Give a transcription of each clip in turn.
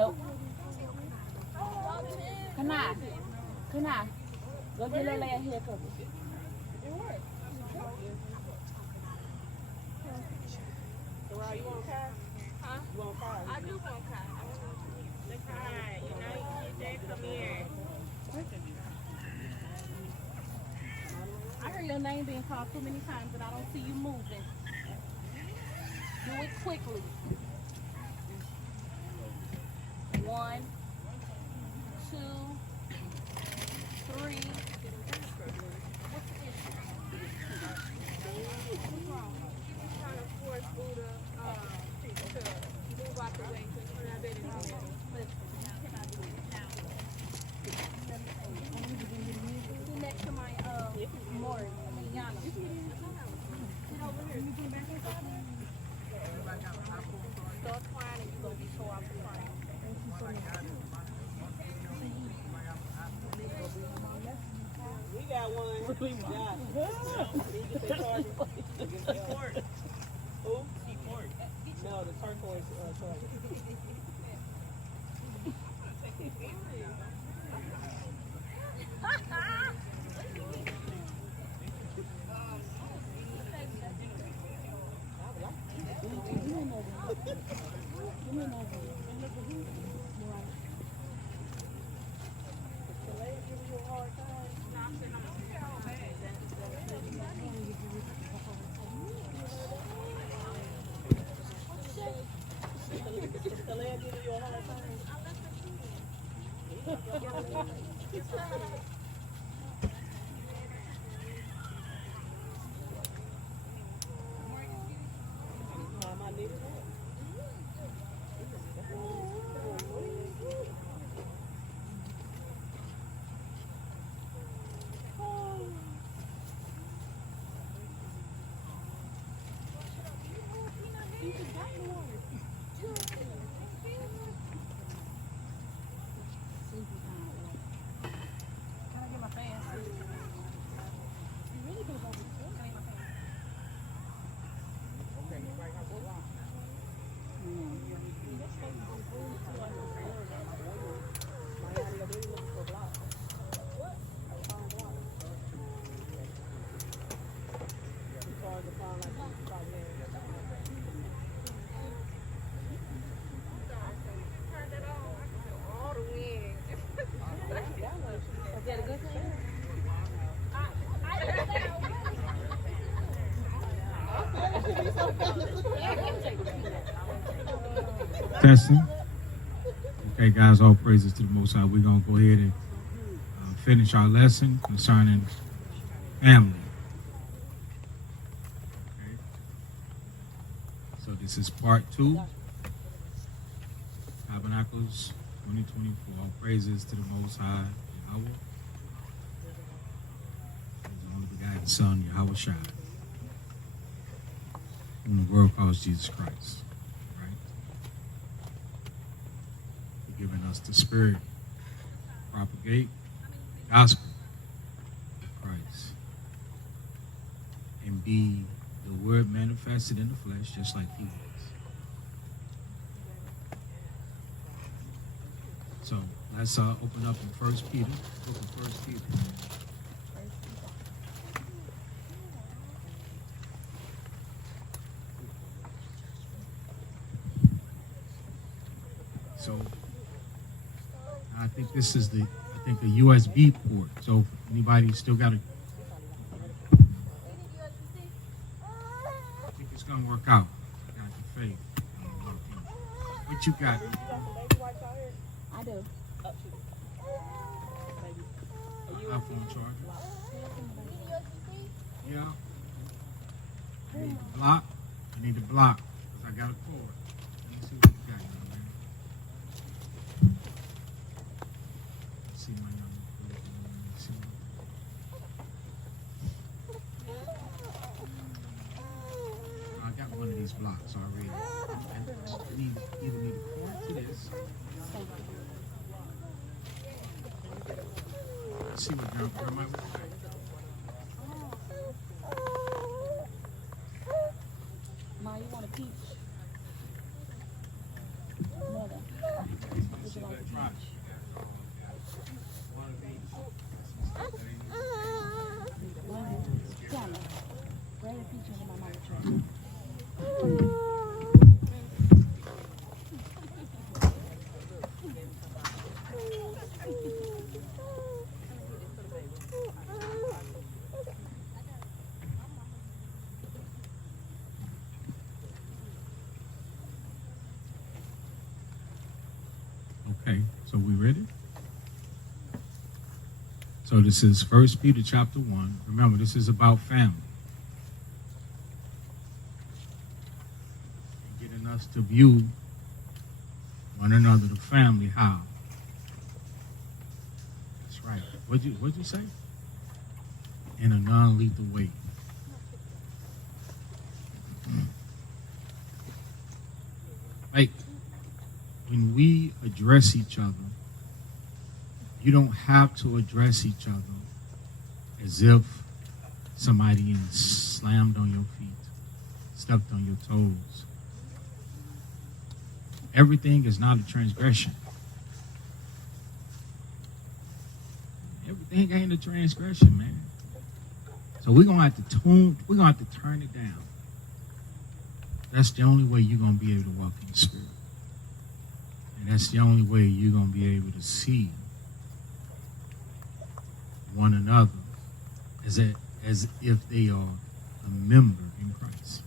Nope. Kana. Kana. Go get Lele a hair cover. Well, you want car? Huh? You want car? I do want car. The car, you know, you just come here. I heard your name being called too many times, and I don't see you moving. Do it quickly. 1, 2, 3. What's wrong? She's trying to force Buddha to move out the way because she's not ready to do it. Listen, you cannot do it now. Sit next to my Maury. I mean Yana. Sit over here. You put back inside there? Start crying and you're going to be so out the front. We got one. Yeah. Who? No, the turquoise charger. Testing. Okay, guys, all praises to the Most High. We're going to go ahead and finish our lesson concerning family. Okay. So this is part 2. Tabernacles 2024. All praises to the Most High, Yahweh. His only begotten Son, Yahweh Shai, whom the world calls Jesus Christ. Giving us the spirit to propagate the gospel of Christ and be the word manifested in the flesh just like he was. So let's open up in 1 Peter, book of 1 Peter. So I think this is a USB port. So if anybody still got it, I think it's gonna work out. I got the faith. What you got? I do. iPhone charger. Yeah. I need the block. I need the block because I got a cord. Let me see what you got. See my young. I got one of these blocks already. I either need a cord to this. Let's see what girl might look like. Ma, you want a peach? Mother. Tiana, write a picture of my mama tray. Okay, so we ready? So this is 1 Peter chapter 1. Remember, this is about family. Getting us to view one another, the family, how? That's right. What'd you say? In a non-lethal way. Like, when we address each other, you don't have to address each other as if somebody slammed on your feet, stepped on your toes. Everything is not a transgression. Everything ain't a transgression, man. So we're gonna have to turn it down. That's the only way you're gonna be able to walk in the Spirit. And that's the only way you're going to be able to see one another as if they are a member in Christ.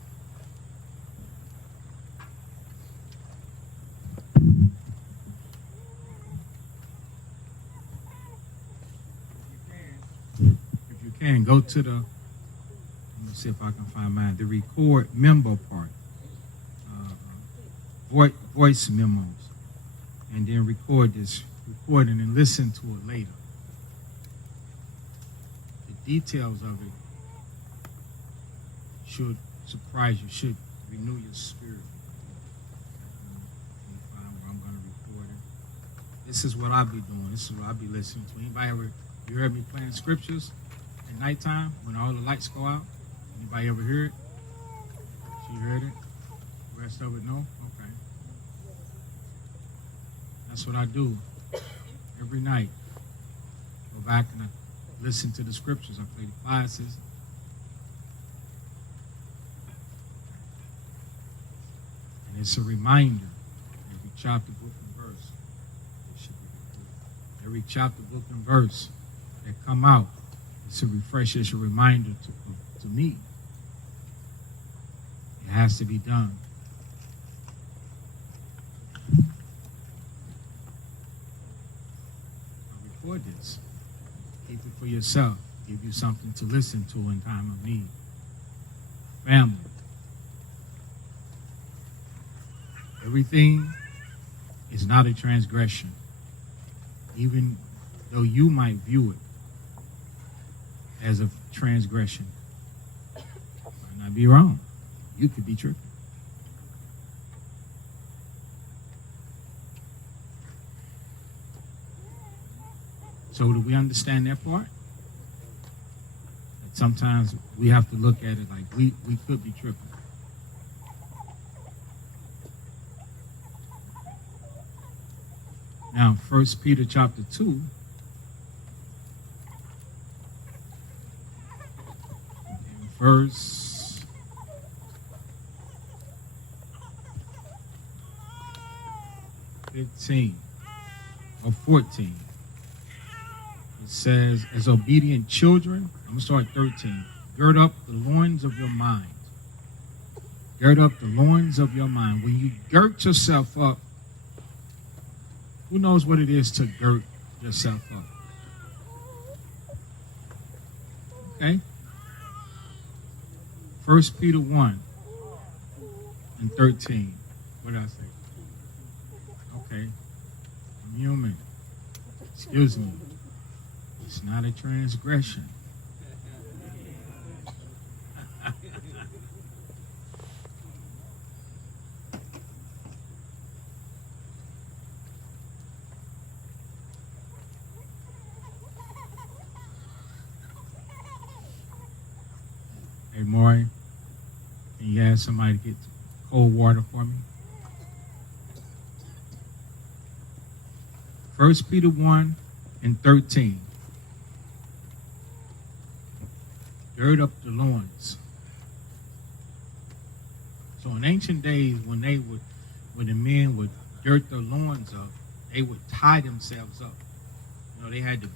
If you can, go to let me see if I can find mine, the record member part, voice memos. And then record this recording and listen to it later. The details of it should surprise you, should renew your spirit. Let me find where I'm going to record it. This is what I'll be doing. This is what I'll be listening to. You heard me playing scriptures at nighttime when all the lights go out? Anybody ever hear it? She heard it? The rest of it, no? Okay. That's what I do every night. Go back and I listen to the scriptures. I play the classes. And it's a reminder. Every chapter, book, and verse. Every chapter, book, and verse that come out, it's a refresher, it's a reminder to me. It has to be done. Record this. Keep it for yourself. Give you something to listen to in time of need. Family. Everything is not a transgression. Even though you might view it as a transgression. Might not be wrong. You could be tripping. So do we understand that part? That sometimes we have to look at it like we could be tripping. Now, 1 Peter chapter 2, verse 15 or 14. It says, as obedient children, I'm going to start 13. Gird up the loins of your mind. Gird up the loins of your mind. When you gird yourself up, who knows what it is to gird yourself up? Okay? 1 Peter 1 and 13. What did I say? Okay. I'm human. Excuse me. It's not a transgression. Hey, Maury, can you ask somebody to get cold water for me? 1 Peter 1 and 13. Gird up the loins. So in ancient days, when the men would gird their loins up, they would tie themselves up. You know, they had the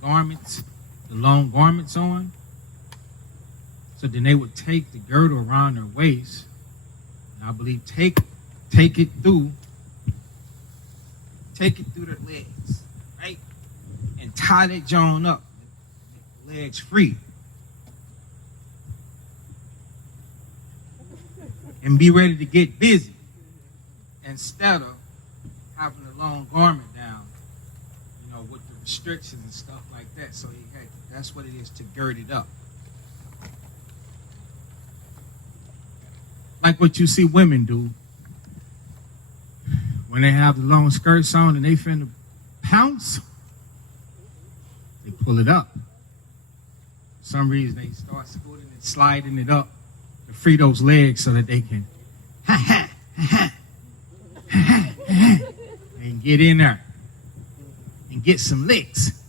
garments, the long garments on. So then they would take the girdle around their waist, and I believe take it through their legs, right? And tie that joint up, legs free. And be ready to get busy instead of having a long garment down, you know, with the restrictions and stuff like that. So that's what it is to gird it up. Like what you see women do when they have the long skirts on and they finna pounce, they pull it up. For some reason they start scooting and sliding it up to free those legs so that they can and get in there and get some licks.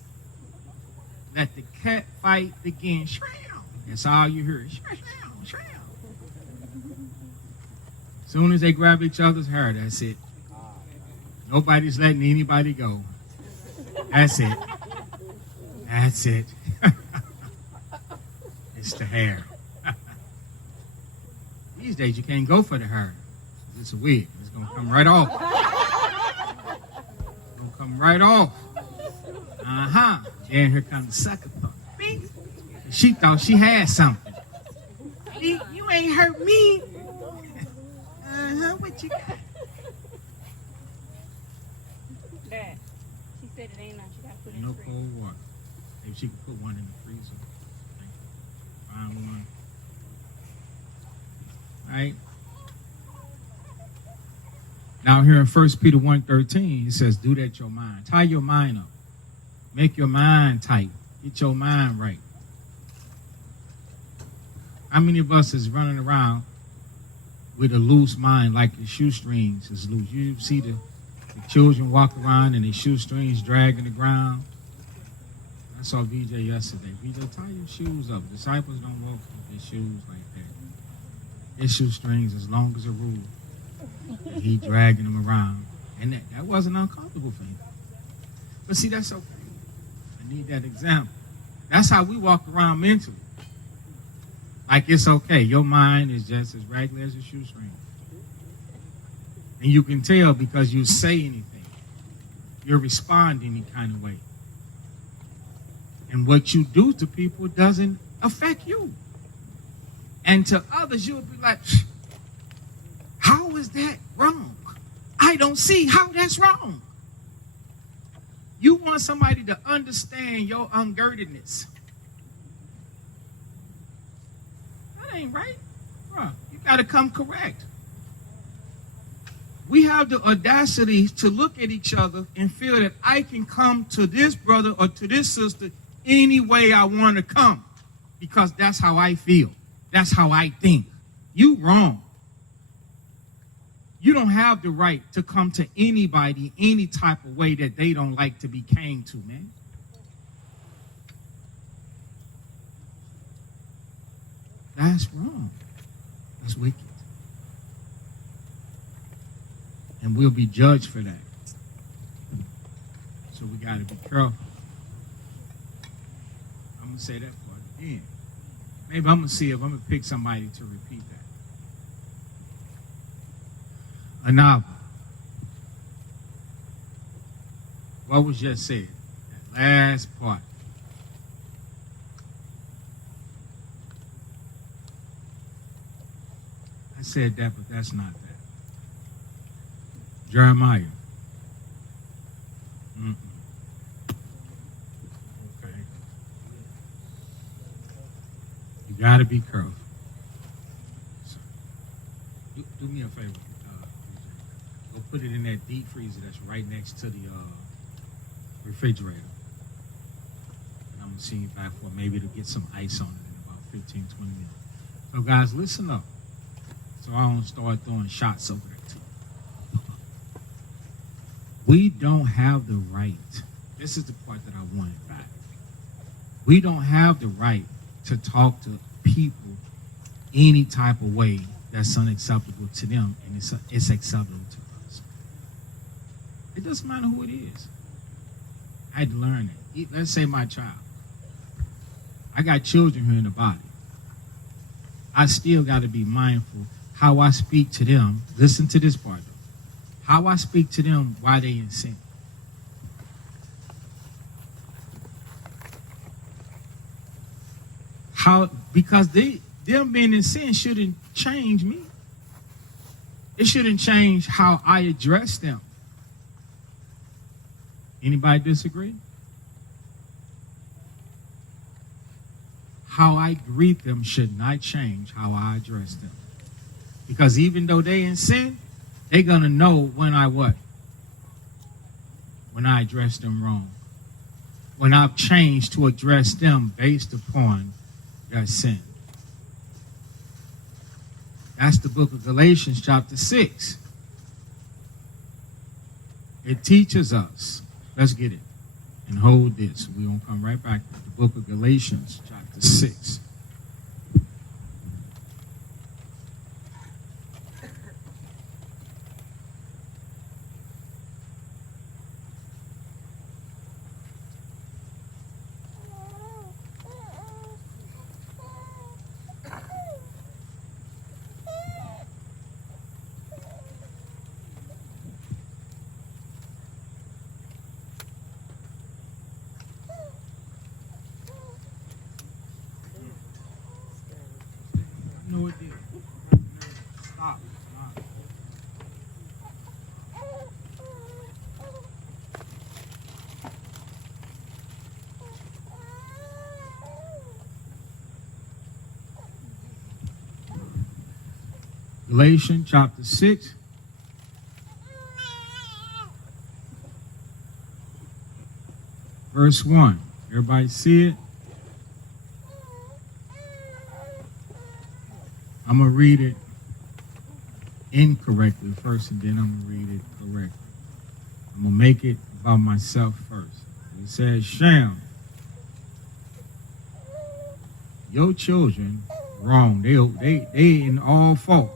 Let the cat fight begin. That's all you hear. As soon as they grab each other's hair, that's it. Nobody's letting anybody go. That's it. That's it. It's the hair. These days you can't go for the hair. It's a wig. It's going to come right off. It's going to come right off. Then here comes the sucker thought. She thought she had something. You ain't hurt me. What you got? Dad, she said it ain't none. She got to put it in No the freezer. cold water. Maybe she could put one in the freezer. Find one. Right? Now here in 1 Peter 1:13, it says, do that your mind. Tie your mind up. Make your mind tight. Get your mind right. How many of us is running around with a loose mind, like the shoestrings is loose? You see the children walk around and their shoestrings dragging the ground. I saw VJ yesterday. VJ, tie your shoes up. Disciples don't walk with their shoes like that. His shoestrings as long as a rule. And he dragging them around. And that wasn't uncomfortable for him. But see, that's okay. I need that example. That's how we walk around mentally. Like it's okay. Your mind is just as regular as a shoestring. And you can tell because you say anything. You respond any kind of way. And what you do to people doesn't affect you. And to others, you'll be like, how is that wrong? I don't see how that's wrong. You want somebody to understand your ungirdedness. That ain't right. Bro, you got to come correct. We have the audacity to look at each other and feel that I can come to this brother or to this sister any way I want to come because that's how I feel. That's how I think. You wrong. You don't have the right to come to anybody any type of way that they don't like to be came to, man. That's wrong. That's wicked. And we'll be judged for that. So we got to be careful. I'm going to say that part again. Maybe I'm going to see if I'm going to pick somebody to repeat that. A novel. What was just said? That last part. I said that, but that's not that. Jeremiah. Okay. You got to be careful. So, do me a favor. Go put it in that deep freezer that's right next to the refrigerator. And I'm going to see you back for maybe to get some ice on it in about 15, 20 minutes. So guys, listen up. So I don't start throwing shots over there too. We don't have the right. This is the part that I wanted back. We don't have the right to talk to people any type of way that's unacceptable to them, and it's acceptable to us. It doesn't matter who it is. I had to learn it. Let's say my child. I got children here in the body. I still got to be mindful how I speak to them. Listen to this part, though. How I speak to them while they in sin. Because them being in sin shouldn't change me. It shouldn't change how I address them. Anybody disagree? How I greet them should not change how I address them. Because even though they in sin, they're going to know when I what? When I address them wrong. When I've changed to address them based upon their sin. That's the book of Galatians chapter 6. It teaches us. Let's get it. And hold this. We're going to come right back to the book of Galatians chapter 6. No, it did. Stop. Galatians chapter 6. Verse 1. Everybody see it? I'm going to read it incorrectly first, and then I'm going to read it correctly. I'm going to make it about myself first. It says, Sham, your children wrong. They in all fault.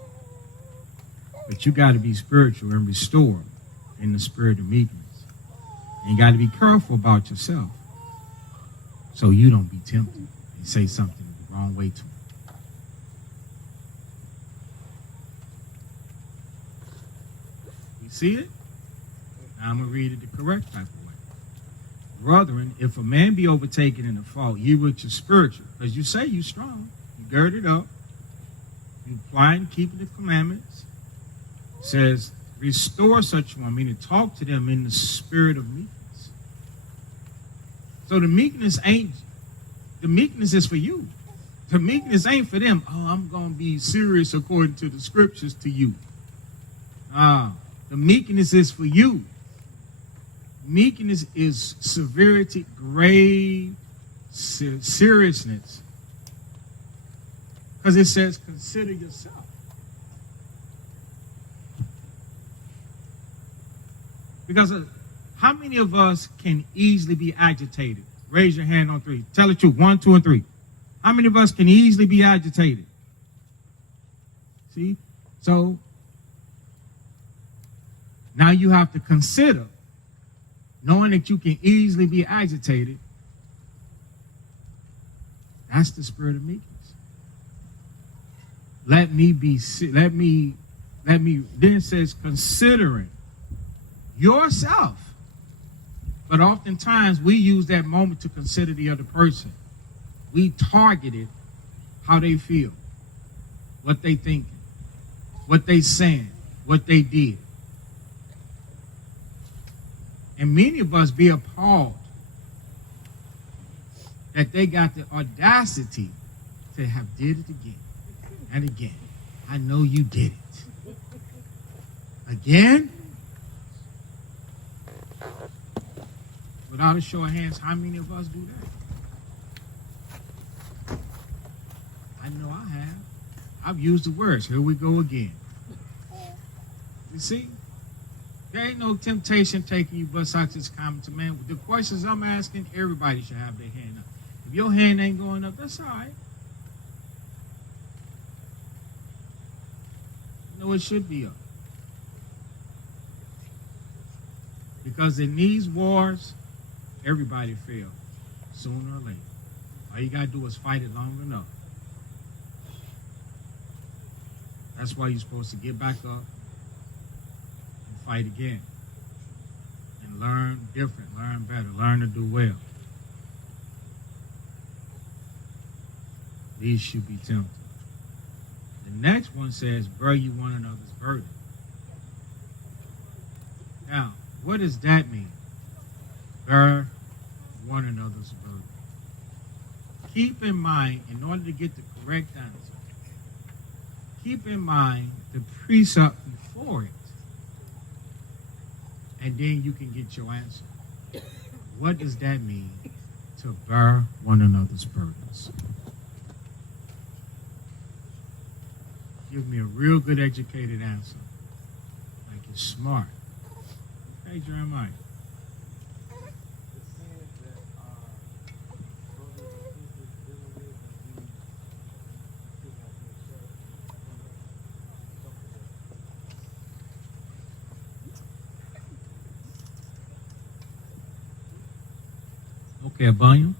But you got to be spiritual and restored in the spirit of meekness. And you got to be careful about yourself so you don't be tempted and say something the wrong way to them. See it? Now I'm going to read it the correct type of way. Brethren, if a man be overtaken in a fault, ye which is spiritual, because you say you strong, you gird it up, you apply and keep the commandments, says, restore such one, meaning talk to them in the spirit of meekness. So the meekness is for you. The meekness ain't for them. Oh, I'm going to be serious according to the scriptures to you. The meekness is for you. Meekness is severity, grave seriousness. Because it says, consider yourself. Because how many of us can easily be agitated? Raise your hand on 3. Tell the truth. 1, 2, and 3. How many of us can easily be agitated? See? So, now you have to consider, knowing that you can easily be agitated, that's the spirit of meekness. Then it says, considering yourself. But oftentimes we use that moment to consider the other person. We targeted how they feel, what they thinking, what they saying, what they did. And many of us be appalled that they got the audacity to have did it again and again. I know you did it. Again? Without a show of hands, how many of us do that? I know I have. I've used the words. Here we go again. You see? There ain't no temptation taking you but such as common to man. The questions I'm asking, everybody should have their hand up. If your hand ain't going up, that's all right. You know, it should be up. Because in these wars, everybody fails sooner or later. All you got to do is fight it long enough. That's why you're supposed to get back up and fight again. And learn different, learn better, learn to do well. These should be tempted. The next one says, bear you one another's burden. Now, what does that mean? Bear one another's burden. Keep in mind, in order to get the correct answer, keep in mind the precept before it. And then you can get your answer. What does that mean to bear one another's burdens? Give me a real good educated answer. Like you're smart. Okay, Jeremiah. Okay, Abanya.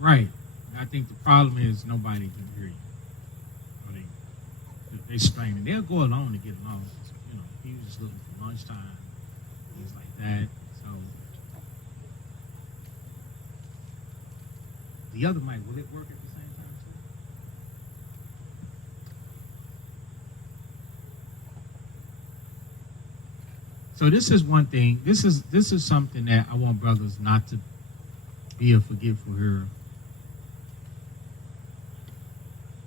Right. I think the problem is nobody can hear you. Or they straining. They'll go along to get along. You know, he was just looking for lunchtime, things like that. So the other mic, will it work at the same time too? So this is one thing. This is something that I want brothers not to be a forgetful hearer.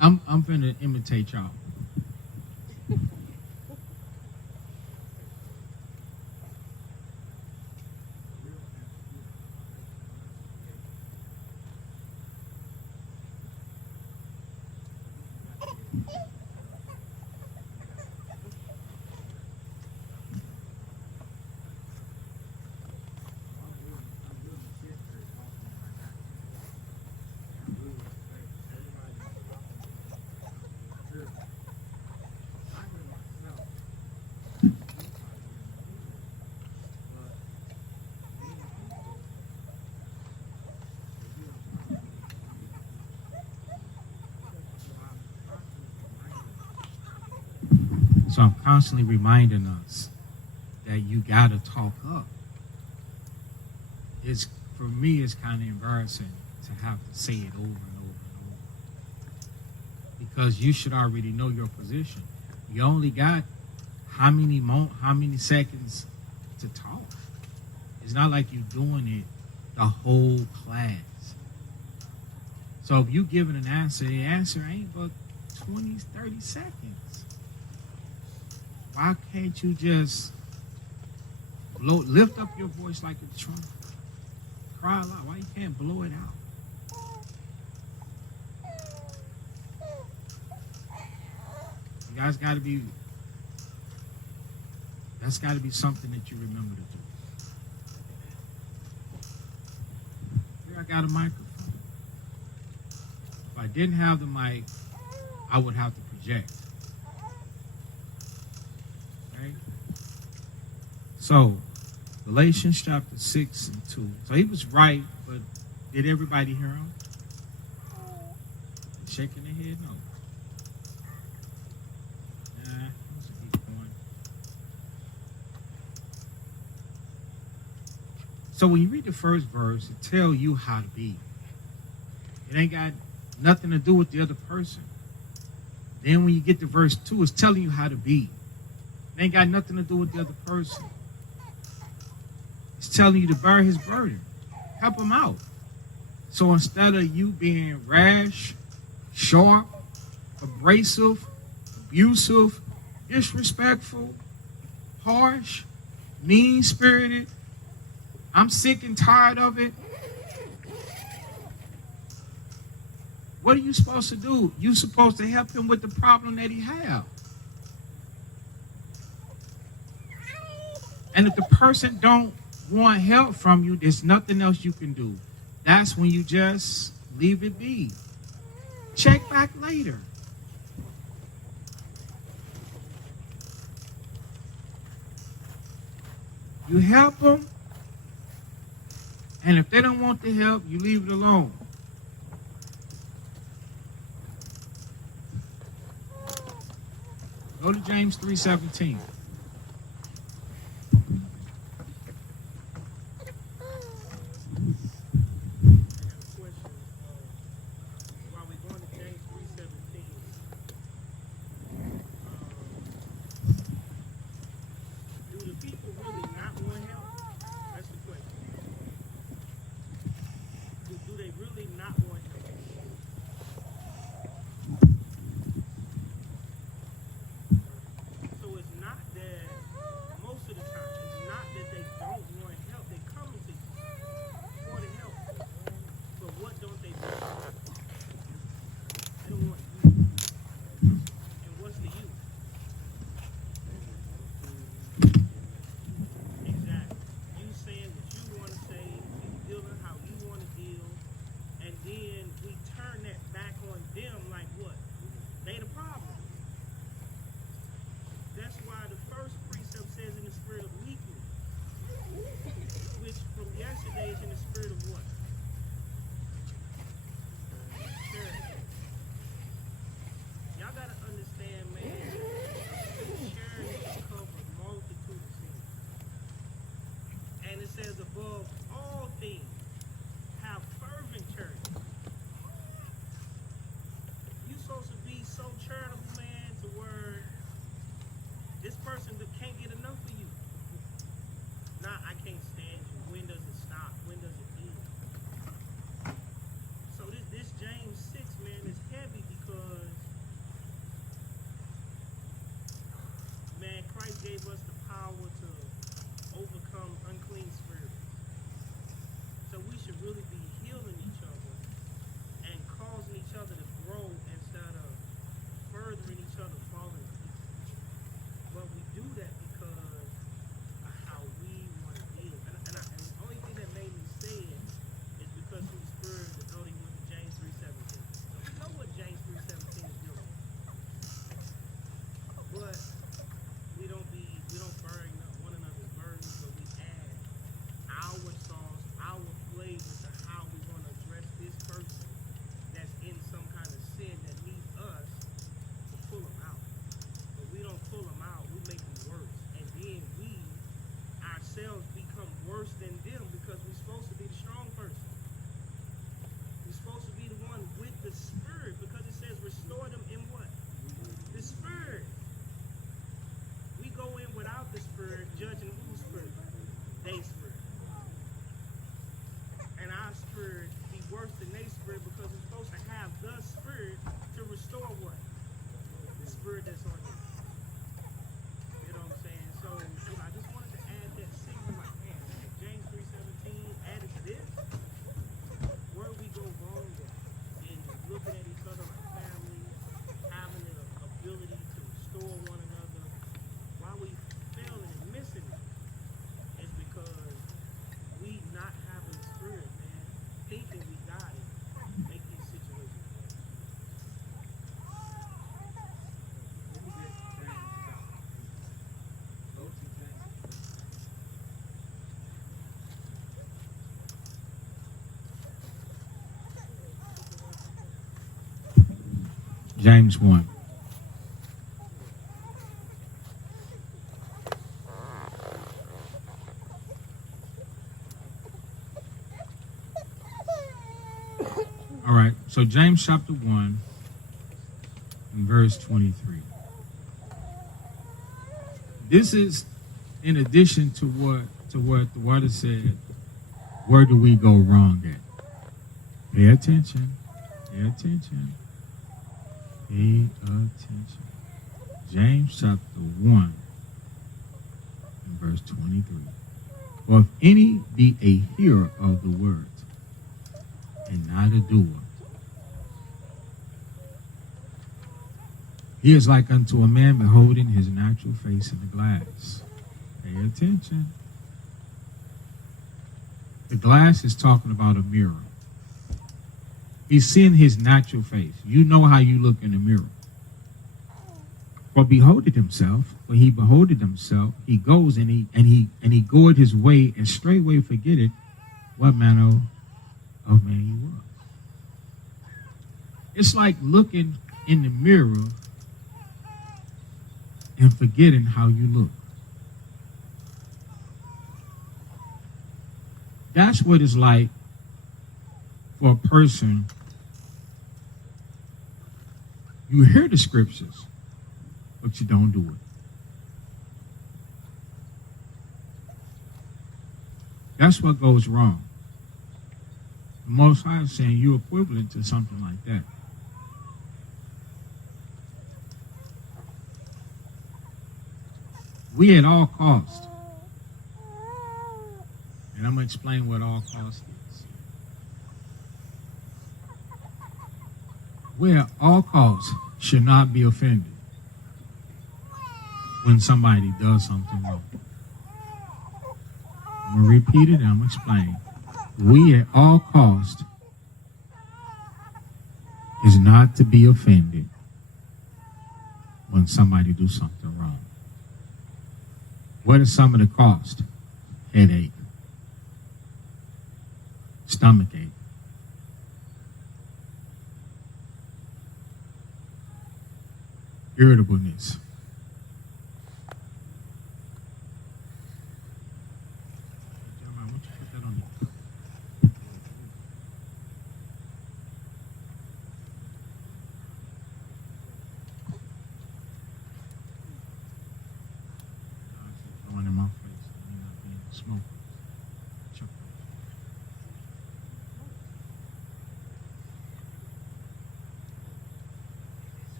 I'm finna imitate y'all. So I'm constantly reminding us that you gotta talk up. For me, it's kind of embarrassing to have to say it over and over and over, because you should already know your position. You only got how many seconds to talk. It's not like you're doing it the whole class. So if you giving an answer, the answer ain't but 20, 30 seconds. Why can't you just lift up your voice like a trumpet? Cry aloud. Why you can't blow it out? You guys gotta be, that's gotta be something that you remember to do. Here I got a microphone. If I didn't have the mic, I would have to project. Right? So, Galatians chapter 6 and 2. So he was right, but did everybody hear him? Shaking their head, no. Nah, let's keep going. So when you read the first verse, it tells you how to be. It ain't got nothing to do with the other person. Then when you get to verse 2, it's telling you how to be. It ain't got nothing to do with the other person. It's telling you to bear his burden. Help him out. So instead of you being rash, sharp, abrasive, abusive, disrespectful, harsh, mean-spirited, I'm sick and tired of it, what are you supposed to do? You're supposed to help him with the problem that he has. And if the person don't want help from you, there's nothing else you can do. That's when you just leave it be. Check back later. You help them, and if they don't want the help, you leave it alone. Go to James 3:17. James 1. All right, so James chapter 1 and verse 23. This is in addition to what the writer said, where do we go wrong at? Pay attention. Pay attention. Pay attention. James chapter 1 and verse 23. For if any be a hearer of the word and not a doer, he is like unto a man beholding his natural face in the glass. Pay attention. The glass is talking about a mirror. He's seeing his natural face. You know how you look in the mirror. For beholded himself, when he beholded himself, he goes and he goeth his way, and straightway forgetteth what manner of man he was. It's like looking in the mirror and forgetting how you look. That's what it's like for a person. You hear the scriptures, but you don't do it. That's what goes wrong. The Most High is saying you're equivalent to something like that. We at all cost. And I'm going to explain what all cost is. We at all costs should not be offended when somebody does something wrong. I'm going to repeat it and I'm going to explain. We at all costs is not to be offended when somebody do something wrong. What is some of the cost? Headache, stomach ache, irritableness.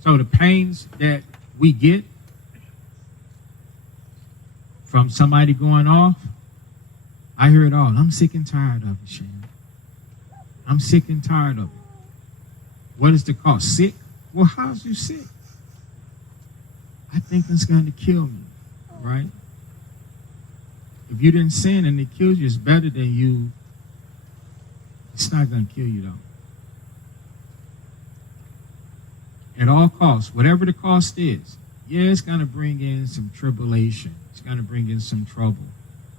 So the pains that we get from somebody going off, I hear it all. I'm sick and tired of it, Shane. I'm sick and tired of it. What is the cost? Sick? Well, how's you sick? I think it's going to kill me, right? If you didn't sin and it kills you, it's better than you. It's not going to kill you, though. At all costs, whatever the cost is, yeah, it's going to bring in some tribulation. It's going to bring in some trouble.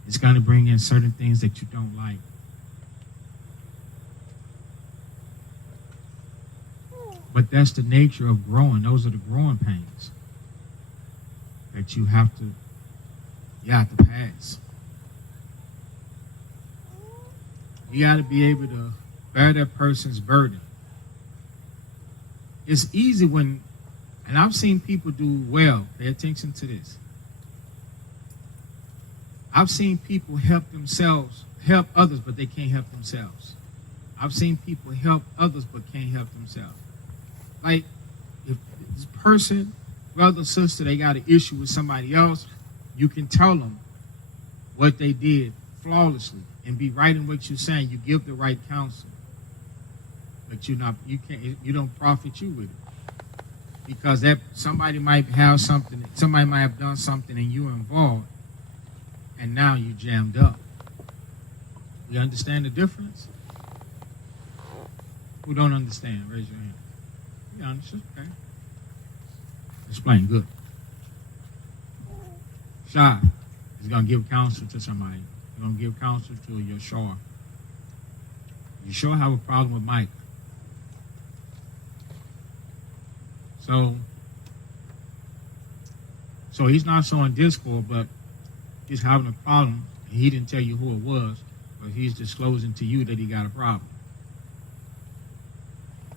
It's going to bring in certain things that you don't like. But that's the nature of growing. Those are the growing pains that you have to pass. You got to be able to bear that person's burden. It's easy when, and I've seen people do well. Pay attention to this. I've seen people help others, but they can't help themselves. I've seen people help others, but can't help themselves. Like, if this person, brother, sister, they got an issue with somebody else, you can tell them what they did flawlessly and be right in what you're saying. You give the right counsel. But you don't profit you with it. Because that somebody might have something, somebody might have done something and you're involved, and now you jammed up. You understand the difference? Who don't understand? Raise your hand. You understand? Okay. Explain. Good. Shy is going to give counsel to somebody. You're going to give counsel to Yeshua. Yeshua have a problem with Mike. So he's not showing discord, but he's having a problem. And he didn't tell you who it was, but he's disclosing to you that he got a problem.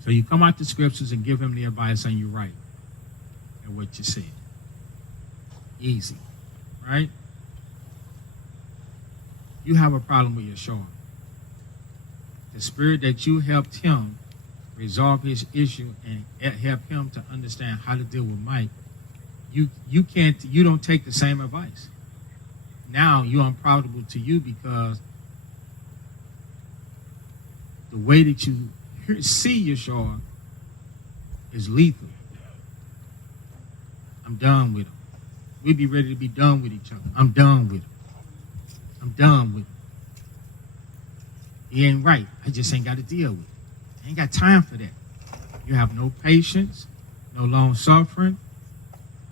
So you come out the scriptures and give him the advice and you're right at what you said. Easy, right? You have a problem with Yeshua. The spirit that you helped him resolve his issue and help him to understand how to deal with Mike, you don't take the same advice. now you're unprofitable to you because the way that you see Yeshua is lethal. I'm done with him. We be ready to be done with each other. I'm done with him. I'm done with him. He ain't right. I just ain't got to deal with it. I ain't got time for that. You have no patience, no long suffering.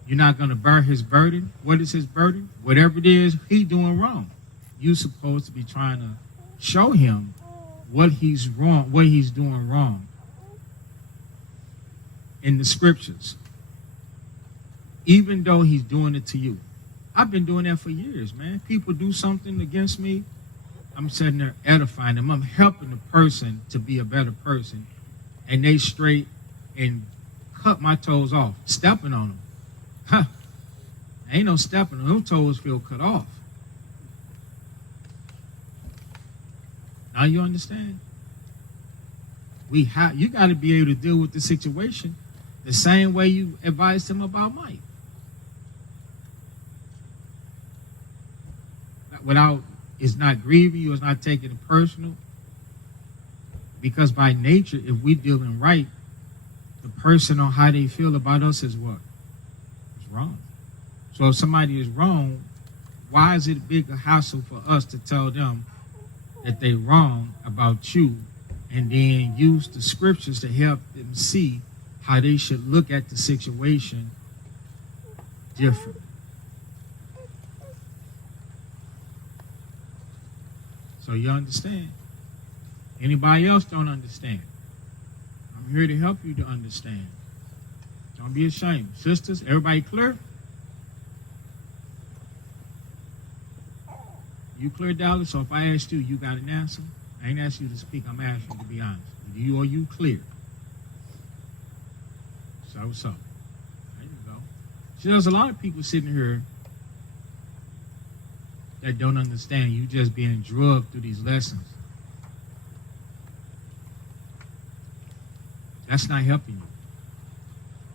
You're not going to bear his burden. What is his burden? Whatever it is he's doing wrong. You're supposed to be trying to show him what he's wrong, what he's doing wrong in the scriptures. Even though he's doing it to you. I've been doing that for years, man. People do something against me. I'm sitting there edifying them. I'm helping the person to be a better person. And they straight and cut my toes off, stepping on them. Huh. Ain't no stepping on them. Those toes feel cut off. Now you understand? You got to be able to deal with the situation the same way you advised him about Mike. Without, it's not grieving you, it's not taking it personal. Because by nature, if we dealing right, the person on how they feel about us is what? It's wrong. So if somebody is wrong, why is it a bigger hassle for us to tell them that they wrong about you and then use the scriptures to help them see how they should look at the situation differently? So you understand. Anybody else don't understand? I'm here to help you to understand. Don't be ashamed. Sisters, everybody clear? You clear, Dallas? So if I asked you, you got an answer? I ain't asked you to speak. I'm asking you to be honest. Are you clear? So. There you go. See, there's a lot of people sitting here that don't understand. You just being drugged through these lessons. That's not helping you.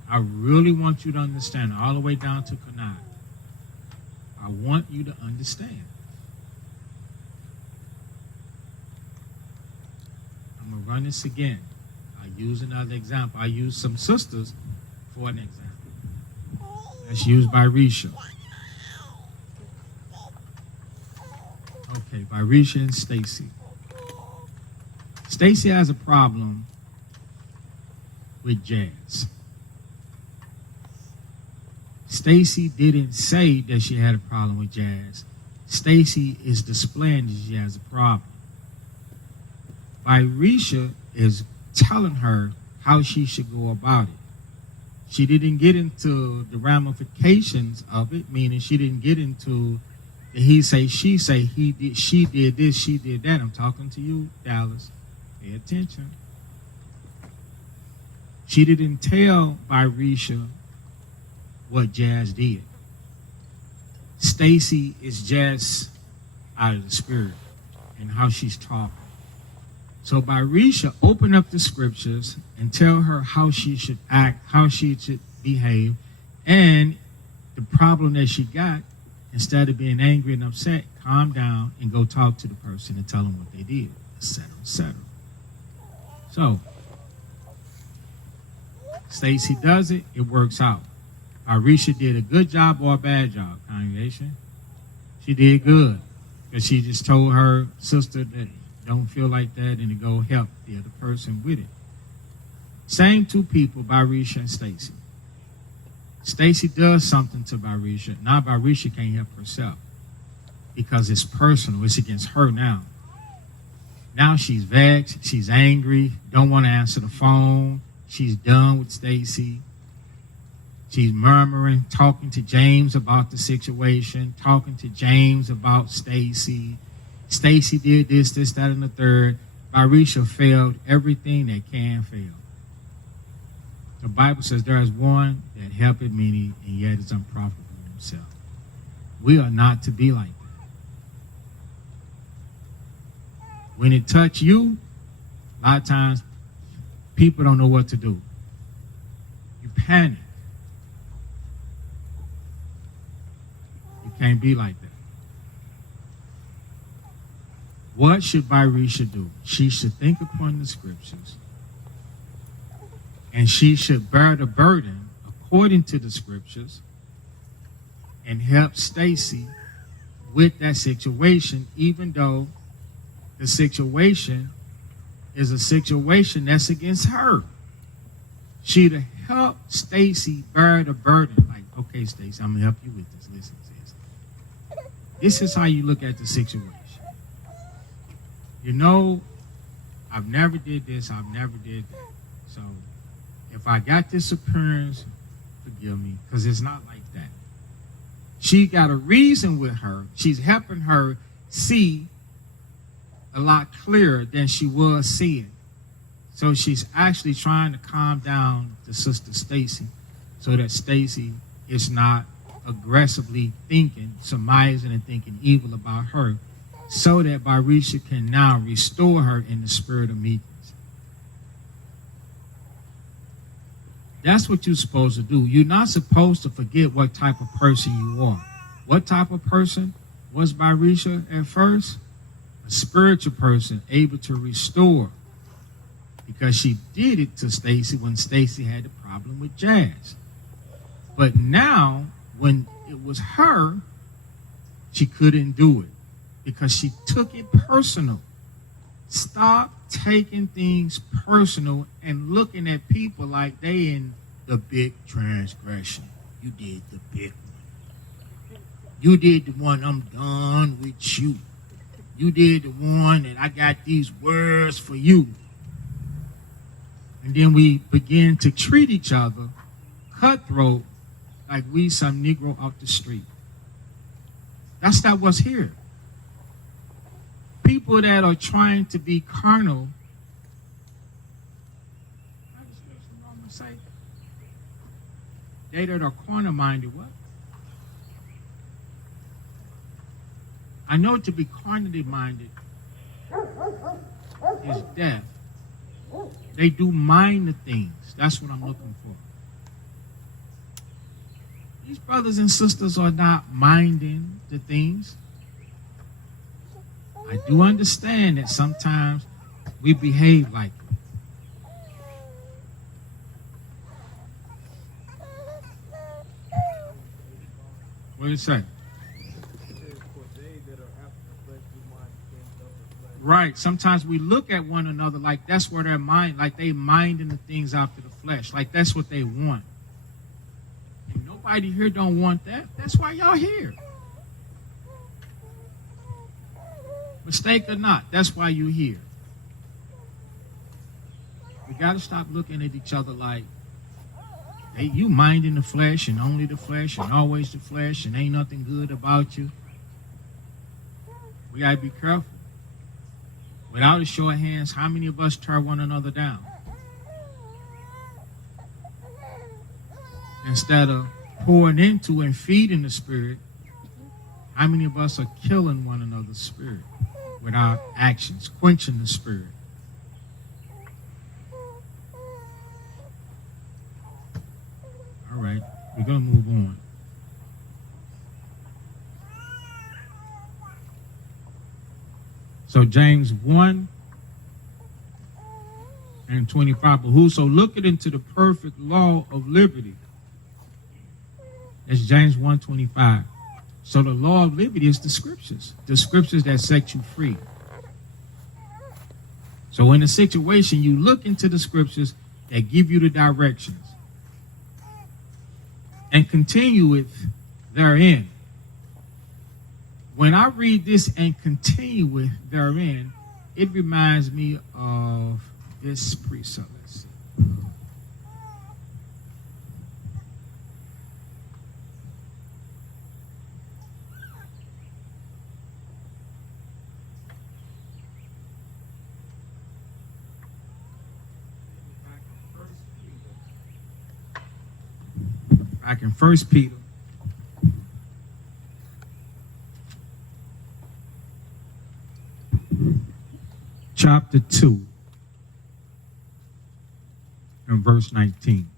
I really want you to understand, all the way down to Kanai. I want you to understand. I'm going to run this again. I use another example. I use some sisters for an example. That's used by Risha. Okay, by Risha and Stacy. Stacy has a problem with Jazz. Stacy didn't say that she had a problem with Jazz. Stacy is displaying that she has a problem. By Risha is telling her how she should go about it. She didn't get into the ramifications of it, meaning she didn't get into the he say, she say, he did, she did this, she did that. I'm talking to you, Dallas. Pay attention. She didn't tell Risha what Jazz did. Stacy is just out of the spirit and how she's talking. So Risha open up the scriptures and tell her how she should act, how she should behave, and the problem that she got, instead of being angry and upset, calm down and go talk to the person and tell them what they did, etc., etc. So Stacy does it, it works out. Risha did a good job or a bad job, congregation? She did good, because she just told her sister that don't feel like that and to go help the other person with it. Same two people, Risha and Stacy. Stacy does something to Risha. Now Risha can't help herself because it's personal. It's against her now. Now she's vexed. She's angry. Don't want to answer the phone. She's done with Stacy. She's murmuring, talking to James about the situation, talking to James about Stacy. Stacy did this, that, and the third. Risha failed everything that can fail. The Bible says there is one that helpeth many and yet is unprofitable in himself. We are not to be like that. When it touch you, a lot of times people don't know what to do. You panic. You can't be like that. What should Barisha do? She should think upon the scriptures, and she should bear the burden according to the scriptures and help Stacy with that situation, even though the situation is a situation that's against her. She to help Stacy bear the burden. Like, okay, Stacy, I'm gonna help you with this. Listen to this. This is how you look at the situation. You know, I've never did this, I've never did that. So if I got this appearance, forgive me, because it's not like that. She got a reason with her. She's helping her see a lot clearer than she was seeing. So she's actually trying to calm down the sister Stacy so that Stacy is not aggressively thinking, surmising and thinking evil about her, so that Barisha can now restore her in the spirit of meekness. That's what you're supposed to do. You're not supposed to forget what type of person you are. What type of person was Barisha at first? A spiritual person, able to restore, because she did it to Stacy when Stacy had the problem with Jazz. But now, when it was her, she couldn't do it because she took it personal. Stop taking things personal and looking at people like they in the big transgression. You did the big one. You did the one, I'm done with you. You did the one that I got these words for you. And then we begin to treat each other cutthroat like we some Negro off the street. That's not what's here. People that are trying to be carnal, they that are carnal-minded, what? I know to be carnally-minded is death. They do mind the things. That's what I'm looking for. These brothers and sisters are not minding the things. I do understand that sometimes we behave like it. What do you say? Right. Sometimes we look at one another like that's where their mind, like they minding the things after the flesh, like that's what they want. And nobody here don't want that. That's why y'all here. Mistake or not, that's why you're here. We got to stop looking at each other like, hey, you minding the flesh and only the flesh and always the flesh and ain't nothing good about you. We got to be careful. Without a show of hands, how many of us tear one another down? Instead of pouring into and feeding the spirit, how many of us are killing one another's spirit with our actions, quenching the spirit? All right, we're going to move on. So James 1 and 25, but whoso looketh into the perfect law of liberty. That's James 1:25. So the law of liberty is the scriptures that set you free. So in a situation, you look into the scriptures that give you the directions and continue with therein. When I read this and continue with therein, it reminds me of this precept. Let's see. Back in 1 Peter. Chapter 2 and verse 19.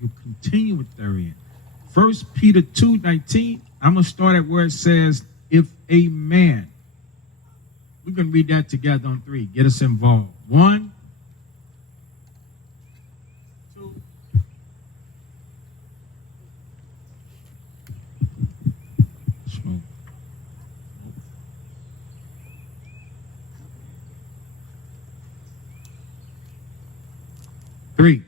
You continue with therein. 1 Peter 2:19. I'm going to start at where it says, If a man, we can read that together on 3. Get us involved. 1, 2. Smoke. 3.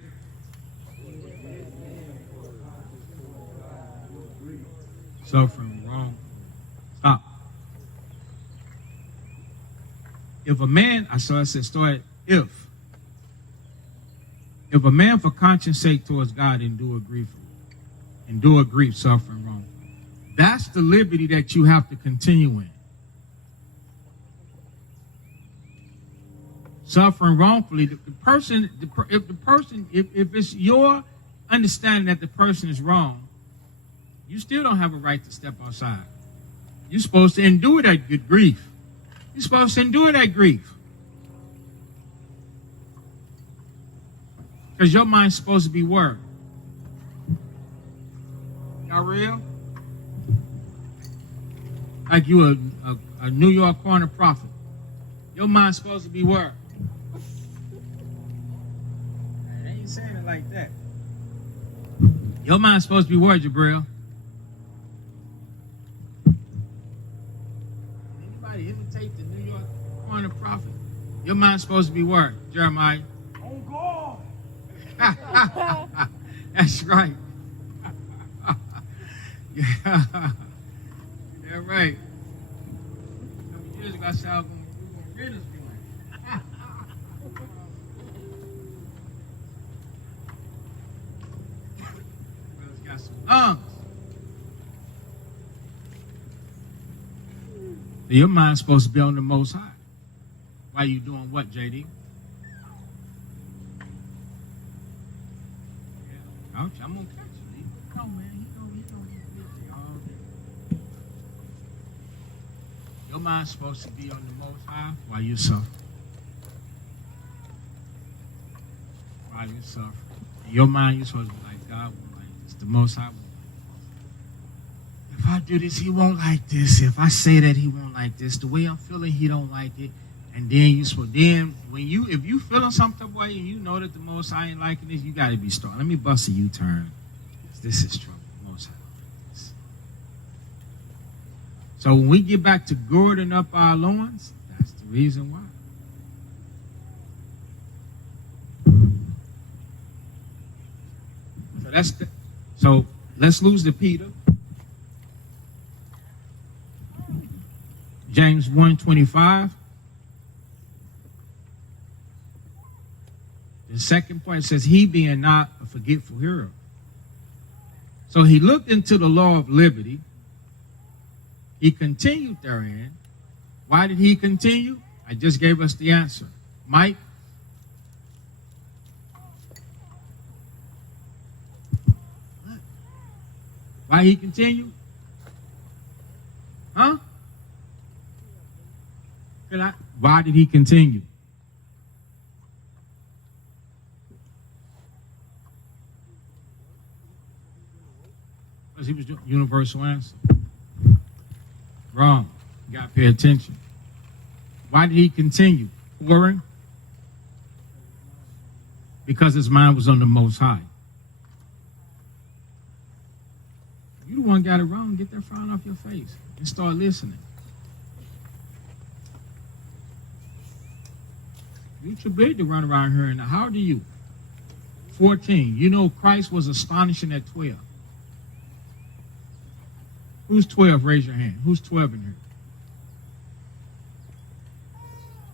Suffering wrong. Stop. If a man, I said, start if a man for conscience sake towards God endure grief, suffering wrong. That's the liberty that you have to continue in. Suffering wrongfully, if it's your understanding that the person is wrong, you still don't have a right to step outside. You're supposed to endure that good grief. You're supposed to endure that grief. Because your mind's supposed to be worried. Y'all real? Like you a New York corner prophet. Your mind's supposed to be worried. I ain't saying it like that. Your mind's supposed to be worried, Jabril. Anybody imitate the New York corner prophet? Your mind's supposed to be worried, Jeremiah. Oh God! That's right. Yeah, right. A couple years ago, I said I was going to rid us one. Brother's got some lungs. Your mind's supposed to be on the Most High. Why you doing what, JD? Yeah, I'm gonna catch you. No, man, he gonna get all day. Your mind's supposed to be on the Most High while you suffer. While you suffer. In your mind, you're supposed to be like, God won't like this. The Most High won't like this. If I do this, he won't like this. If I say that, he won't like this. The way I'm feeling, he don't like it. And then if you feeling some type of way and you know that the Most High ain't liking this, you got to be strong. Let me bust a U-turn. This is trouble. Most High don't like this. So when we get back to girding up our loins, that's the reason why. So let's lose the Peter. James 1:25. The second point says, he being not a forgetful hearer. So he looked into the law of liberty. He continued therein. Why did he continue? I just gave us the answer. Mike? Why he continued? Huh? Why did he continue? Because he was doing universal answer. Wrong. You got to pay attention. Why did he continue? Pouring? Because his mind was on the Most High. You the one got it wrong. Get that frown off your face and start listening. You too big to run around here. And how old are you? 14. You know Christ was astonishing at 12. Who's 12? Raise your hand. Who's 12 in here?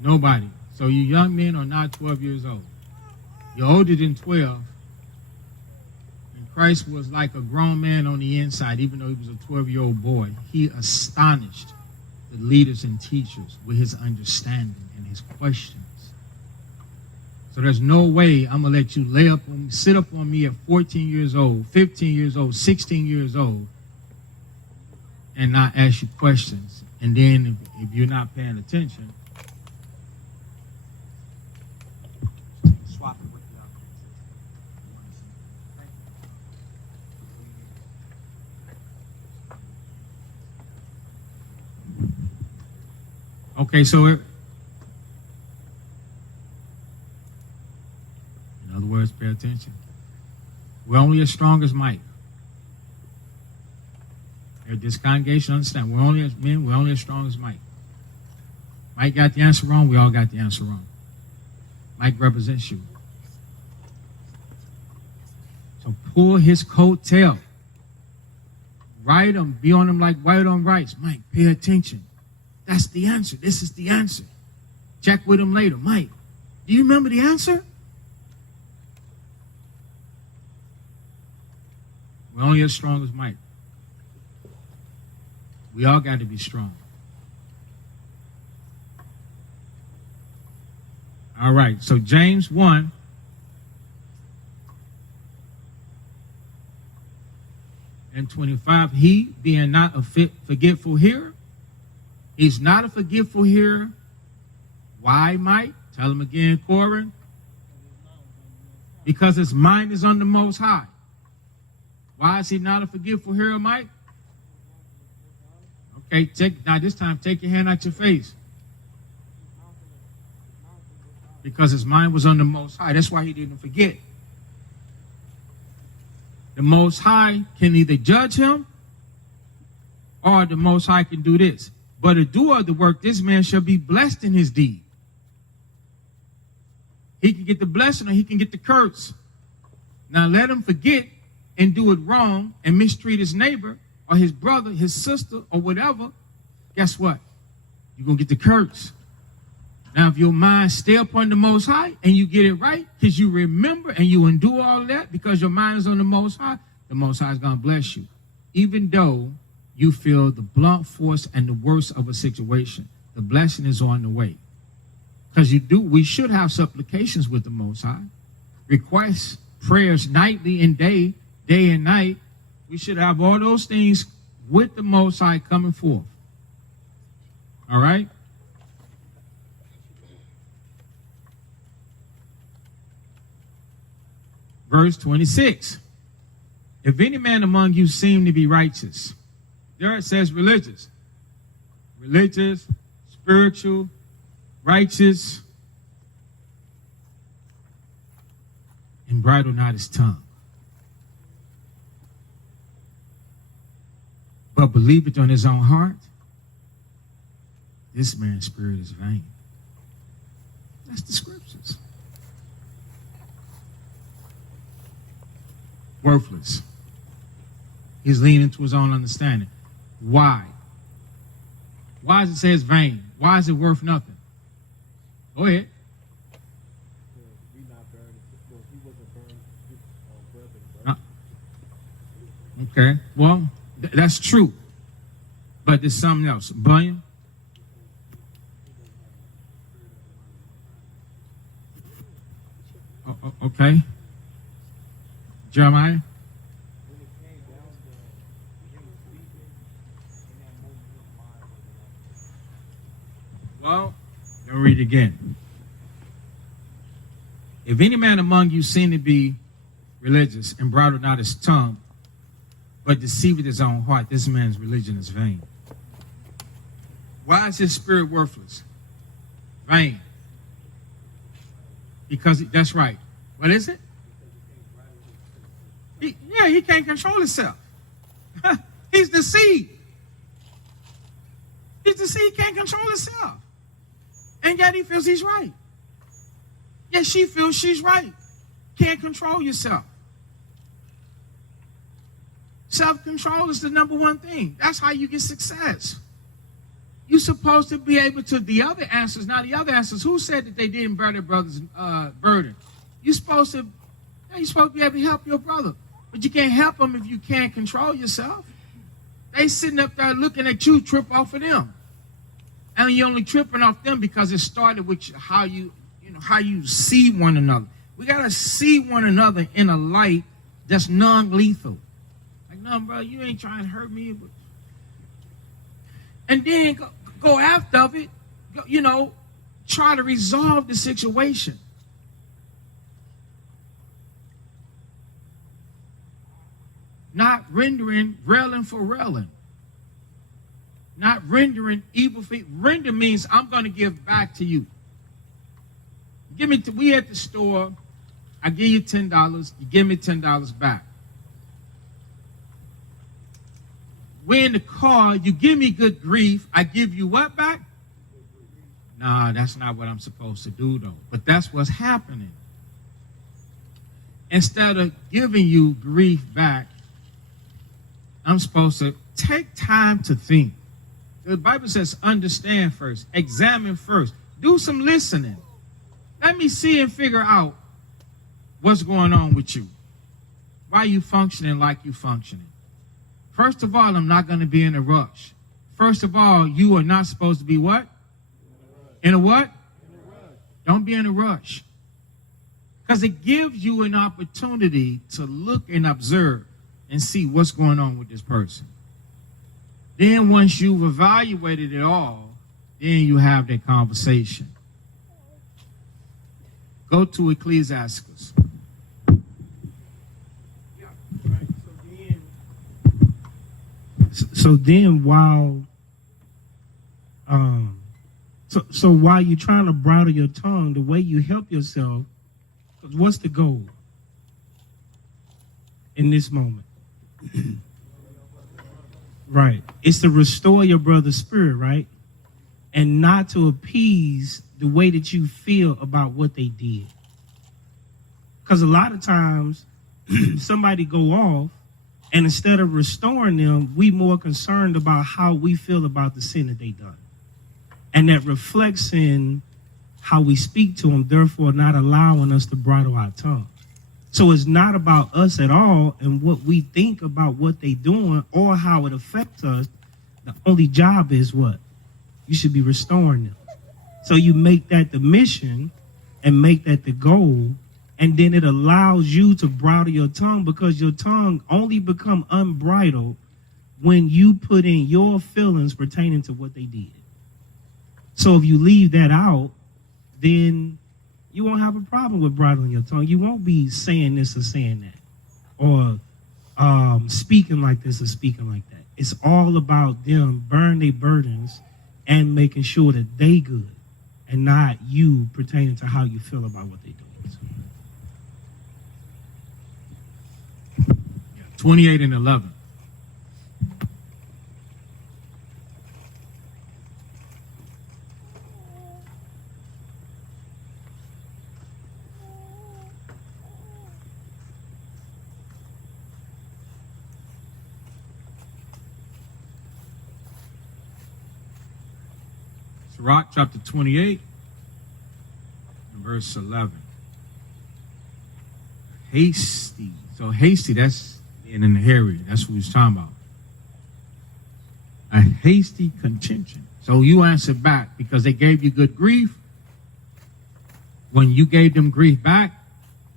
Nobody. So you young men are not 12 years old. You're older than 12. And Christ was like a grown man on the inside, even though he was a 12-year-old boy. He astonished the leaders and teachers with his understanding and his questions. So there's no way I'm going to let you sit up on me at 14 years old, 15 years old, 16 years old, and not ask you questions. And then if you're not paying attention, swap it with the other. Okay, so in other words, pay attention. We're only as strong as Mike. If this congregation understand, we're only as men, we're only as strong as Mike. Mike got the answer wrong, we all got the answer wrong. Mike represents you. So pull his coattail. Write him, be on him like white on rice. Mike, pay attention. That's the answer. This is the answer. Check with him later. Mike, do you remember the answer? We're only as strong as Mike. We all got to be strong. All right, so James 1. And 25, he being not a forgetful hearer, he's not a forgetful hearer. Why, Mike? Tell him again, Corin. Because his mind is on the Most High. Why is he not a forgetful hearer, Mike? Okay, now this time, take your hand out your face. Because his mind was on the Most High. That's why he didn't forget. The Most High can either judge him or the Most High can do this. But a doer of the work, this man shall be blessed in his deed. He can get the blessing or he can get the curse. Now let him forget and do it wrong and mistreat his neighbor or his brother, his sister, or whatever. Guess what? You're going to get the curse. Now, if your mind stay upon the Most High and you get it right because you remember and you endure all of that because your mind is on the Most High is going to bless you. Even though you feel the blunt force and the worst of a situation, the blessing is on the way. Because we should have supplications with the Most High. Requests, prayers nightly and day and night. We should have all those things with the Most High coming forth. All right? Verse 26. If any man among you seem to be righteous, there it says religious, spiritual, righteous, and bridle not his tongue, but believeth on his own heart, this man's spirit is vain. That's the scriptures. Worthless. He's leaning to his own understanding. Why? Why does it say it's vain? Why is it worth nothing? Go ahead. Okay. Well, that's true. But there's something else. Bunyan? Okay. Jeremiah? Well, let me read it again. If any man among you seem to be religious and bridle not his tongue, but deceiveth his own heart, this man's religion is vain. Why is his spirit worthless? Vain. Because that's right. What is it? He can't control himself. He's deceived. He's deceived, can't control himself. And yet he feels he's right. Yet she feels she's right. Can't control yourself. Self-control is the number one thing. That's how you get success. You're supposed to be able to, the other answers, who said that they didn't bear their brother's burden? You're supposed to be able to help your brother. But you can't help them if you can't control yourself. They sitting up there looking at you trip off of them. And you're only tripping off them because it started with how you see one another. We got to see one another in a light that's non-lethal. Like, no, bro, you ain't trying to hurt me. But... And then go after it, try to resolve the situation. Not rendering railing for railing. Not rendering evil for evil. Render means I'm going to give back to you. We at the store, I give you $10, you give me $10 back. We're in the car, you give me good grief, I give you what back? Nah, that's not what I'm supposed to do though. But that's what's happening. Instead of giving you grief back, I'm supposed to take time to think. The Bible says understand first, examine first, do some listening. Let me see and figure out what's going on with you. Why you functioning like you functioning. First of all, I'm not going to be in a rush. First of all, you are not supposed to be what? In a what? Don't be in a rush. Because it gives you an opportunity to look and observe and see what's going on with this person. Then once you've evaluated it all, then you have that conversation. Go to Ecclesiastes. So then while while you're trying to bridle your tongue, the way you help yourself, what's the goal in this moment? Right. It's to restore your brother's spirit, right? And not to appease the way that you feel about what they did. Because a lot of times somebody go off, and instead of restoring them, we more concerned about how we feel about the sin that they done. And that reflects in how we speak to them, therefore not allowing us to bridle our tongue. So it's not about us at all and what we think about what they doing or how it affects us. The only job is what? You should be restoring them. So you make that the mission and make that the goal, and then it allows you to bridle your tongue, because your tongue only become unbridled when you put in your feelings pertaining to what they did. So if you leave that out, then you won't have a problem with bridling your tongue. You won't be saying this or saying that, or speaking like this or speaking like that. It's all about them burn their burdens and making sure that they good, and not you pertaining to how you feel about what they do. 28 and 11. Sirach chapter 28 and verse 11. Hasty. So hasty, that's in the hurry. That's what he's talking about. A hasty contention. So you answer back because they gave you good grief. When you gave them grief back,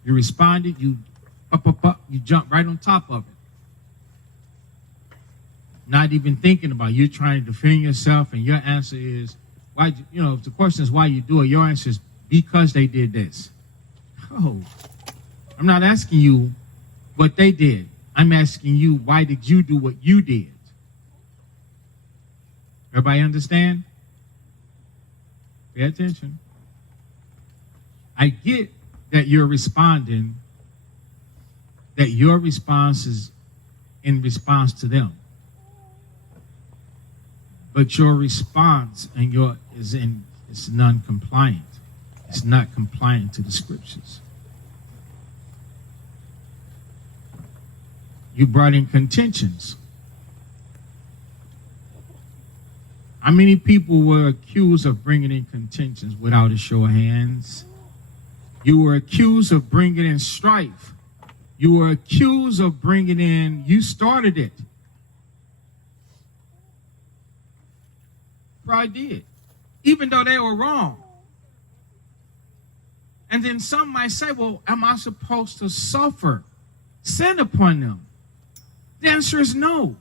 you responded, you jump right on top of it. Not even thinking about it. You're trying to defend yourself, and your answer is, why? You know, if the question is why you do it, your answer is because they did this. Oh, I'm not asking you what they did. I'm asking you, why did you do what you did? Everybody understand? Pay attention. I get that you're responding, that your response is in response to them. But your response and is non-compliant. It's not compliant to the scriptures. You brought in contentions. How many people were accused of bringing in contentions without a show of hands? You were accused of bringing in strife. You were accused of bringing in, you started it. Probably did, even though they were wrong. And then some might say, well, am I supposed to suffer sin upon them? The answer is no.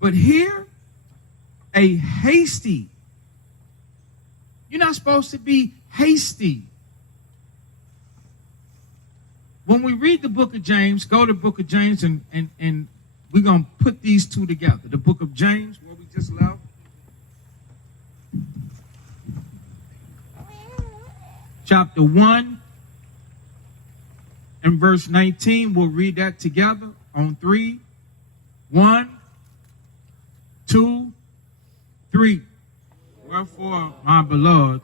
But here, a hasty. You're not supposed to be hasty. When we read the book of James, go to the book of James and we're going to put these two together. The book of James, where we just left. Chapter 1 and verse 19. We'll read that together on 3. 1, 2, 3. Wherefore, my beloved,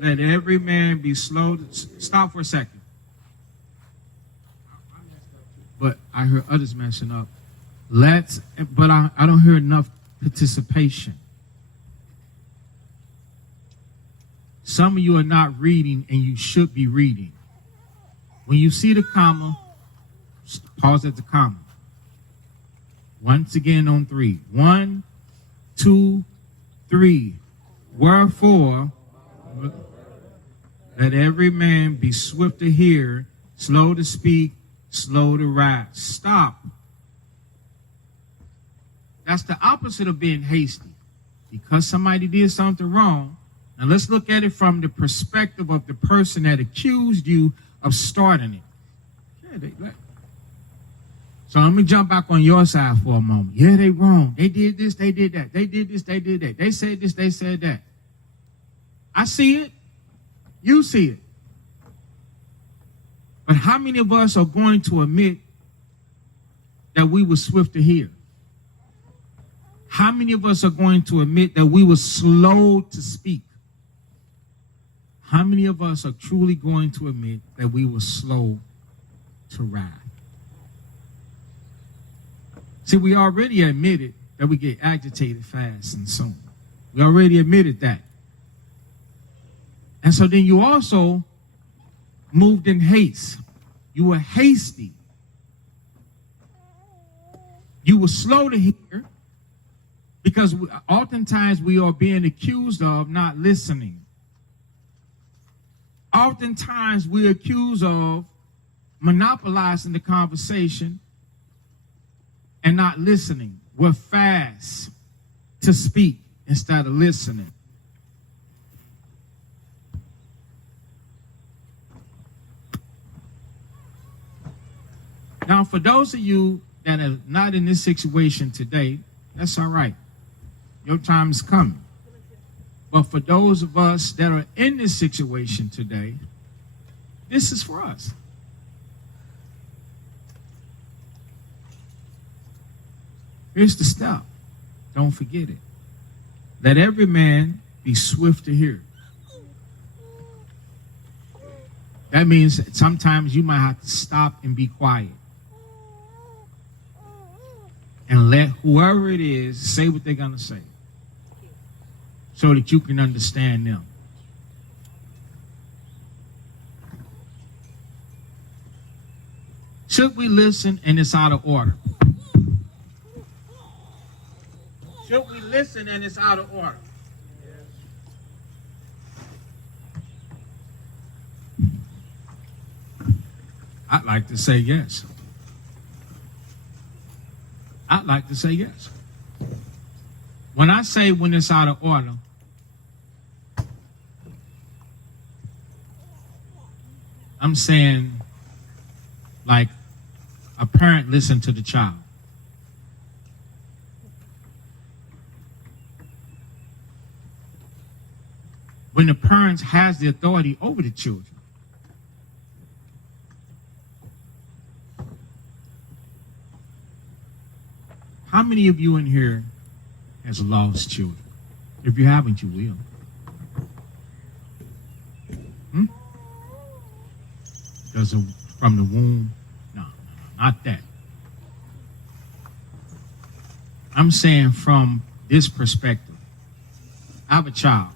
let every man be slow to... Stop for a second. But I hear others messing up. But I don't hear enough participation. Some of you are not reading, and you should be reading. When you see the comma, pause at the comma. Once again on 3. 1, 2, 3. Wherefore, let every man be swift to hear, slow to speak, slow to wrath. Stop. That's the opposite of being hasty. Because somebody did something wrong. Now let's look at it from the perspective of the person that accused you of starting it. So let me jump back on your side for a moment. Yeah, they wrong. They did this, they did that. They did this, they did that. They said this, they said that. I see it. You see it. But how many of us are going to admit that we were swift to hear? How many of us are going to admit that we were slow to speak? How many of us are truly going to admit that we were slow to wrath? See, we already admitted that we get agitated fast and soon. We already admitted that. And so then you also moved in haste. You were hasty. You were slow to hear because oftentimes we are being accused of not listening. Oftentimes we're accused of monopolizing the conversation and not listening. We're fast to speak instead of listening. Now, for those of you that are not in this situation today, that's all right. Your time is coming. But for those of us that are in this situation today, this is for us. Here's the step. Don't forget it. Let every man be swift to hear. That means that sometimes you might have to stop and be quiet. And let whoever it is say what they're going to say so that you can understand them. Should we listen and it's out of order? Should we listen and it's out of order? I'd like to say yes. I'd like to say yes. When I say when it's out of order, I'm saying like a parent listen to the child. When the parents has the authority over the children. How many of you in here has lost children? If you haven't, you will. Because from the womb? No, not that. I'm saying from this perspective. I have a child.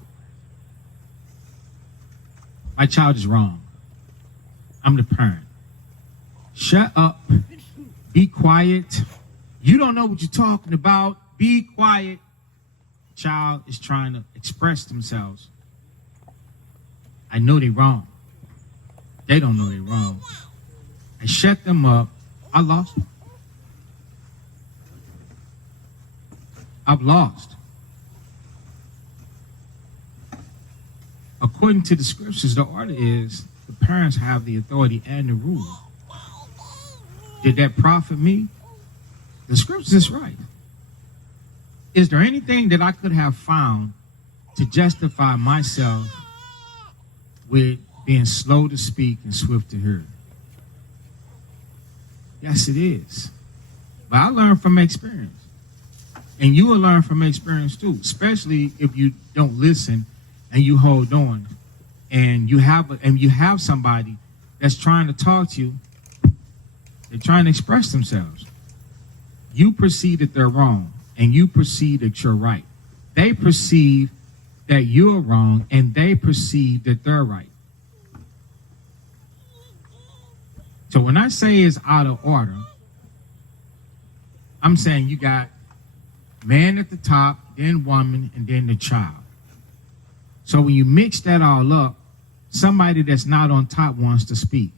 My child is wrong. I'm the parent. Shut up. Be quiet. You don't know what you're talking about. Be quiet. Child is trying to express themselves. I know they're wrong. They don't know they're wrong. I shut them up. I lost them. I've lost. According to the scriptures, the order is the parents have the authority and the rule. Did that profit me? The scripture is right. Is there anything that I could have found to justify myself with being slow to speak and swift to hear? Yes, it is. But I learned from experience. And you will learn from experience too, especially if you don't listen and you hold on and you have somebody that's trying to talk to you. They're trying to express themselves. You perceive that they're wrong and you perceive that you're right. They perceive that you're wrong and they perceive that they're right. So when I say it's out of order, I'm saying you got man at the top, then woman, and then the child. So when you mix that all up, somebody that's not on top wants to speak.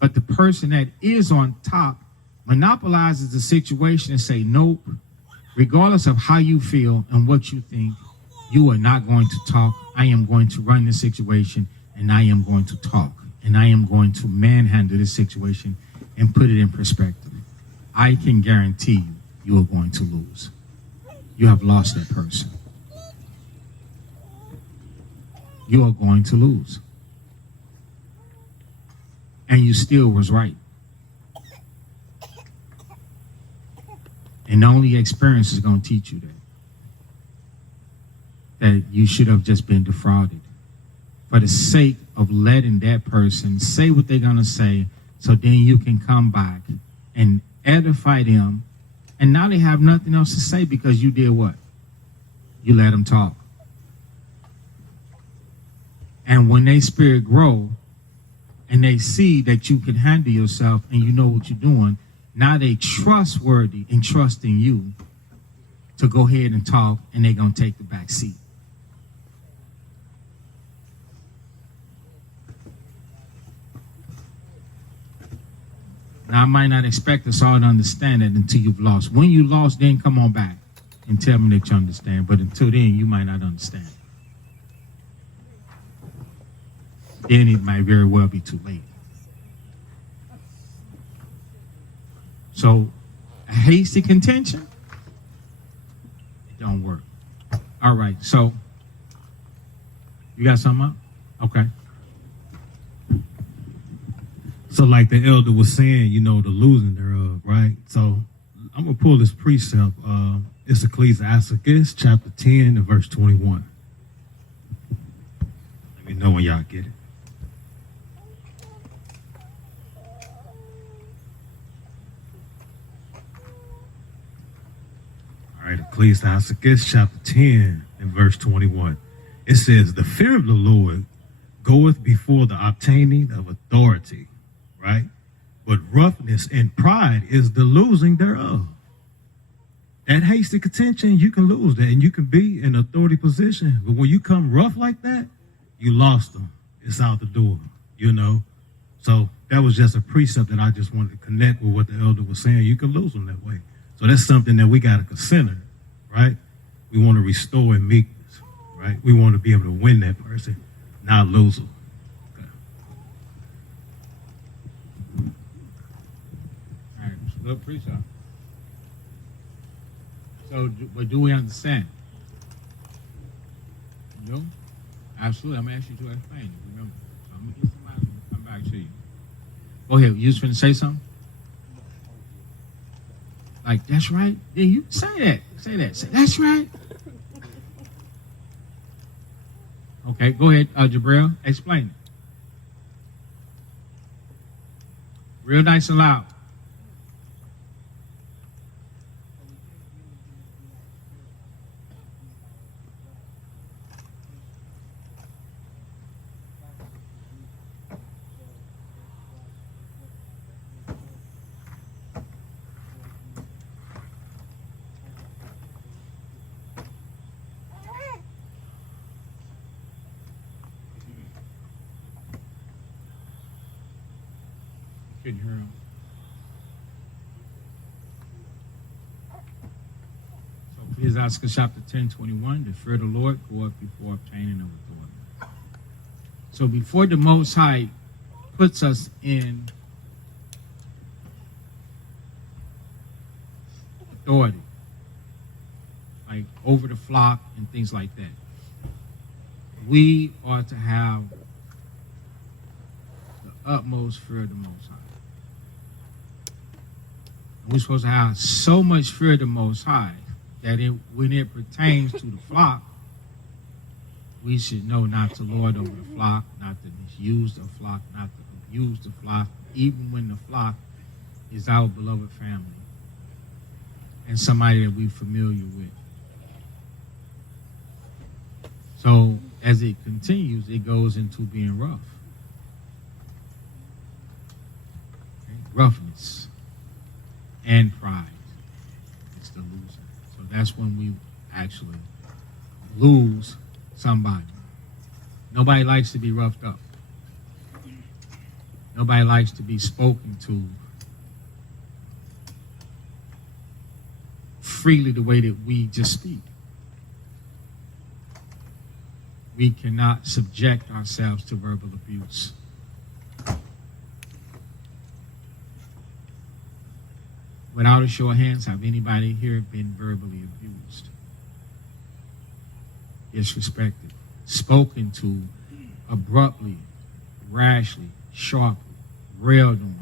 But the person that is on top monopolizes the situation and say, nope, regardless of how you feel and what you think, you are not going to talk. I am going to run this situation and I am going to talk. And I am going to manhandle this situation and put it in perspective. I can guarantee you are going to lose. You have lost that person. You are going to lose. And you still was right. And only experience is going to teach you that you should have just been defrauded. For the sake of letting that person say what they're going to say, so then you can come back and edify them. And now they have nothing else to say because you did what? You let them talk. And when their spirit grow and they see that you can handle yourself and you know what you're doing, now they trustworthy and trust in you to go ahead and talk, and they're going to take the back seat. Now, I might not expect us all to understand it until you've lost. When you lost, then come on back and tell me that you understand. But until then, you might not understand. Then it might very well be too late. So, a hasty contention, it don't work. All right, so, you got something up? Okay. So like the elder was saying, the losing thereof, right? So I'm going to pull this precept. It's Ecclesiastes chapter 10 and verse 21. Let me know when y'all get it. All right, Ecclesiastes chapter 10 and verse 21. It says, the fear of the Lord goeth before the obtaining of authority, right? But roughness and pride is the losing thereof. That hasty contention, you can lose that, and you can be in authority position. But when you come rough like that, you lost them. It's out the door, So that was just a precept that I just wanted to connect with what the elder was saying. You can lose them that way. So that's something that we got to consider, right? We want to restore in meekness, right? We want to be able to win that person, not lose them. Good precept. So, but do we understand? You know? Absolutely. I'm going to ask you to explain it. Remember. So I'm going to get somebody and come back to you. Go ahead. You just finna say something? Like, that's right? Then you say that. Say that. Say, that's right. Okay, go ahead, Jabril. Explain it. Real nice and loud. Couldn't hear him. So please ask us chapter 10:21, the fear of the Lord go up before obtaining of authority. So before the Most High puts us in authority, like over the flock and things like that. We are to have the utmost fear of the Most High. And we're supposed to have so much fear of the Most High that when it pertains to the flock, we should know not to lord over the flock, not to misuse the flock, not to abuse the flock, even when the flock is our beloved family and somebody that we're familiar with. So as it continues, it goes into being rough. Okay? Roughness and pride. It's the losing. So that's when we actually lose somebody. Nobody likes to be roughed up. Nobody likes to be spoken to freely the way that we just speak. We cannot subject ourselves to verbal abuse. Without a show of hands, have anybody here been verbally abused? Disrespected, spoken to abruptly, rashly, sharply, railed on?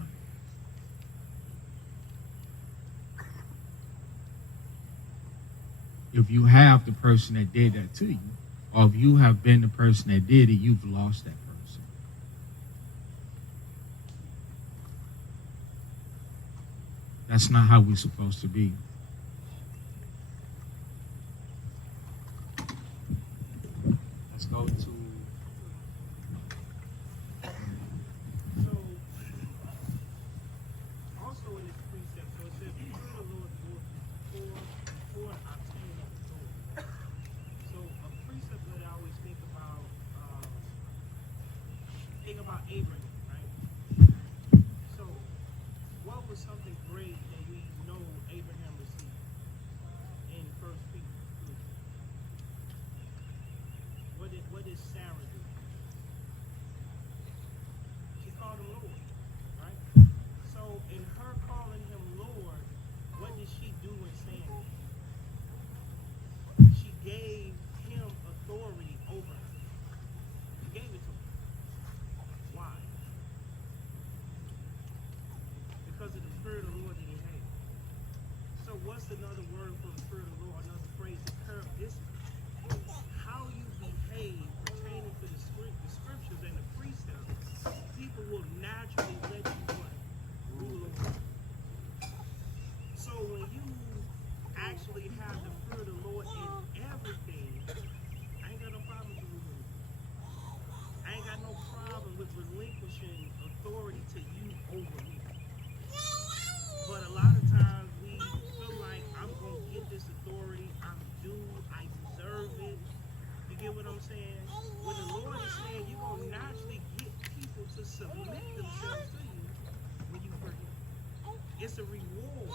If you have the person that did that to you, or if you have been the person that did it, you've lost that person. That's not how we're supposed to be. Let's go to... So, also in this precept, so it says, the Spirit of the Lord goes before obtaining of authority. So a precept that I always think about Abraham, right? So what was something great that we know Abraham received in First Peter 3? What did Sarah do? She called him Lord, right? So in her calling him Lord, what did she do in saying that? She gave him authority over her. She gave it to him. Why? Because of the Spirit of the Lord that he had. So what's another word for the Spirit of the Lord? Another phrase is discipline. How you behave pertaining to the scriptures and the precepts, people will naturally let you what? Rule over. So when you actually have the Spirit of the Lord in everything, I ain't got no problem with ruling. I ain't got no problem with relinquishing authority to you over me. But a lot of times we feel like I'm going to get this authority, I'm due, I deserve it. You get what I'm saying? When the Lord is saying you're going to naturally get people to submit themselves to you when you pray. It's a reward.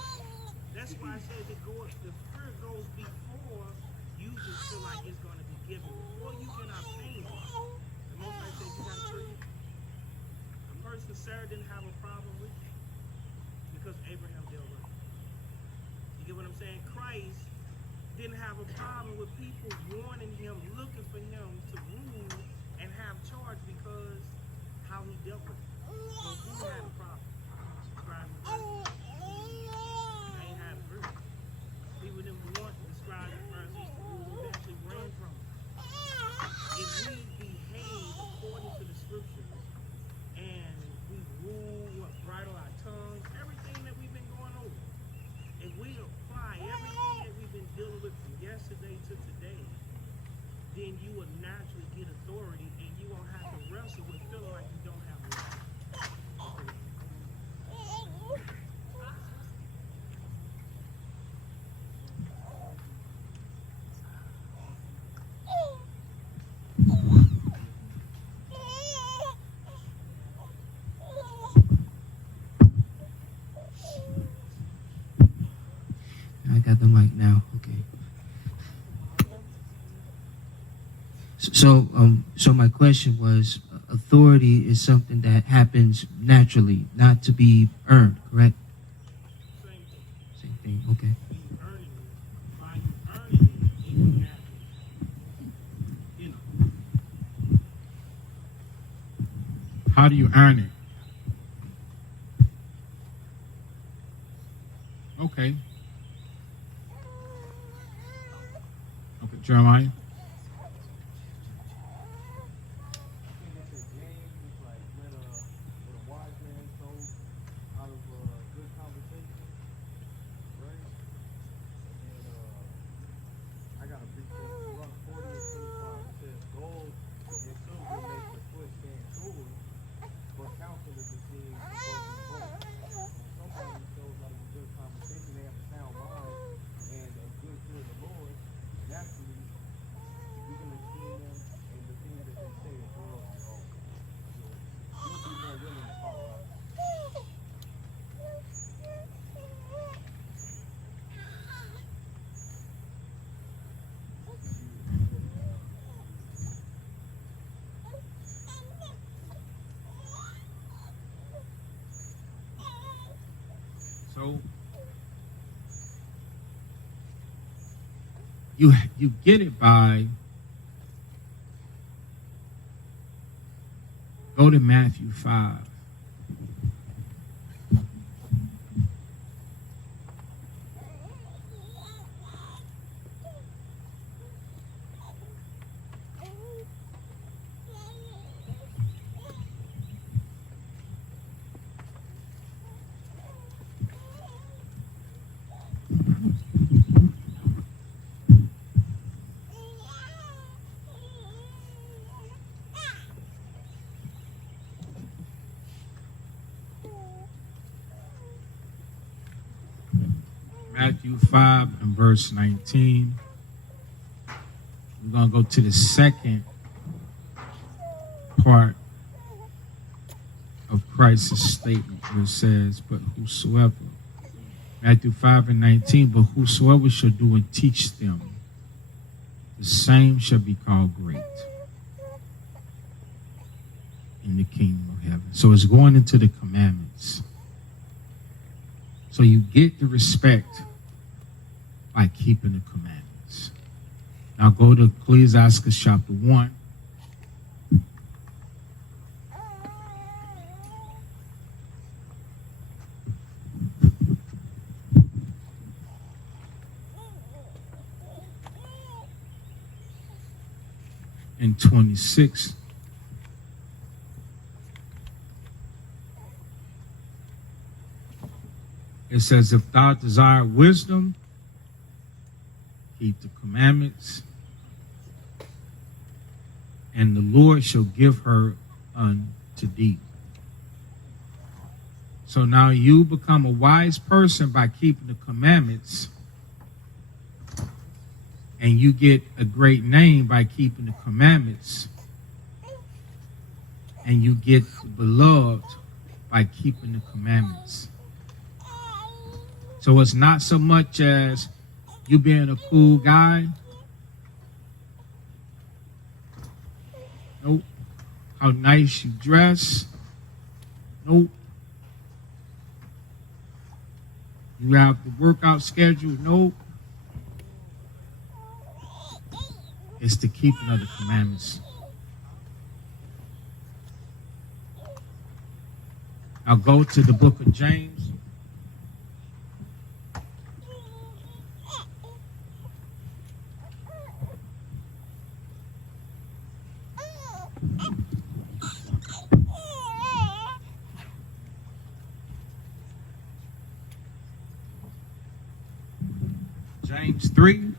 That's why I said the Spirit goes before you just feel like it's going to be given. Before you can obtain it. The Most High said you got to pray. A person Sarah didn't have a problem with because Abraham dealt with it. You get what I'm saying? Christ didn't have a problem with people wanting him, looking for him to rule and have charge because how he dealt with it. So who had a problem? Scribes and Pharisees. They ain't had a problem. People didn't want the scribes and Pharisees to rule. They actually ran from it. If we behave according to the scriptures and we rule, bridle our tongues, everything that we've been going over, if we apply everything that we've been dealing with from yesterday to today, then you will naturally get authority and you won't have to wrestle with feeling like you don't have the right. I got the mic now. Okay. So my question was, authority is something that happens naturally, not to be earned, correct? Same thing. Same thing. Okay. You How do you earn it? Okay. Okay, Jeremiah. So you get it by go to Matthew 5. Matthew 5 and verse 19. We're going to go to the second part of Christ's statement where it says, but whosoever, Matthew 5 and 19, but whosoever shall do and teach them, the same shall be called great in the kingdom of heaven. So it's going into the commandments. So you get the respect by keeping the commandments. Now go to Ecclesiastes chapter 1. And 26. It says, if thou desire wisdom, keep the commandments, and the Lord shall give her unto thee. So now you become a wise person by keeping the commandments, and you get a great name by keeping the commandments, and you get beloved by keeping the commandments. So it's not so much as you being a cool guy. Nope. How nice you dress. Nope. You have the workout schedule. Nope. It's the keeping of the commandments. I'll go to the book of James. James 3.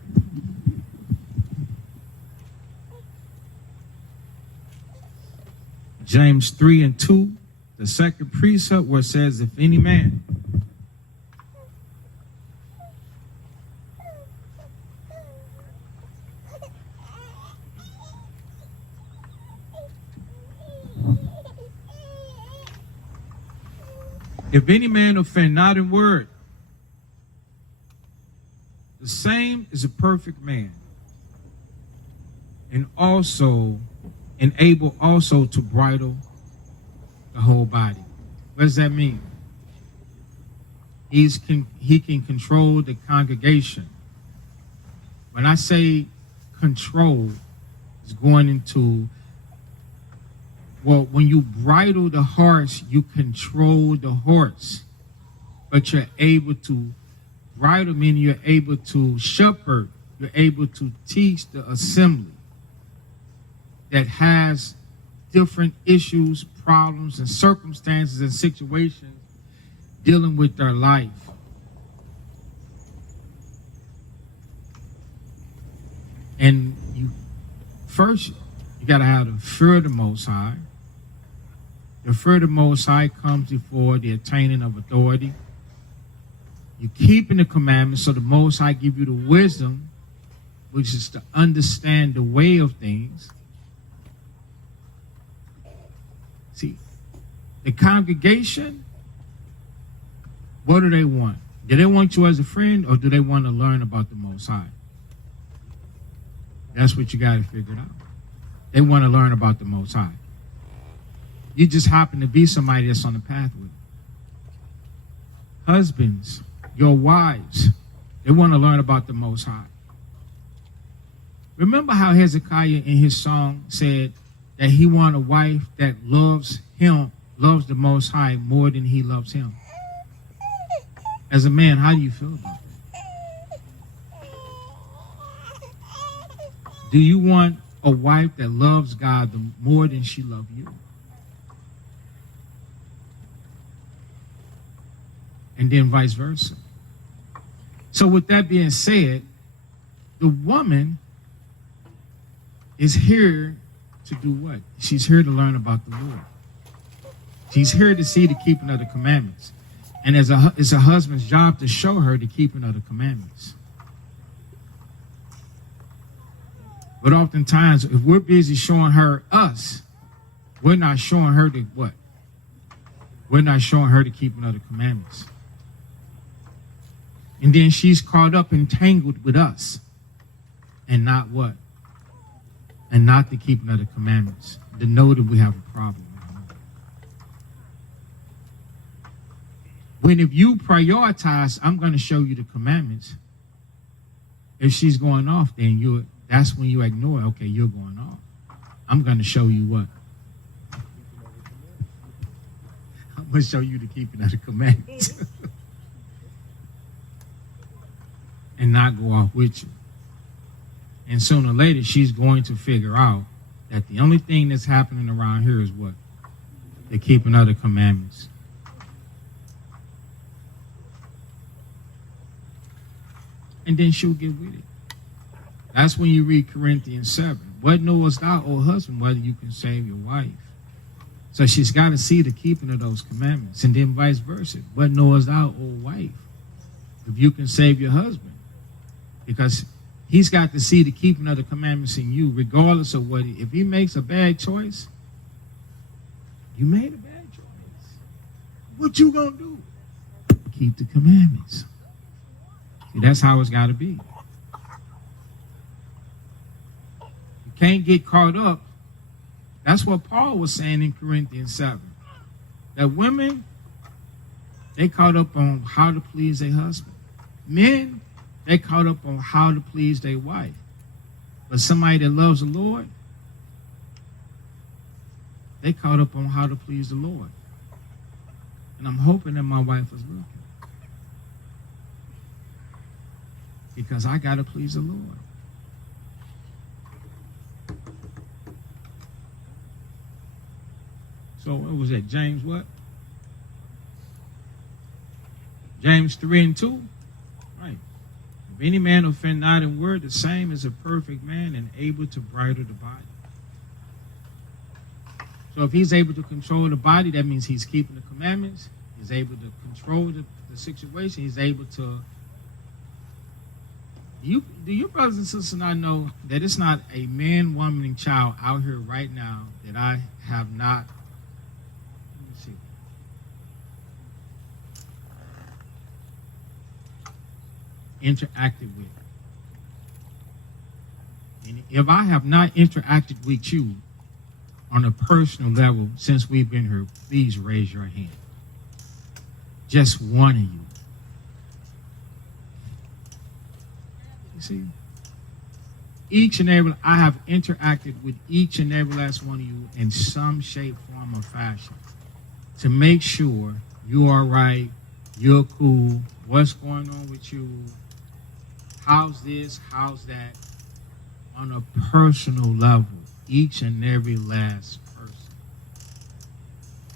James 3 and 2, the second precept where it says, if any man offend not in word, the same is a perfect man, and able also to bridle the whole body. What does that mean? He can control the congregation. When I say control, it's going into Well, when you bridle the horse, you control the horse. But you're able to bridle, meaning you're able to shepherd, you're able to teach the assembly that has different issues, problems, and circumstances and situations dealing with their life. And you got to have the fear of the Most High. The fear of the Most High comes before the attaining of authority. You keeping the commandments, so the Most High give you the wisdom, which is to understand the way of things. See, the congregation, what do they want? Do they want you as a friend, or do they want to learn about the Most High? That's what you got to figure out. They want to learn about the Most High. You just happen to be somebody that's on the pathway. Husbands, your wives, they want to learn about the Most High. Remember how Hezekiah in his song said that he wanted a wife that loves him, loves the Most High more than he loves him. As a man, how do you feel about that? Do you want a wife that loves God more than she loves you? And then vice versa. So with that being said, the woman is here to do what? She's here to learn about the Lord. She's here to see the keeping of the commandments. And it's a husband's job to show her the keeping of the commandments. But oftentimes, if we're busy showing her us, we're not showing her the what? We're not showing her the keeping of the commandments. And then she's caught up and tangled with us. And not what? And not the keeping of the commandments. To know that we have a problem. When if you prioritize, I'm going to show you the commandments. If she's going off, then that's when you ignore, okay, you're going off. I'm going to show you what? I'm going to show you the keeping of the commandments. And not go off with you. And sooner or later, she's going to figure out that the only thing that's happening around here is what? The keeping of the commandments. And then she'll get with it. That's when you read Corinthians 7. What knowest thou, O husband, whether you can save your wife? So she's got to see the keeping of those commandments. And then vice versa. What knowest thou, O wife, if you can save your husband? Because he's got to see the keeping of the commandments in you, regardless of what. If he makes a bad choice, you made a bad choice. What you gonna do? Keep the commandments. See, that's how it's got to be. You can't get caught up. That's what Paul was saying in Corinthians 7. That women, they caught up on how to please their husband. Men, they caught up on how to please their wife. But somebody that loves the Lord, they caught up on how to please the Lord. And I'm hoping that my wife is looking. Because I got to please the Lord. So what was that? James what? James 3:2? Right. If any man offend not in word, the same is a perfect man and able to bridle the body. So if he's able to control the body, that means he's keeping the commandments. He's able to control the situation. He's able to... Do you brothers and sisters not know that it's not a man, woman, and child out here right now that I have not... Let me see. Interacted with. And if I have not interacted with you on a personal level since we've been here, please raise your hand. Just one of you. You see? I have interacted with each and every last one of you in some shape, form, or fashion to make sure you are right, you're cool, what's going on with you, how's this, how's that, on a personal level, each and every last person.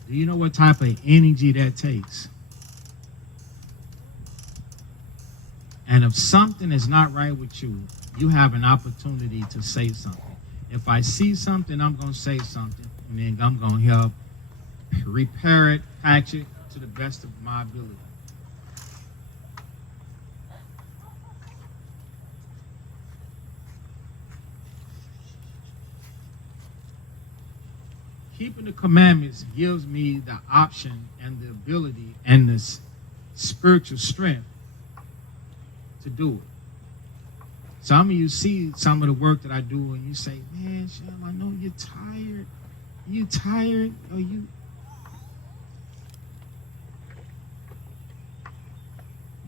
Do you know what type of energy that takes? And if something is not right with you, you have an opportunity to say something. If I see something, I'm going to say something, and then I'm going to help repair it, patch it to the best of my ability. Keeping the commandments gives me the option and the ability and the spiritual strength to do it. Some of you see some of the work that I do and you say, man, Shem, I know you're tired. You tired? Or you?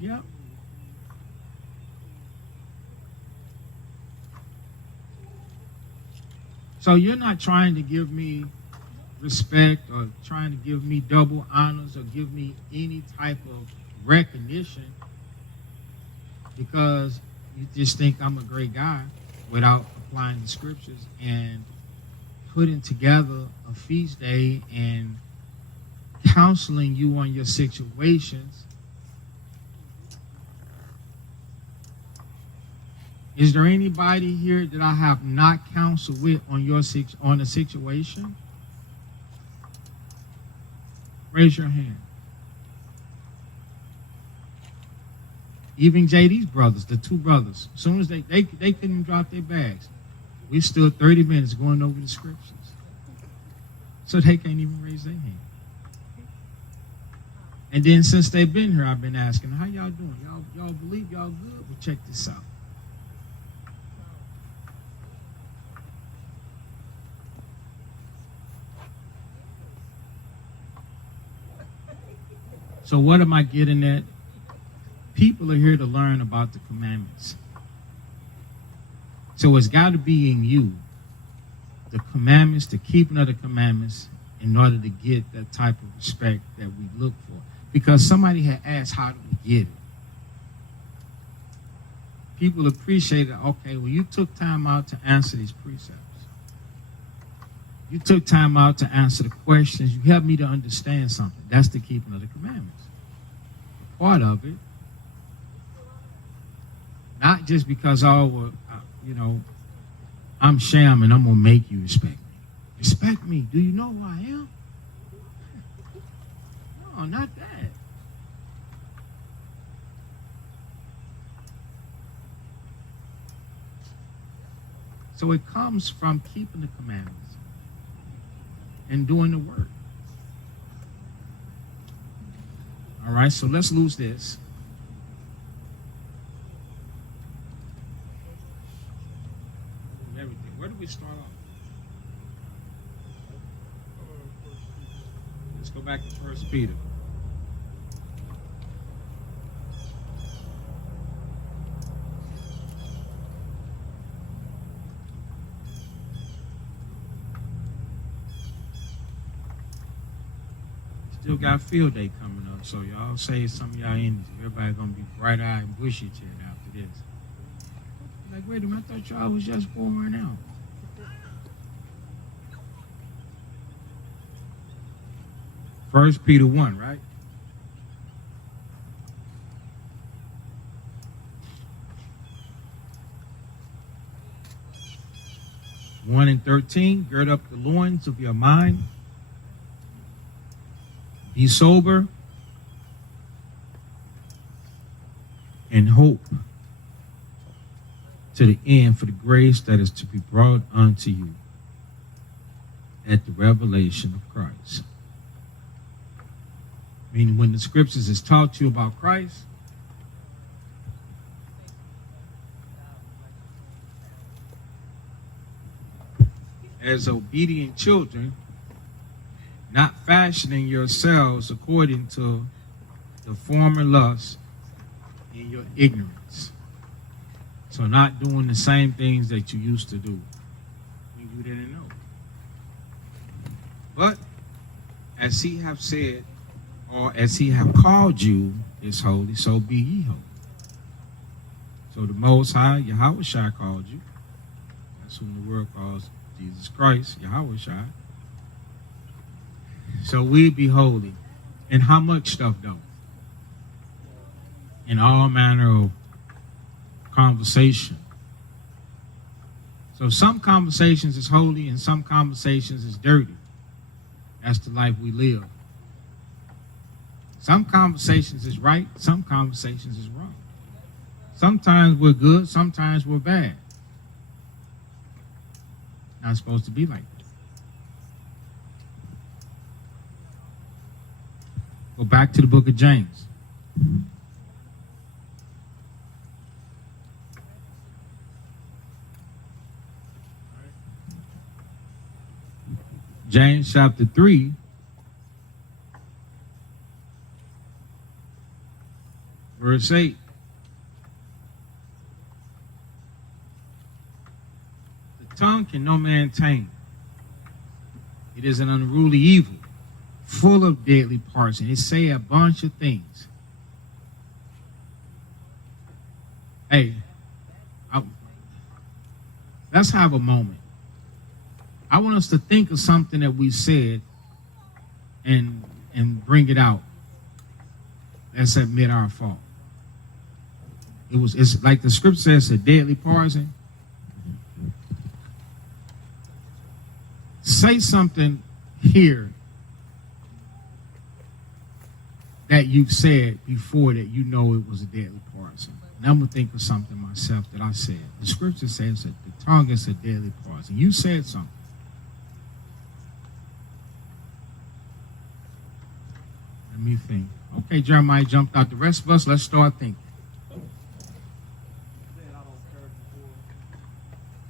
Yep. So you're not trying to give me respect or trying to give me double honors or give me any type of recognition because you just think I'm a great guy without applying the scriptures and putting together a feast day and counseling you on your situations. Is there anybody here that I have not counseled with on a situation? Raise your hand. Even JD's brothers, the two brothers, as soon as they couldn't drop their bags, we stood 30 minutes going over the scriptures. So they can't even raise their hand. And then since they've been here, I've been asking, how y'all doing? Y'all believe y'all good? Well, check this out. So what am I getting at? People are here to learn about the commandments. So it's got to be in you, the commandments, the keeping of the commandments, in order to get that type of respect that we look for. Because somebody had asked, how do we get it? People appreciate it. Okay, well, you took time out to answer these precepts. You took time out to answer the questions. You helped me to understand something. That's the keeping of the commandments. Part of it. Not just because, I'm Sham and I'm going to make you respect me. Respect me. Do you know who I am? No, not that. So it comes from keeping the commandments and doing the work. All right, so let's lose this. Everything. Where do we start off? Let's go back to 1 Peter. Still got field day coming up, so y'all save some of y'all energy. Everybody gonna be bright-eyed and bushy-tailed after this. Like, wait a minute, I thought y'all was just pouring out. First Peter 1, right? One and 13, gird up the loins of your mind. Be sober and hope to the end for the grace that is to be brought unto you at the revelation of Christ. Meaning when the scriptures is taught to you about Christ, as obedient children, not fashioning yourselves according to the former lusts in your ignorance. So not doing the same things that you used to do when you didn't know. But as he have said, or as he have called you is holy, so be ye holy. So the Most High, Yahweh Shai, called you. That's whom the world calls Jesus Christ, Yahweh Shai. So we be holy. And how much stuff though? In all manner of conversation. So some conversations is holy and some conversations is dirty. That's the life we live. Some conversations is right, some conversations is wrong. Sometimes we're good, sometimes we're bad. Not supposed to be like that. Go back to the book of James. James chapter 3. Verse 8. The tongue can no man tame. It is an unruly evil, full of deadly parts, and it say a bunch of things. Hey, let's have a moment. I want us to think of something that we said and bring it out. Let's admit our fault. It's like the scripture says, a deadly poison. Say something here that you've said before that you know it was a deadly poison. And I'm going to think of something myself that I said. The scripture says that the tongue is a deadly poison. You said something. Let me think. Okay, Jeremiah jumped out. The rest of us, let's start thinking.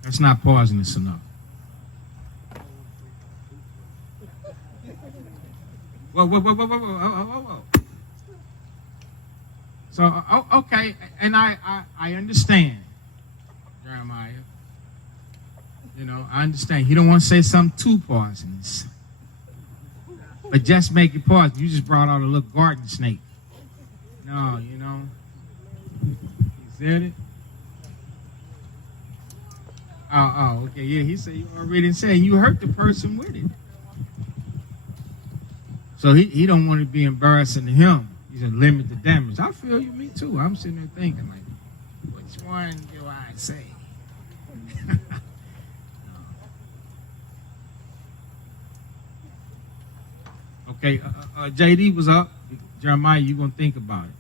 That's not poisonous enough. Whoa. So, okay, and I understand, Jeremiah. You know, I understand. You don't want to say something too poisonous. But just make it poison. You just brought out a little garden snake. No, you know. You said it? Oh, okay, yeah, he said you already said you hurt the person with it. So he don't want to be embarrassing to him. He said limit the damage. I feel you, me too. I'm sitting there thinking like, which one do I say? Okay, JD was up. Jeremiah, you gonna think about it.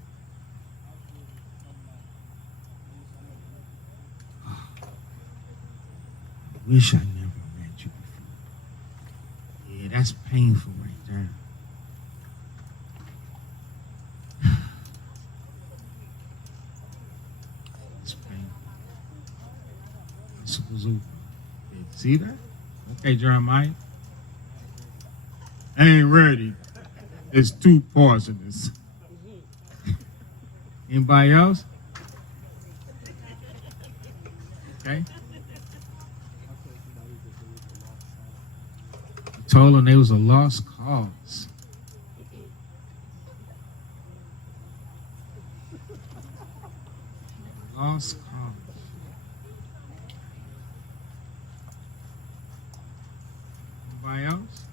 I wish I never met you before. Yeah, that's painful right there. That's painful. See that? Okay, Jeremiah. I ain't ready. It's too poisonous. Anybody else? Okay. I told them they was a lost cause. Lost cause. Anybody else?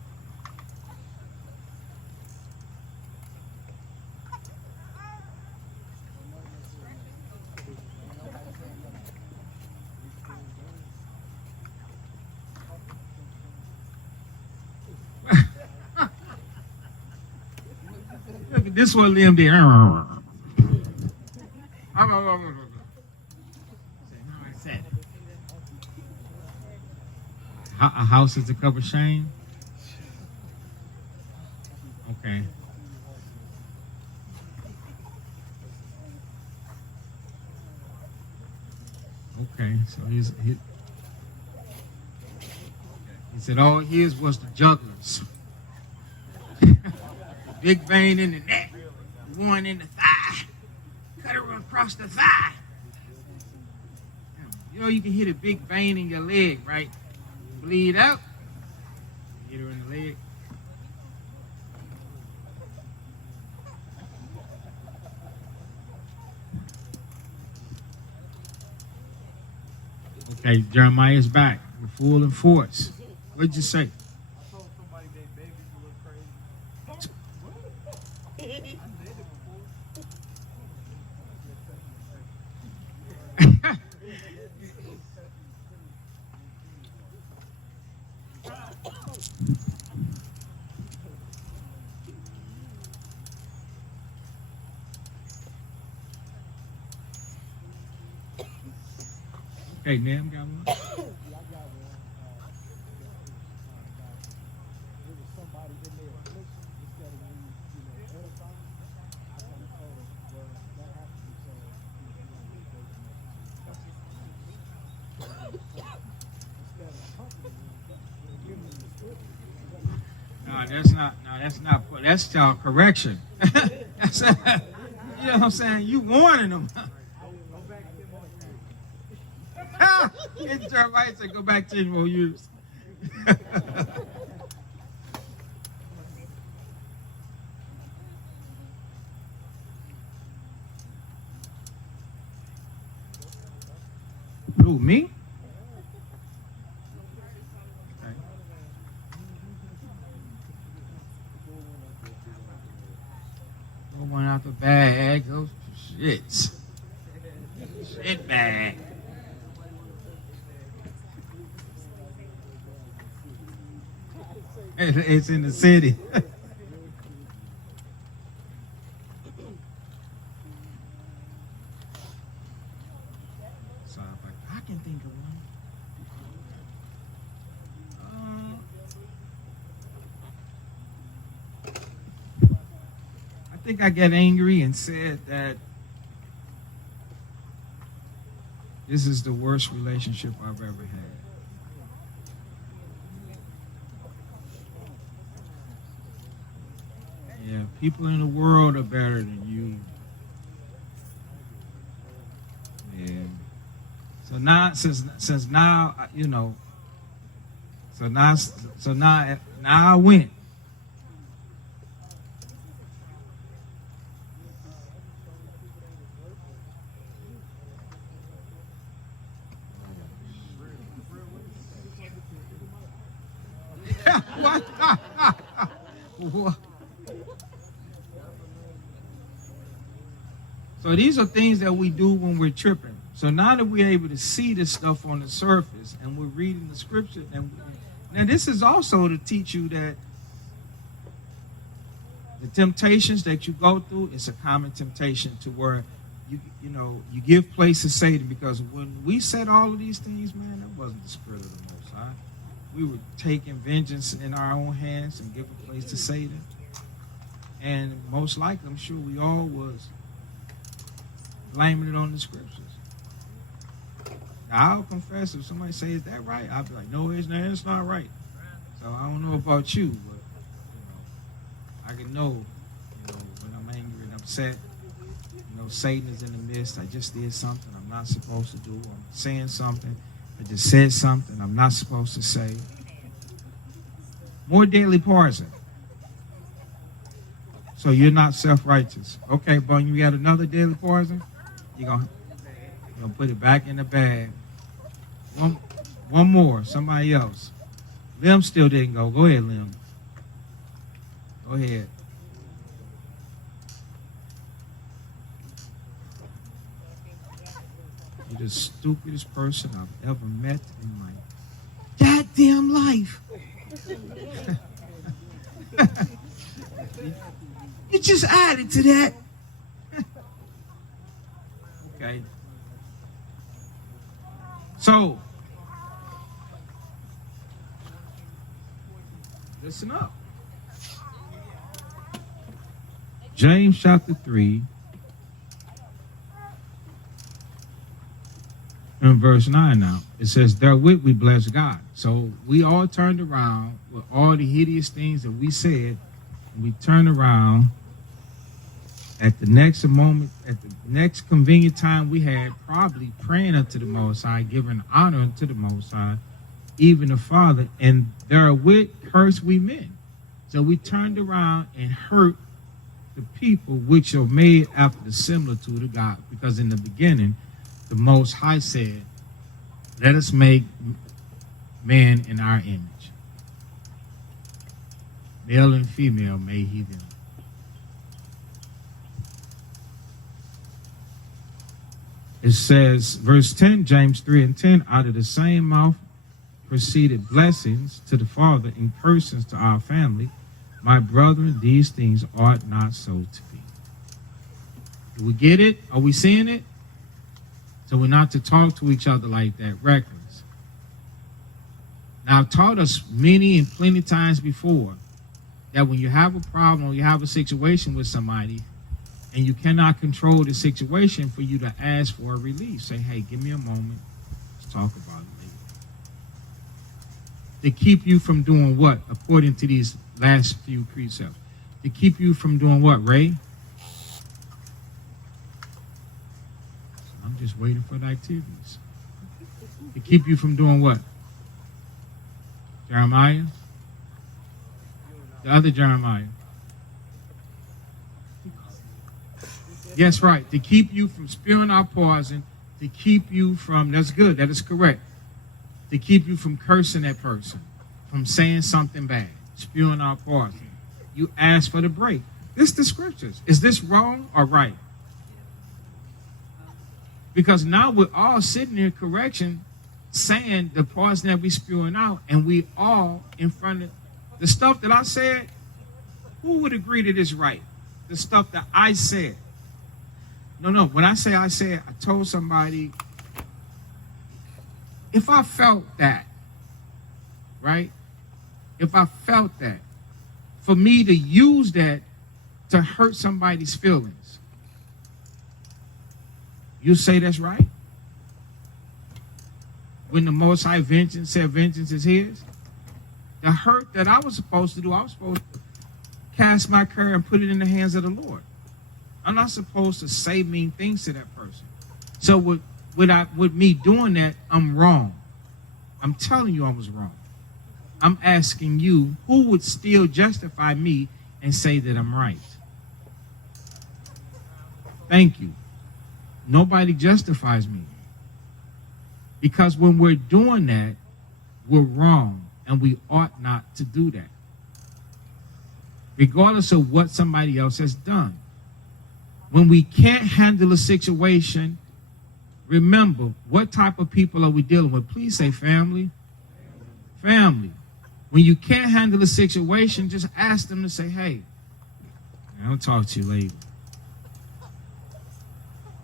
Look at this one, Liam did. A house is to cover shame. Okay. Okay, so he said all his was the jugglers. Big vein in the neck, one in the thigh, cut her across the thigh. You know, you can hit a big vein in your leg, right? Bleed out. Hit her in the leg. Okay, Jeremiah's back. We're full in force. What'd you say? Okay, ma'am, got one? That's y'all correction. That's, you know what I'm saying? You warning them. Jeremiah said, go back 10 more years. Who, me? Okay. Go one out the bag. Those shits. Shit bag. It's in the city. So I can think of one. I think I got angry and said that this is the worst relationship I've ever had. Yeah, people in the world are better than you. Yeah. So now, since now, you know. So now I win. What? What? So these are things that we do when we're tripping. So now that we're able to see this stuff on the surface and we're reading the scripture, and now this is also to teach you that the temptations that you go through is a common temptation to where you give place to Satan, because when we said all of these things, man, that wasn't the spirit of the Most High. We were taking vengeance in our own hands and giving place to Satan. And most likely, I'm sure we all was blaming it on the scriptures. Now, I'll confess, if somebody says, is that right? I'll be like, no, it's not right. So I don't know about you, but I can know, when I'm angry and upset, Satan is in the midst. I just did something I'm not supposed to do. I'm saying something. I just said something I'm not supposed to say. More deadly poison. So you're not self-righteous. Okay, but you got another deadly poison? You're gonna put it back in the bag. One more. Somebody else. Lim still didn't go. Go ahead, Lim. Go ahead. You're the stupidest person I've ever met in my goddamn life. You just added to that. Okay. So, listen up. James chapter 3 and verse 9 now. It says, therewith we bless God. So we all turned around with all the hideous things that we said. And we turned around at the next moment, at the next convenient time we had, probably praying unto the Most High, giving honor unto the Most High, even the Father, and therewith curse we men. So we turned around and hurt the people which are made after the similitude of God, because in the beginning, the Most High said, let us make man in our image. Male and female made he them. It says, verse 10, James 3 and 10, out of the same mouth proceeded blessings to the Father and cursings to our family. My brethren, these things ought not so to be. Do we get it? Are we seeing it? So we're not to talk to each other like that, reckless. Now, I've taught us many and plenty times before that when you have a problem or you have a situation with somebody and you cannot control the situation, for you to ask for a relief. Say, hey, give me a moment. Let's talk about it later. To keep you from doing what? According to these last few precepts. To keep you from doing what, Ray? I'm just waiting for the activities. To keep you from doing what? Jeremiah? The other Jeremiah. Yes, right. To keep you from spewing out poison, to keep you from, that's good, that is correct. To keep you from cursing that person, from saying something bad, spewing out poison. You ask for the break. This is the scriptures. Is this wrong or right? Because now we're all sitting in correction, saying the poison that we spewing out, and we all in front of the stuff that I said. Who would agree that it's right? The stuff that I said. No. When I say I said, I told somebody, if I felt that, right? If I felt that, for me to use that to hurt somebody's feelings, you say that's right? When the Most High vengeance said vengeance is his, the hurt that I was supposed to do, I was supposed to cast my care and put it in the hands of the Lord. I'm not supposed to say mean things to that person. So with me doing that, I'm wrong. I'm telling you I was wrong. I'm asking you, who would still justify me and say that I'm right? Thank you. Nobody justifies me. Because when we're doing that, we're wrong, and we ought not to do that. Regardless of what somebody else has done. When we can't handle a situation, remember, what type of people are we dealing with? Please say family. Family. When you can't handle a situation, just ask them to say, hey, I'll talk to you later.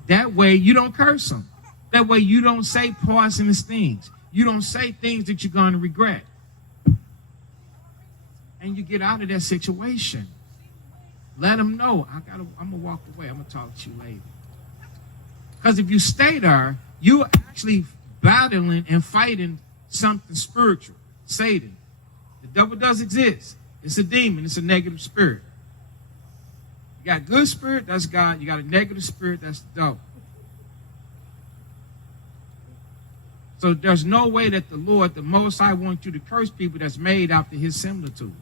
That way you don't curse them. That way you don't say poisonous things. You don't say things that you're going to regret. And you get out of that situation. Let them know, I'm going to walk away. I'm going to talk to you later. Because if you stay there, you're actually battling and fighting something spiritual. Satan. The devil does exist. It's a demon. It's a negative spirit. You got a good spirit, that's God. You got a negative spirit, that's the devil. So there's no way that the Lord, the Most High, wants you to curse people that's made after his similitude.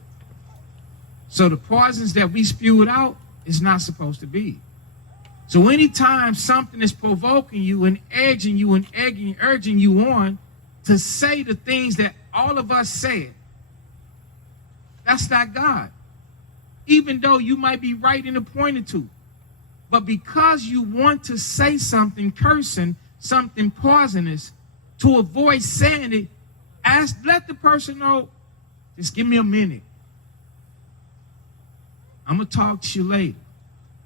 So the poisons that we spewed out is not supposed to be. So anytime something is provoking you and edging you and urging you on to say the things that all of us said, that's not God. Even though you might be right in a point or two. But because you want to say something cursing, something poisonous, to avoid saying it, let the person know, just give me a minute. I'm going to talk to you later.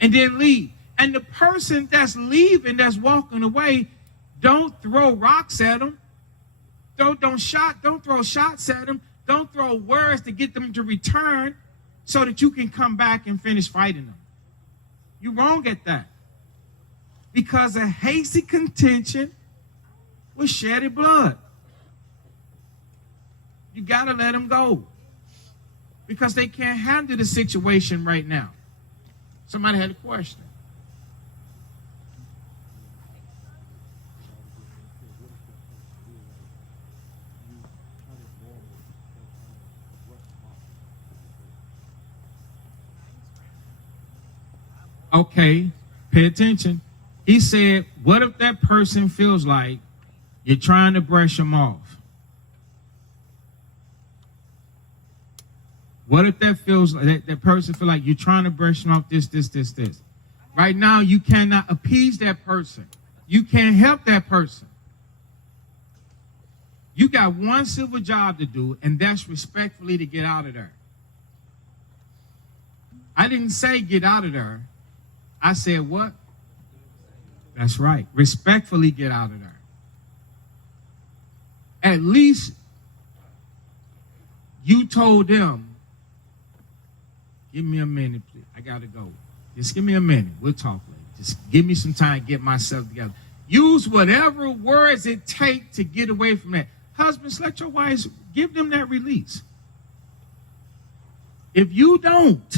And then leave. And the person that's leaving, that's walking away, don't throw rocks at them. Don't throw shots at them. Don't throw words to get them to return so that you can come back and finish fighting them. You're wrong at that. Because a hasty contention will shed blood. You got to let them go. Because they can't handle the situation right now. Somebody had a question. Okay, pay attention. He said, what if that person feels like you're trying to brush them off? What if that feels like that person feel like you're trying to brush them off this. Right now, you cannot appease that person. You can't help that person. You got one civil job to do, and that's respectfully to get out of there. I didn't say get out of there. I said what? That's right. Respectfully get out of there. At least you told them, give me a minute, please. I got to go. Just give me a minute. We'll talk later. Just give me some time to get myself together. Use whatever words it takes to get away from that. Husbands, let your wives, give them that release. If you don't,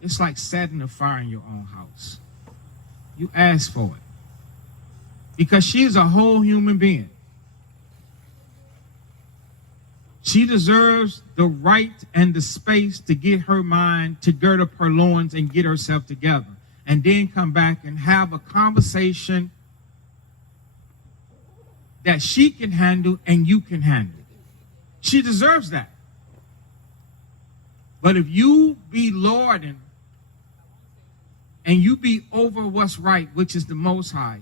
it's like setting a fire in your own house. You ask for it. Because she is a whole human being. She deserves the right and the space to get her mind, to gird up her loins and get herself together. And then come back and have a conversation that she can handle and you can handle. She deserves that. But if you be lording and you be over what's right, which is the Most High,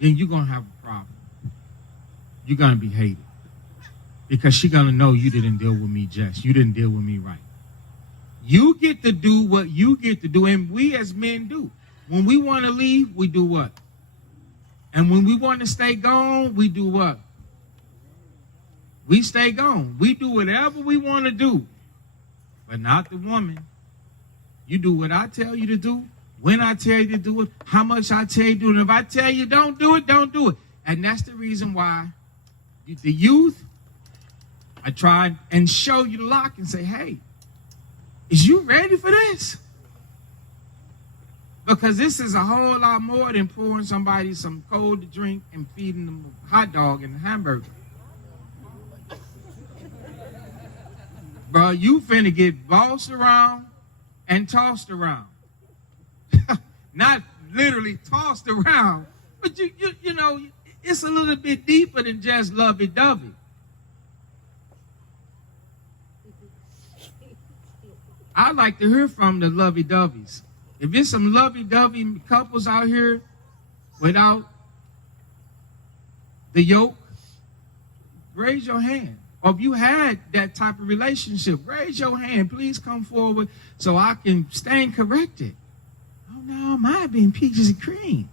then you're going to have a problem. You're going to be hated. Because she's going to know you didn't deal with me just. You didn't deal with me right. You get to do what you get to do, and we as men do. When we want to leave, we do what? And when we want to stay gone, we do what? We stay gone. We do whatever we want to do, but not the woman. You do what I tell you to do, when I tell you to do it, how much I tell you to do it. And if I tell you don't do it, don't do it. And that's the reason why the youth, I try and show you the lock and say, hey, is you ready for this? Because this is a whole lot more than pouring somebody some cold to drink and feeding them a hot dog and a hamburger. Bro, you finna get bossed around and tossed around. Not literally tossed around, but you know, it's a little bit deeper than just lovey-dovey. I like to hear from the lovey-doveys. If there's some lovey-dovey couples out here without the yoke, raise your hand. Or if you had that type of relationship, raise your hand. Please come forward so I can stand corrected. Oh, no, mine being peaches and cream.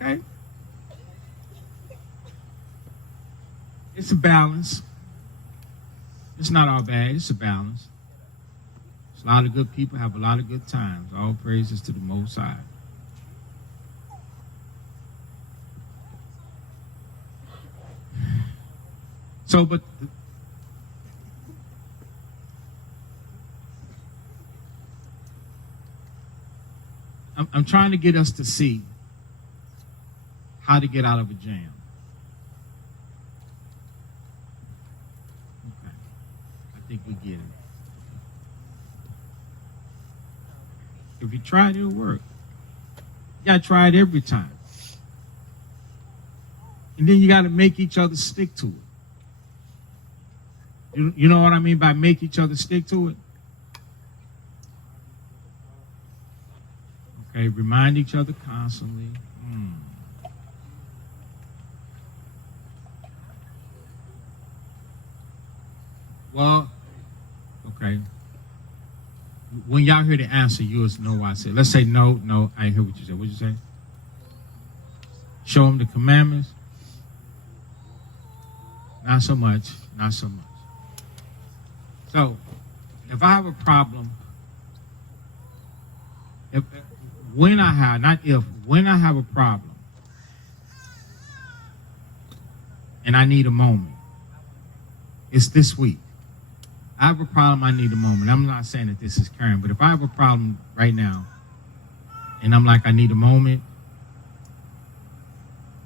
Okay. It's a balance. It's not all bad. It's a balance. There's a lot of good people have a lot of good times. All praises to the Most High. So, but I'm trying to get us to see how to get out of a jam. Okay. I think we get it. If you try it, it'll work. You gotta try it every time. And then you gotta make each other stick to it. You know what I mean by make each other stick to it? Okay, remind each other constantly. Well, okay. When y'all hear the answer, you'll know what I said. Let's say no, I didn't hear what you said. What'd you say? Show them the commandments? Not so much, not so much. So, if I have a problem, when I have a problem, and I need a moment, it's this week. I have a problem, I need a moment. I'm not saying that this is current, but if I have a problem right now, and I'm like, I need a moment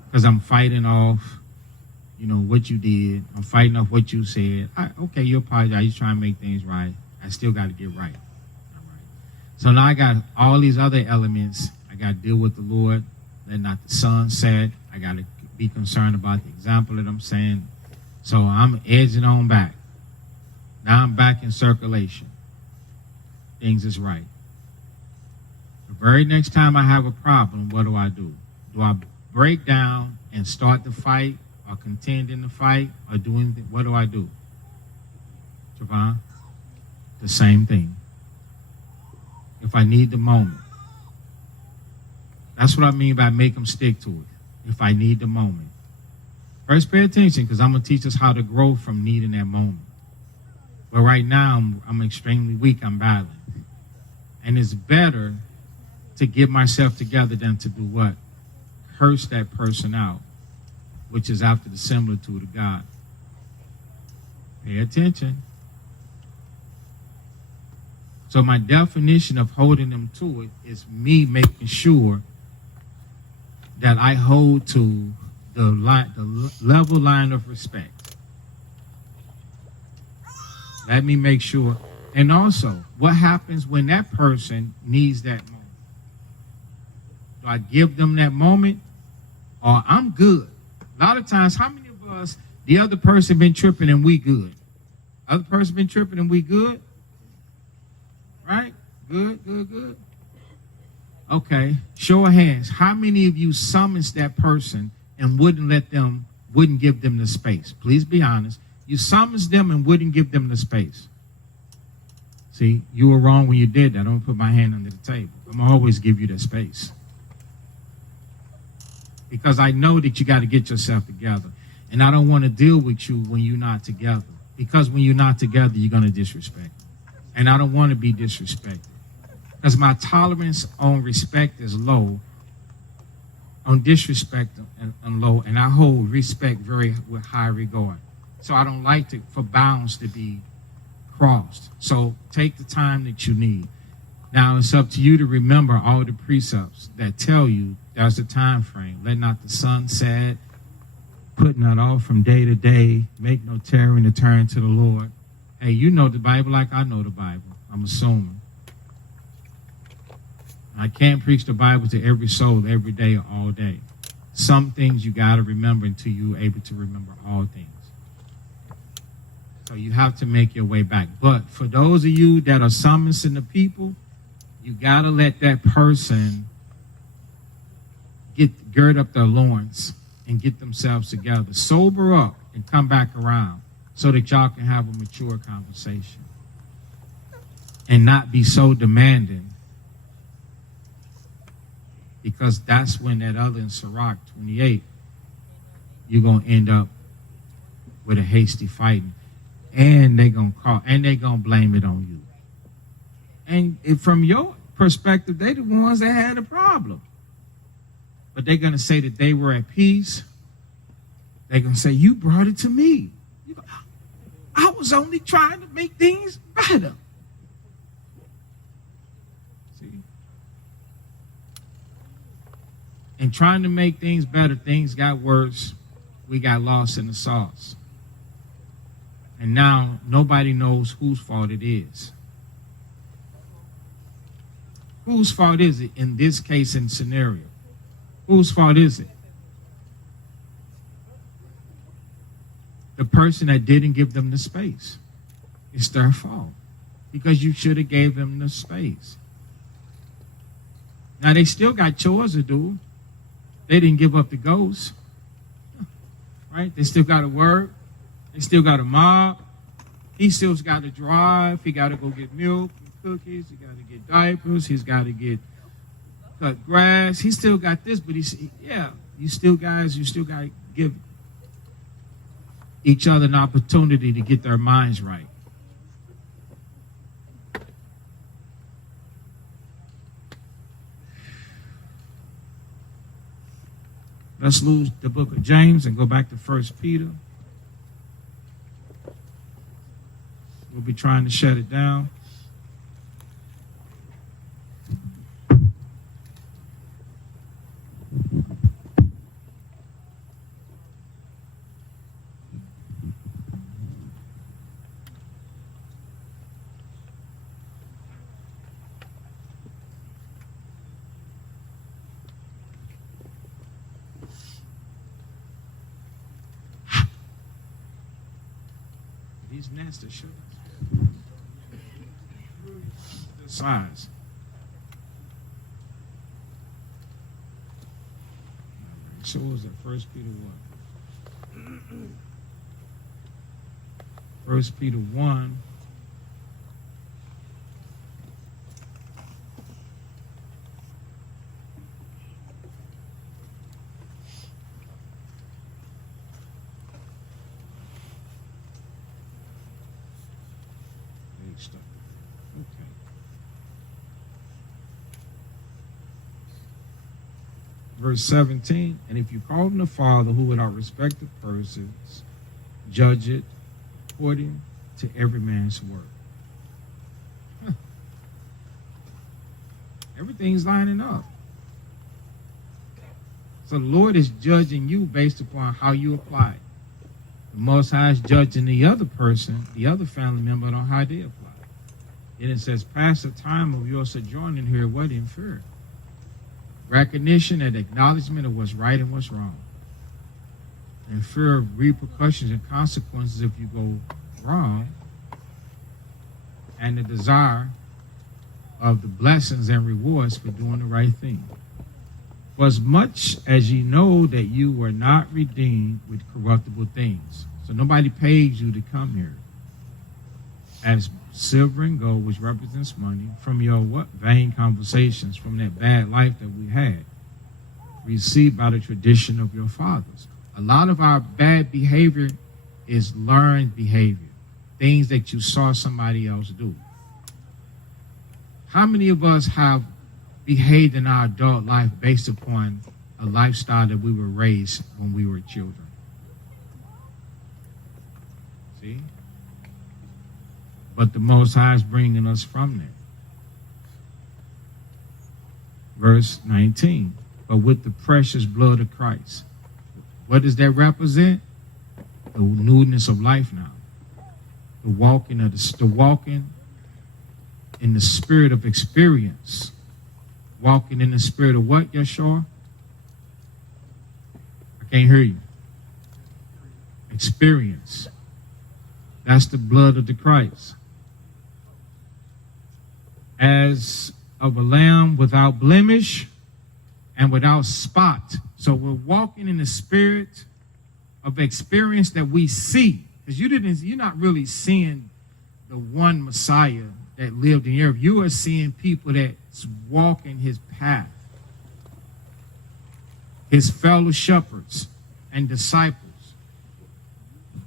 because I'm fighting off, what you did. I'm fighting off what you said. Okay, you apologize. You're trying to make things right. I still got to get right. All right. So now I got all these other elements. I got to deal with the Lord. Let not the sun set. I got to be concerned about the example that I'm saying. So I'm edging on back. Now I'm back in circulation. Things is right. The very next time I have a problem, what do? Do I break down and start the fight or contend in the fight or do anything? What do? Javon? The same thing. If I need the moment. That's what I mean by make them stick to it. If I need the moment. First, pay attention because I'm going to teach us how to grow from needing that moment. But right now, I'm extremely weak. I'm battling. And it's better to get myself together than to do what? Curse that person out, which is after the similitude of God. Pay attention. So my definition of holding them to it is me making sure that I hold to the level line of respect. Let me make sure. And also, what happens when that person needs that moment? Do I give them that moment? Or I'm good? A lot of times, how many of us, the other person been tripping and we good? Other person been tripping and we good? Right? Good. Okay, show of hands. How many of you summons that person and wouldn't give them the space? Please be honest. You summons them and wouldn't give them the space. See, you were wrong when you did that. Don't put my hand under the table. I'm going to always give you that space. Because I know that you got to get yourself together. And I don't want to deal with you when you're not together. Because when you're not together, you're going to disrespect. And I don't want to be disrespected. Because my tolerance on respect is low, on disrespect and low, and I hold respect very with high regard. So I don't like for bounds to be crossed. So take the time that you need. Now it's up to you to remember all the precepts that tell you there's a time frame. Let not the sun set, put not off from day to day, make no tarrying to turn to the Lord. Hey, you know the Bible like I know the Bible. I'm assuming. I can't preach the Bible to every soul every day or all day. Some things you got to remember until you're able to remember all things. So you have to make your way back. But for those of you that are summoning the people, you got to let that person gird up their loins and get themselves together. Sober up and come back around so that y'all can have a mature conversation. And not be so demanding. Because that's when that other in Sirach 28, you're going to end up with a hasty fighting. And they're going to blame it on you. And from your perspective, they're the ones that had a problem. But they're going to say that they were at peace. They're going to say, you brought it to me. I was only trying to make things better. See? And trying to make things better, things got worse. We got lost in the sauce. And now nobody knows whose fault it is. Whose fault is it in this case and scenario? Whose fault is it? The person that didn't give them the space. It's their fault. Because you should have gave them the space. Now they still got chores to do. They didn't give up the ghost. Right? They still got to work. They still got to mop. He still's got to drive. He got to go get milk and cookies. He got to get diapers. He's got to get cut grass. He still got this, but you still got to give each other an opportunity to get their minds right. Let's lose the book of James and go back to 1 Peter. We'll be trying to shut it down. These nets are short. The size. So what was that? 1 Peter what? 1 Peter 1. Okay. Verse 17, and if you call him the Father who without respect of persons judge it according to every man's work. Huh. Everything's lining up. So the Lord is judging you based upon how you apply it. The Most High is judging the other person, the other family member, on how they apply it. And it says, pass the time of your sojourning here, what in fear? Recognition and acknowledgement of what's right and what's wrong. And fear of repercussions and consequences if you go wrong. And the desire of the blessings and rewards for doing the right thing. For as much as ye know that you were not redeemed with corruptible things. So nobody paid you to come here. As silver and gold, which represents money, from your what? Vain conversations, from that bad life that we had, received by the tradition of your fathers. A lot of our bad behavior is learned behavior, things that you saw somebody else do. How many of us have behaved in our adult life based upon a lifestyle that we were raised when we were children? See? But the Most High is bringing us from that. Verse 19, but with the precious blood of Christ. What does that represent? The newness of life now. The walking in the spirit of experience. Walking in the spirit of what, Yeshua? I can't hear you. Experience. That's the blood of the Christ. As of a lamb without blemish and without spot. So we're walking in the spirit of experience that we see. Because you're not really seeing the one Messiah that lived in earth. You are seeing people that's walking his path. His fellow shepherds and disciples.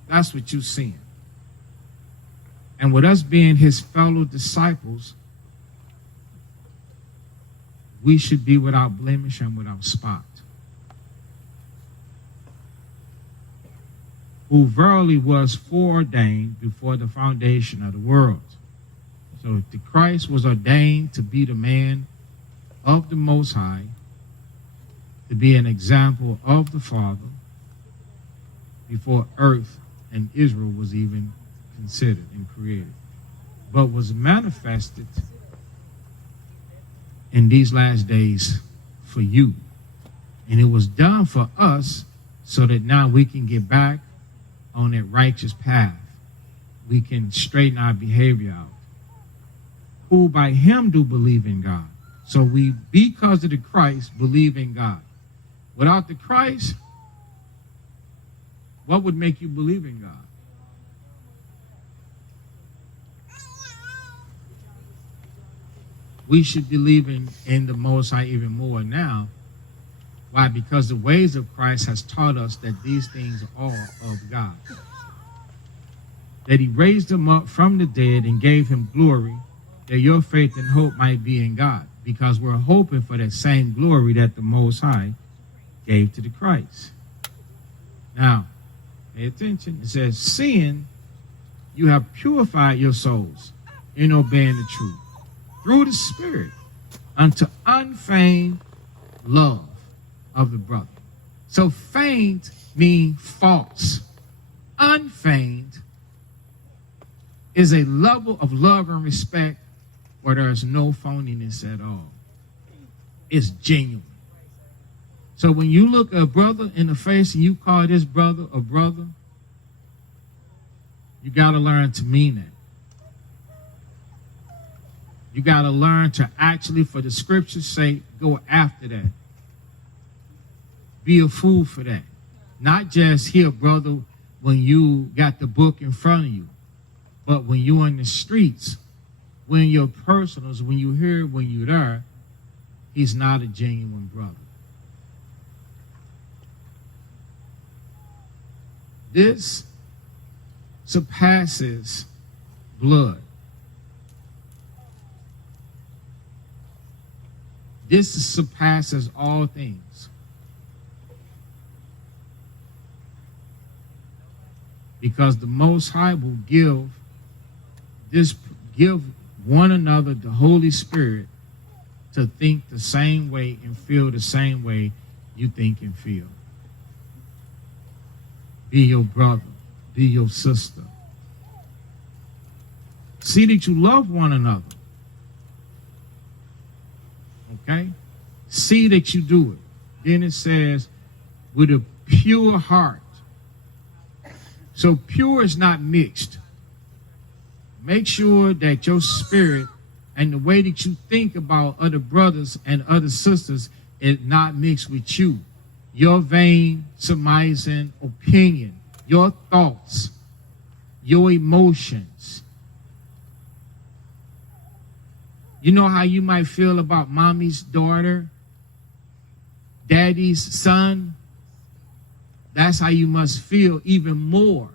That's what you're seeing. And with us being his fellow disciples, we should be without blemish and without spot. Who verily was foreordained before the foundation of the world. So the Christ was ordained to be the man of the Most High, to be an example of the Father before earth and Israel was even considered and created, but was manifested in these last days for you. And it was done for us so that now we can get back on that righteous path. We can straighten our behavior out. Who by him do believe in God. So we, because of the Christ, believe in God. Without the Christ, what would make you believe in God? We should believe in the Most High even more now. Why? Because the ways of Christ has taught us that these things are of God. That he raised him up from the dead and gave him glory, that your faith and hope might be in God. Because we're hoping for that same glory that the Most High gave to the Christ. Now, pay attention. It says, seeing you have purified your souls in obeying the truth through the Spirit unto unfeigned love of the brother. So feigned means false. Unfeigned is a level of love and respect where there is no phoniness at all. It's genuine. So when you look a brother in the face and you call this brother a brother, You got to learn to mean it. You got to learn to actually, for the scripture's sake, go after that. Be a fool for that. Not just here, brother, when you got the book in front of you, but when you're in the streets, when your personals, when you hear, when you're there, he's not a genuine brother. This surpasses blood. This surpasses all things. Because the Most High will give one another the Holy Spirit to think the same way and feel the same way you think and feel. Be your brother. Be your sister. See that you love one another. Okay? See that you do it. Then it says, with a pure heart. So pure is not mixed. Make sure that your spirit and the way that you think about other brothers and other sisters is not mixed with you. Your vain, surmising opinion, your thoughts, your emotions. You know how you might feel about mommy's daughter, daddy's son? That's how you must feel even more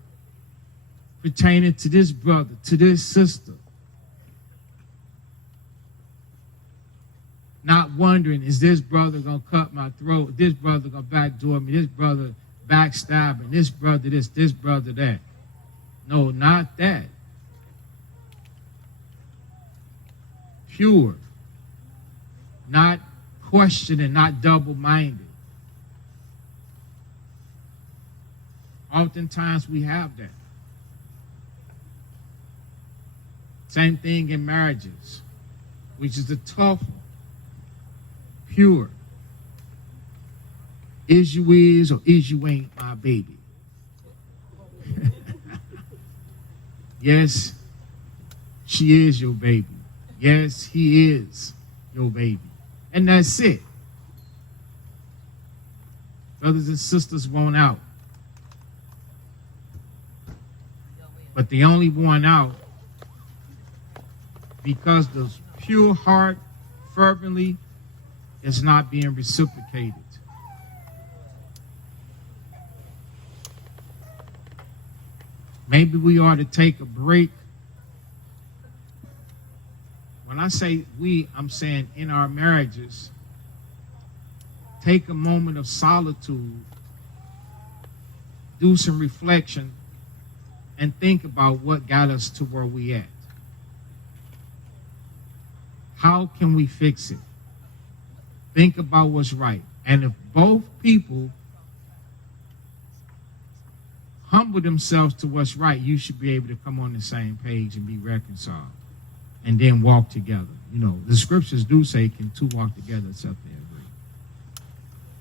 pertaining to this brother, to this sister. Not wondering, is this brother going to cut my throat? This brother going to backdoor me? This brother backstabbing? This brother this brother that? No, not that. Pure. Not questioning, not double-minded. Oftentimes we have that. Same thing in marriages, which is the tough one. Pure. Is you is or is you ain't my baby? Yes, she is your baby. Yes, he is your baby. And that's it. Brothers and sisters won't out. But they only want out because the pure heart fervently is not being reciprocated. Maybe we ought to take a break. When I say we, I'm saying in our marriages, take a moment of solitude, do some reflection, and think about what got us to where we at. How can we fix it? Think about what's right. And if both people humble themselves to what's right, you should be able to come on the same page and be reconciled and then walk together. You know, the scriptures do say, can two walk together except they agree?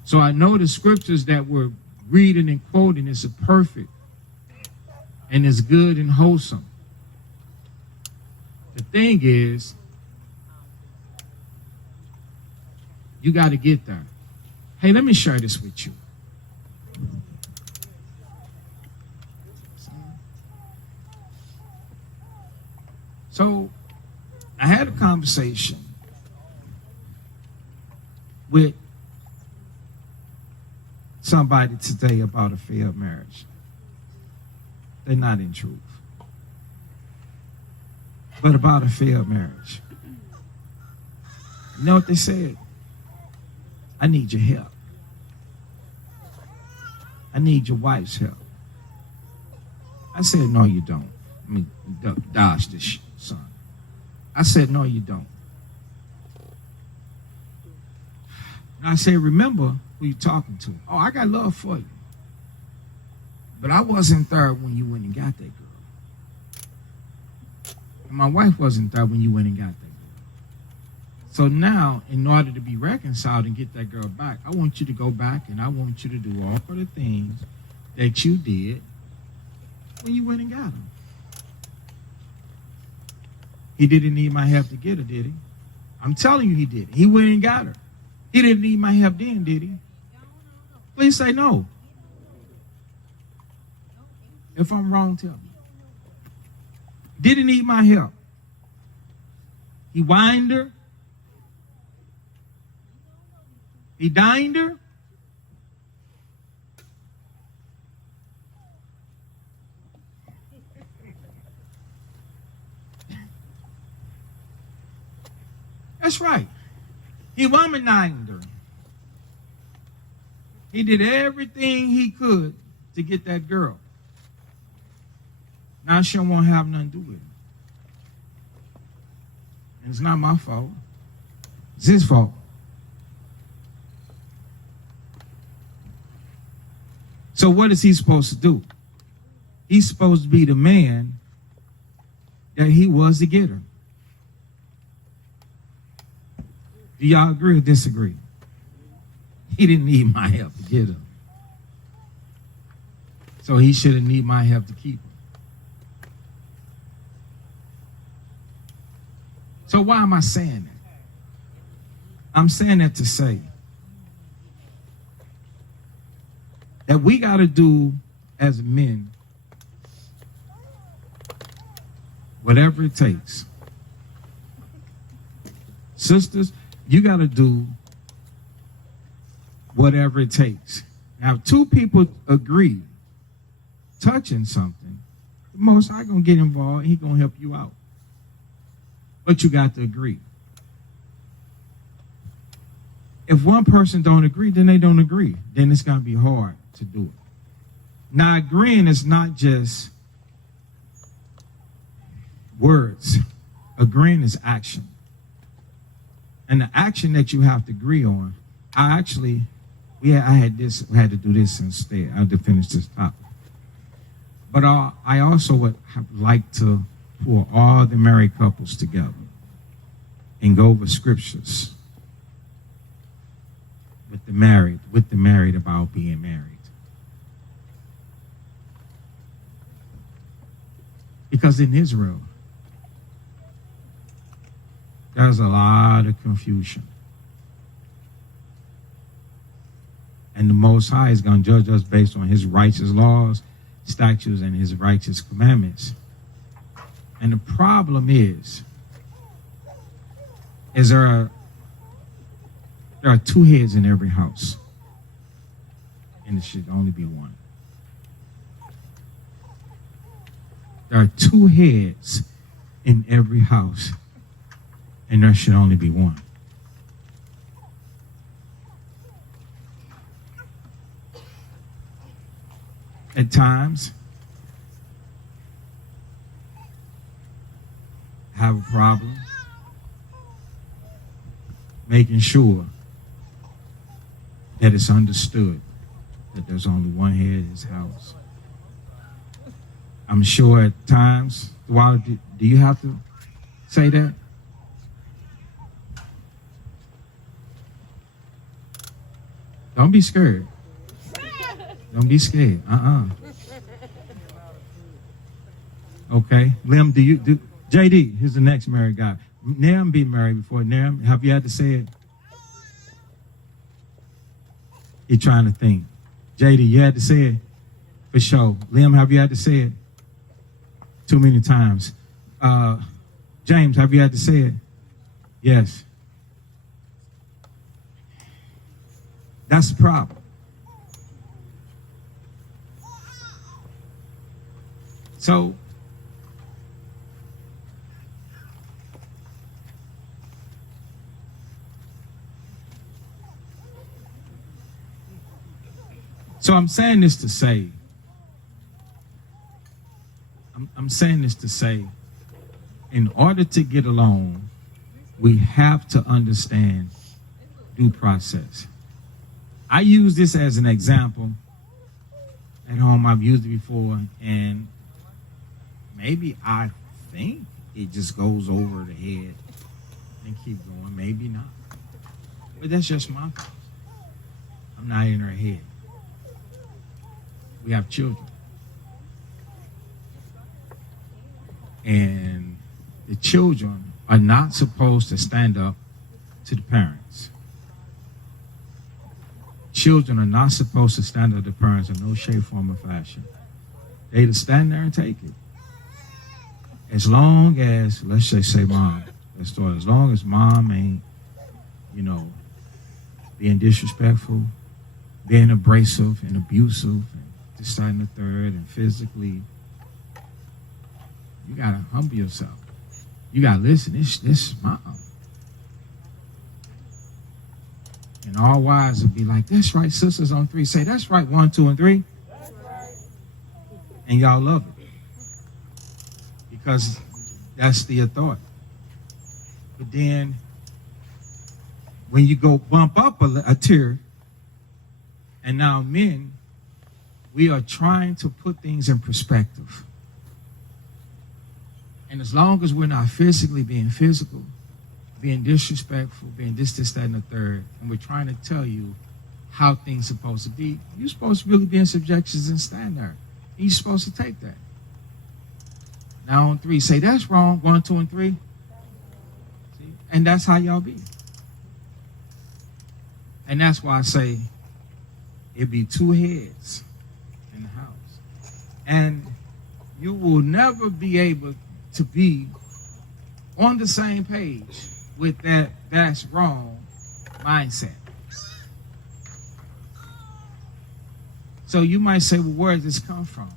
So I know the scriptures that we're reading and quoting is perfect and is good and wholesome. The thing is, you got to get there. Hey, let me share this with you. So, I had a conversation with somebody today about a failed marriage. They're not in truth. But about a failed marriage. You know what they said? I need your help. I need your wife's help. I said, no, you don't. I mean, dodge this shit, son. I said, no, you don't. And I said, remember who you're talking to. Oh, I got love for you. But I wasn't there when you went and got that girl. And my wife wasn't there when you went and got that girl. So now, in order to be reconciled and get that girl back, I want you to go back and I want you to do all of the things that you did when you went and got them. He didn't need my help to get her, did he? I'm telling you he did. He went and got her. He didn't need my help then, did he? Please say no. If I'm wrong, tell me. Didn't need my help. He wined her. He dined her. That's right. He womanized her. He did everything he could to get that girl. Now she don't want to have nothing to do with it. And it's not my fault. It's his fault. So what is he supposed to do? He's supposed to be the man that he was to get her. Do y'all agree or disagree? He didn't need my help to get her. So he shouldn't need my help to keep her. So why am I saying that? I'm saying that to say that we got to do as men whatever it takes. Sisters, you got to do whatever it takes. Now, if two people agree touching something, the Most High going to get involved. He going to help you out. But you got to agree. If one person don't agree, then they don't agree. Then it's going to be hard to do it. Now, agreeing is not just words. Agreeing is action. And the action that you have to agree on, I had to do this instead. I had to finish this topic. But I also would like to pull all the married couples together and go over scriptures with the married about being married. Because in Israel, there's a lot of confusion. And the Most High is going to judge us based on his righteous laws, statutes, and his righteous commandments. And the problem is there are two heads in every house. And it should only be one. There are two heads in every house. And there should only be one. At times, I have a problem making sure that it's understood that there's only one head in his house. I'm sure at times, do you have to say that? Don't be scared. Don't be scared. Okay. Lim, JD, here's the next married guy. Nam be married before. Nam, have you had to say it? He's trying to think. JD, you had to say it? For sure. Lim, have you had to say it? Too many times. James, have you had to say it? Yes. That's the problem. So, I'm saying this to say, in order to get along, we have to understand due process. I use this as an example. At home, I've used it before, and maybe I think it just goes over the head and keep going. Maybe not. But that's just my thoughts. I'm not in her head. We have children. And the children are not supposed to stand up to the parents. Children are not supposed to stand up to parents in no shape, form, or fashion. They to stand there and take it. As long as, let's just say mom, as long as mom ain't, being disrespectful, being abrasive and abusive, and this, that, and the third, and physically, you gotta humble yourself. You gotta listen. This is mom. And all wives will be like, that's right, sisters on three. Say, that's right, 1, 2, and 3. And y'all love it. Because that's the authority. But then, when you go bump up a tier, and now men, we are trying to put things in perspective. And as long as we're not physically being physical, being disrespectful, being this, that, and the third, and we're trying to tell you how things are supposed to be, you're supposed to really be in subjections and stand there. And you're supposed to take that. Now on 3, say that's wrong. 1, 2, and 3. See? And that's how y'all be. And that's why I say it be 2 heads in the house. And you will never be able to be on the same page with that's wrong mindset. So you might say, well, where does this come from?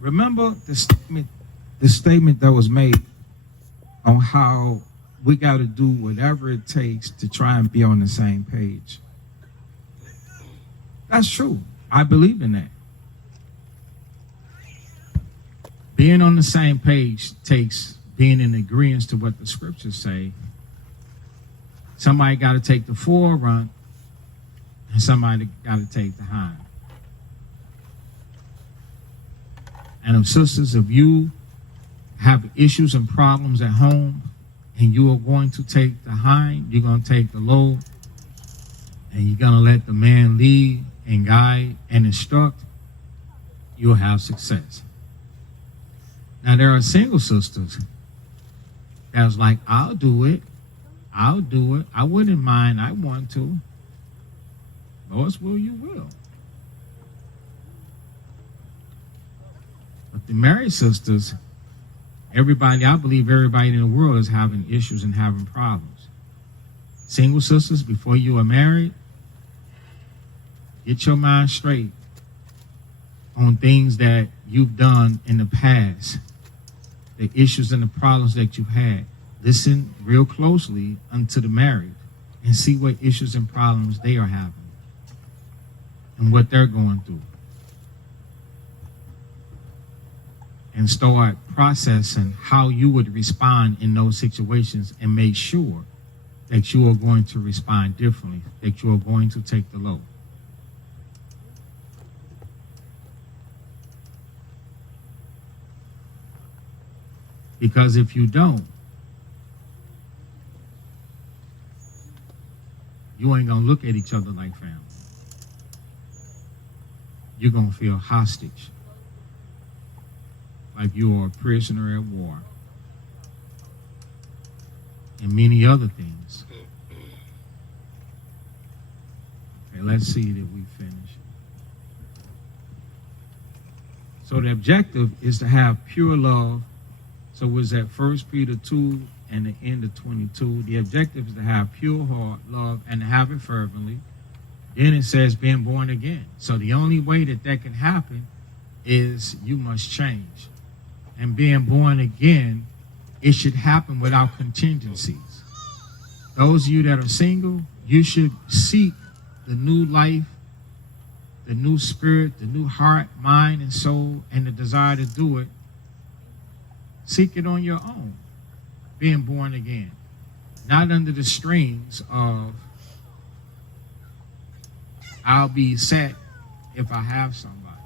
Remember the statement that was made on how we got to do whatever it takes to try and be on the same page. That's true. I believe in that. Being on the same page takes being in agreement to what the scriptures say. Somebody got to take the forefront, and somebody got to take the hind. And sisters, if you have issues and problems at home, and you are going to take the hind, you're going to take the low, and you're going to let the man lead and guide and instruct, you'll have success. Now, there are single sisters that was like, I'll do it. I wouldn't mind. I want to. Lord's will, you will. But the married sisters, I believe everybody in the world is having issues and having problems. Single sisters, before you are married, get your mind straight on things that you've done in the past, the issues and the problems that you've had. Listen real closely unto the married and see what issues and problems they are having and what they're going through. And start processing how you would respond in those situations and make sure that you are going to respond differently, that you are going to take the low. Because if you don't, you ain't going to look at each other like family. You're going to feel hostage, like you are a prisoner at war, and many other things. Okay, let's see that we finish. So the objective is to have pure love. So it was at 1 Peter 2 and the end of 22. The objective is to have pure heart, love, and to have it fervently. Then it says being born again. So the only way that can happen is you must change. And being born again, it should happen without contingencies. Those of you that are single, you should seek the new life, the new spirit, the new heart, mind, and soul, and the desire to do it. Seek it on your own, being born again. Not under the strings of, I'll be set if I have somebody.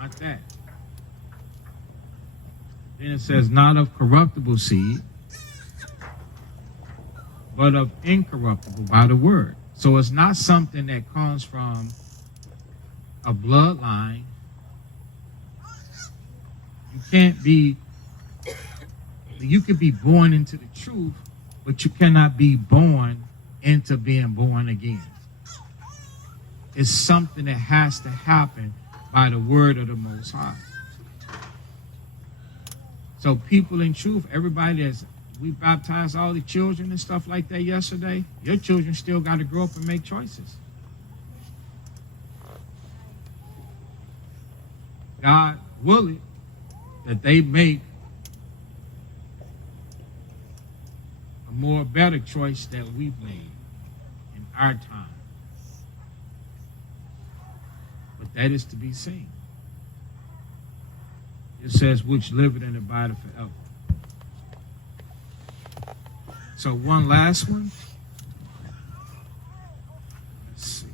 Not that. Then it says, not of corruptible seed, but of incorruptible by the word. So it's not something that comes from a bloodline can't be, you could be born into the truth, but you cannot be born into being born again. It's something that has to happen by the word of the Most High. So people in truth, everybody we baptized all the children and stuff like that yesterday, your children still got to grow up and make choices. God will it that they make a more better choice that we've made in our time. But that is to be seen. It says, which liveth and abideth forever. So one last one. Let's see.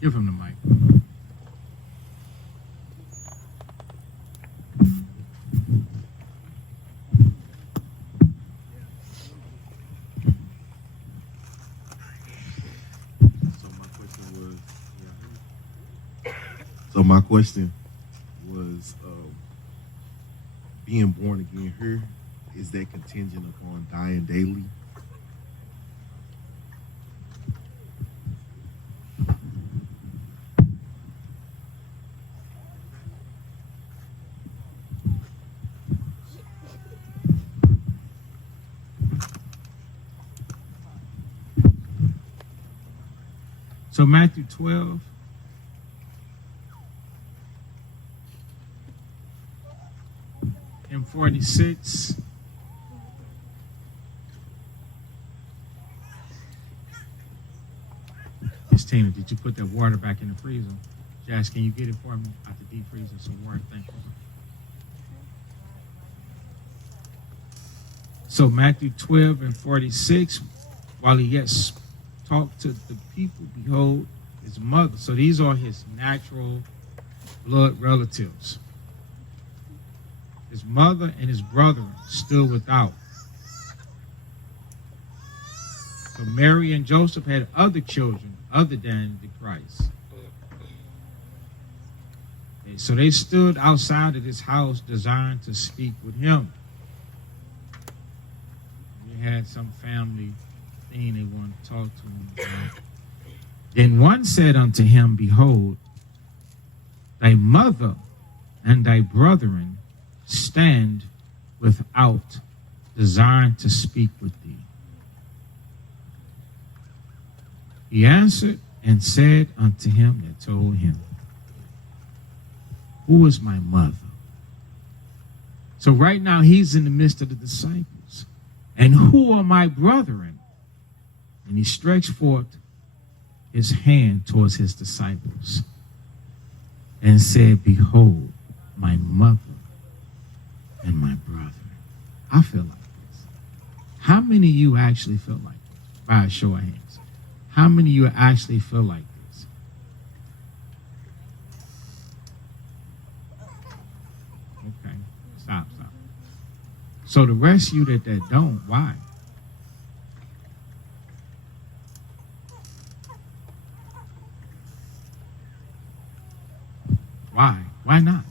Give him the mic. So my question was, being born again here, is that contingent upon dying daily? So Matthew 12. And 46. Miss Tina, did you put that water back in the freezer? Jazz, can you get it for me out the deep freezer? Some water, thank you. So Matthew 12 and 46, while he yet talked to the people, behold, his mother. So these are his natural blood relatives. His mother and his brethren stood without. So Mary and Joseph had other children other than the Christ. And so they stood outside of this house designed to speak with him. They had some family thing they wanted to talk to him about. Then one said unto him, behold, thy mother and thy brethren stand without, desiring to speak with thee. He answered and said unto him that told him, who is my mother? So right now he's in the midst of the disciples. And who are my brethren? And he stretched forth his hand towards his disciples and said, behold, my mother and my brother. I feel like this. How many of you actually feel like this? By a show of hands. How many of you actually feel like this? Okay, stop. So the rest of you that don't, why? Why? Why not?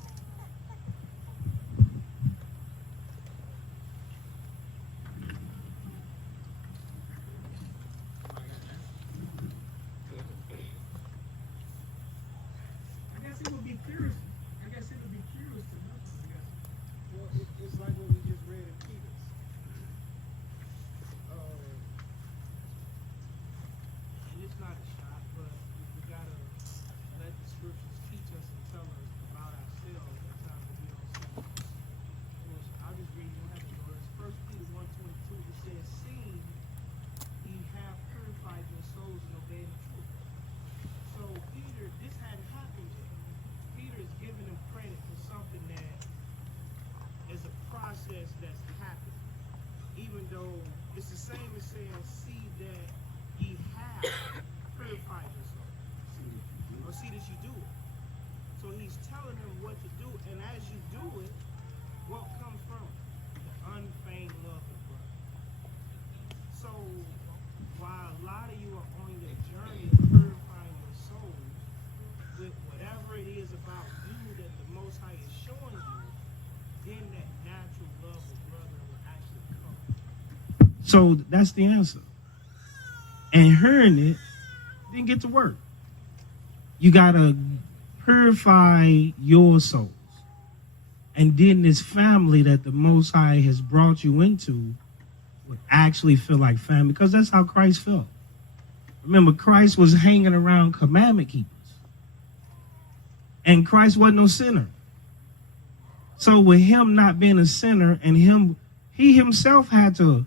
even though it's the same as saying, see that ye have purified yourself, or see that you do it. So he's telling them what to do, and as you do it, what comes from it? The unfeigned love of brother. So while a lot of you are on your journey of purifying your souls with whatever it is about you that the Most High is showing you, then that natural love of brother will actually come. So that's the answer. And hearing it, then get to work. You gotta purify your souls. And then this family that the Most High has brought you into would actually feel like family, because that's how Christ felt. Remember, Christ was hanging around commandment keepers. And Christ wasn't no sinner. So with him not being a sinner, and he himself had to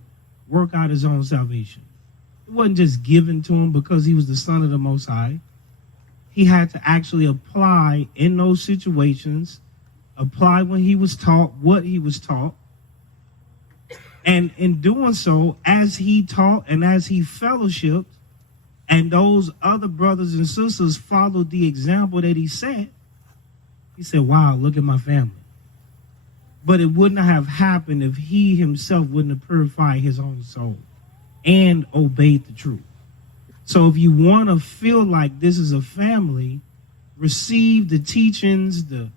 work out his own salvation. It wasn't just given to him because he was the Son of the Most High. He had to actually apply in those situations, apply when he was taught what he was taught. And in doing so, as he taught and as he fellowshiped, and those other brothers and sisters followed the example that he set, he said, wow, look at my family. But it wouldn't have happened if he himself wouldn't have purified his own soul and obeyed the truth. So if you want to feel like this is a family, receive the teachings, the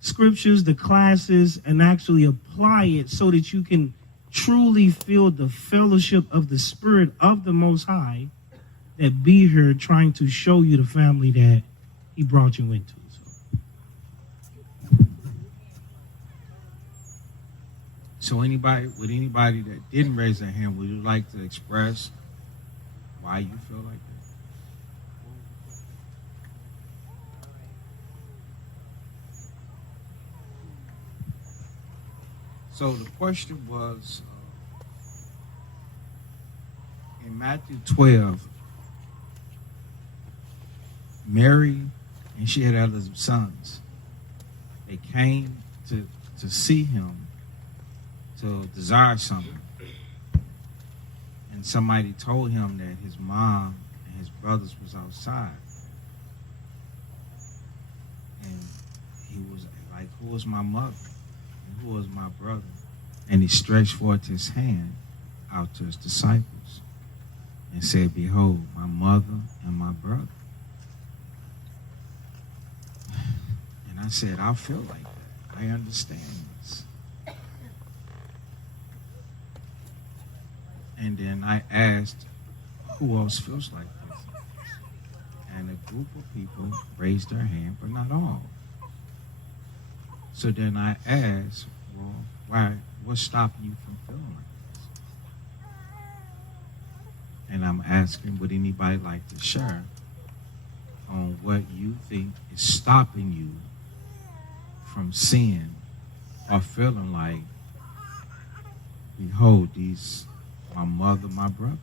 scriptures, the classes, and actually apply it so that you can truly feel the fellowship of the Spirit of the Most High that be here trying to show you the family that he brought you into. So anybody that didn't raise their hand, would you like to express why you feel like that? So the question was, in Matthew 12, Mary and she had other sons. They came to see him, to desire something. And somebody told him that his mom and his brothers was outside. And he was like, who is my mother? And who is my brother? And he stretched forth his hand out to his disciples and said, behold, my mother and my brother. And I said, I feel like that. I understand this. And then I asked, who else feels like this? And a group of people raised their hand, but not all. So then I asked, well, why? What's stopping you from feeling like this? And I'm asking, would anybody like to share on what you think is stopping you from seeing or feeling like, behold, these, my mother, my brother?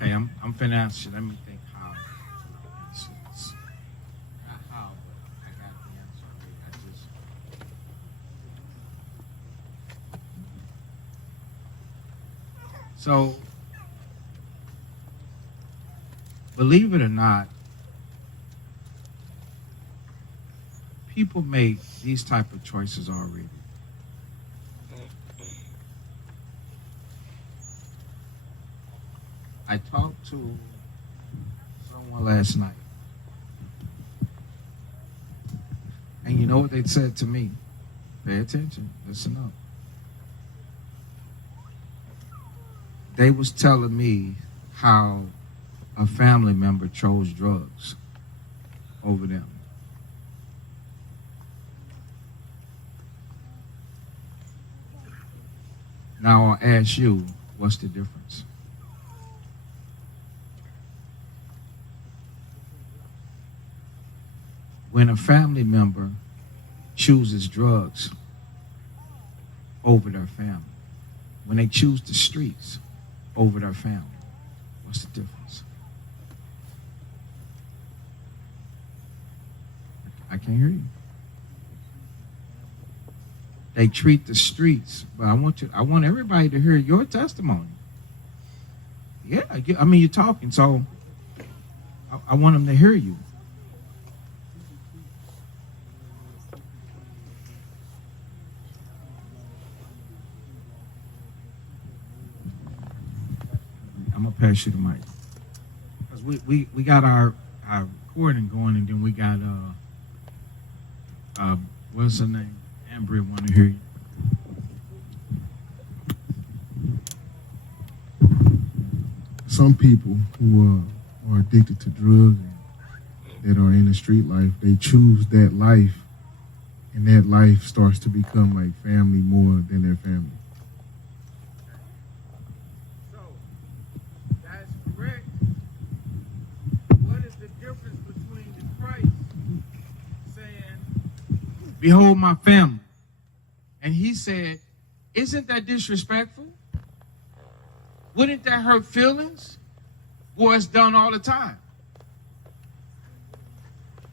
Okay, I'm finna answer. Let me think how to answer this. Not how, but I got the answer already. So, believe it or not, people make these type of choices already. I talked to someone last night, and you know what they said to me? Pay attention, listen up. they was telling me how a family member chose drugs over them. Now I'll ask you, what's the difference? When a family member chooses drugs over their family, when they choose the streets over their family, what's the difference? I can't hear you. They treat the streets, but I want everybody to hear your testimony. Yeah, I mean, you're talking, so I want them to hear you. I'm gonna pass you the mic, because we got our recording going, and then we got what's her name? Ambria want to hear you. Some people who are addicted to drugs and that are in the street life, they choose that life, and that life starts to become like family more than their family. So, that's correct. What is the difference between the Christ saying, behold my family, and he said, isn't that disrespectful? Wouldn't that hurt feelings? Well, it's done all the time.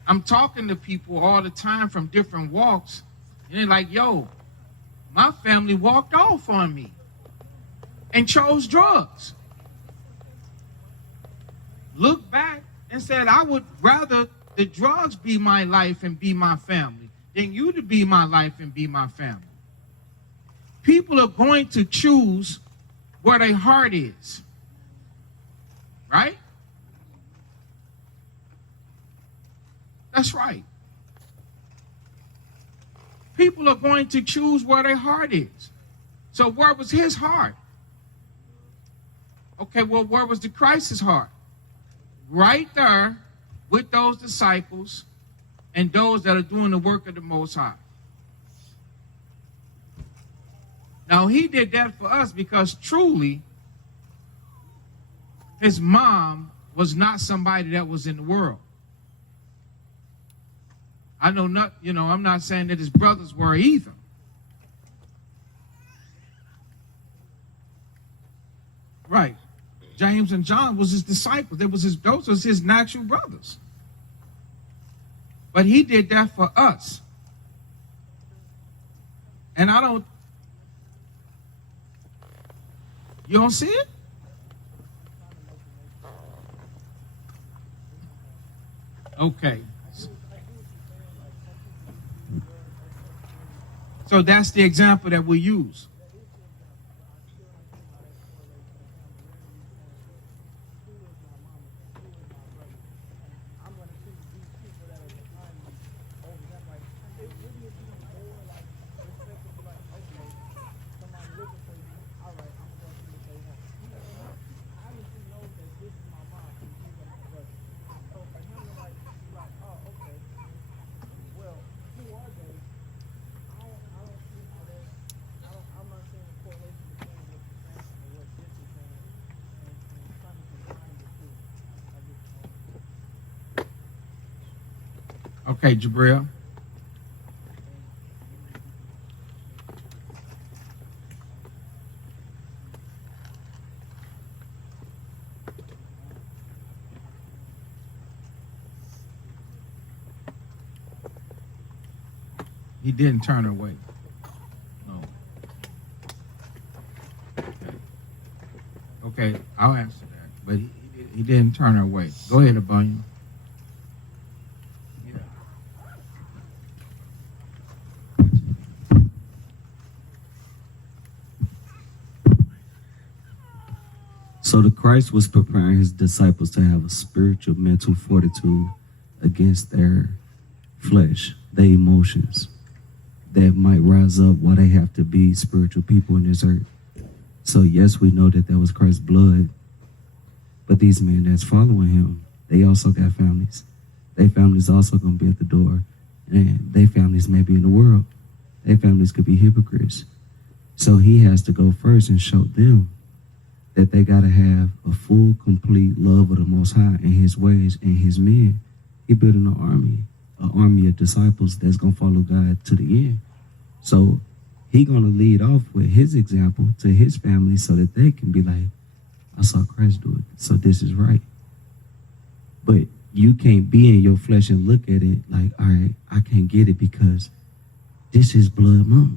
I'm talking to people all the time from different walks, and they're like, yo, my family walked off on me and chose drugs. Look back and said, I would rather the drugs be my life and be my family than you to be my life and be my family. People are going to choose where their heart is, right? That's right. People are going to choose where their heart is. So where was his heart? Okay, well, where was the Christ's heart? Right there with those disciples and those that are doing the work of the Most High. Now, he did that for us because truly his mom was not somebody that was in the world. I know not, I'm not saying that his brothers were either. Right. James and John was his disciples. Those was his natural brothers. But he did that for us. And you don't see it? Okay. So that's the example that we use. Okay, Jabril. He didn't turn her away. No. Okay, I'll answer that. But he didn't turn her away. Go ahead, Abanya. So the Christ was preparing his disciples to have a spiritual mental fortitude against their flesh, their emotions that might rise up while they have to be spiritual people in this earth. So yes, we know that that was Christ's blood, but these men that's following him, they also got families. Their families also gonna be at the door, and their families may be in the world. Their families could be hypocrites. So he has to go first and show them that they gotta have a full, complete love of the Most High and His ways and His men. He building an army of disciples that's gonna follow God to the end. So he gonna lead off with his example to his family so that they can be like, I saw Christ do it, so this is right. But you can't be in your flesh and look at it like, all right, I can't get it because this is blood mama.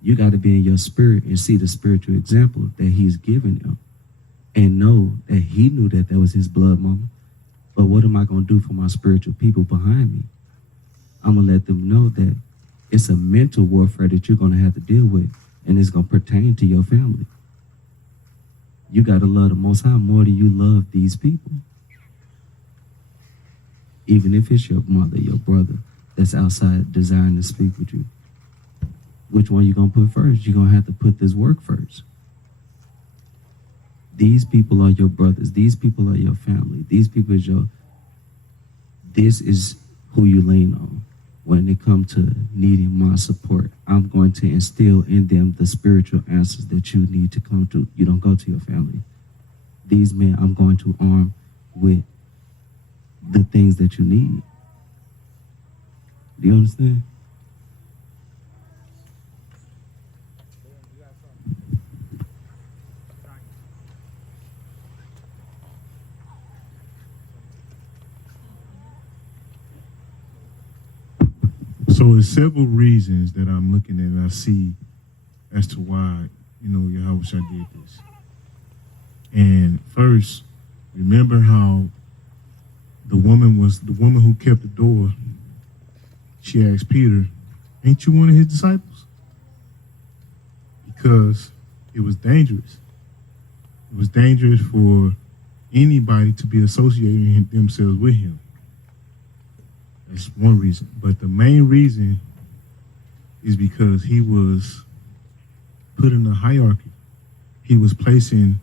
You got to be in your spirit and see the spiritual example that he's giving them and know that he knew that that was his blood mama. But what am I going to do for my spiritual people behind me? I'm going to let them know that it's a mental warfare that you're going to have to deal with, and it's going to pertain to your family. You got to love the Most High more than you love these people. Even if it's your mother, your brother that's outside desiring to speak with you. Which one you going to put first? You're going to have to put this work first. These people are your brothers. These people are your family. These people is this is who you lean on when it comes to needing my support. I'm going to instill in them the spiritual answers that you need to come to. You don't go to your family. These men I'm going to arm with the things that you need. Do you understand? So there's several reasons that I'm looking at and I see as to why, Yahushua did this. And first, remember how the woman who kept the door. She asked Peter, ain't you one of his disciples? Because it was dangerous. It was dangerous for anybody to be associating themselves with him. That's one reason. But the main reason is because he was put in a hierarchy. He was placing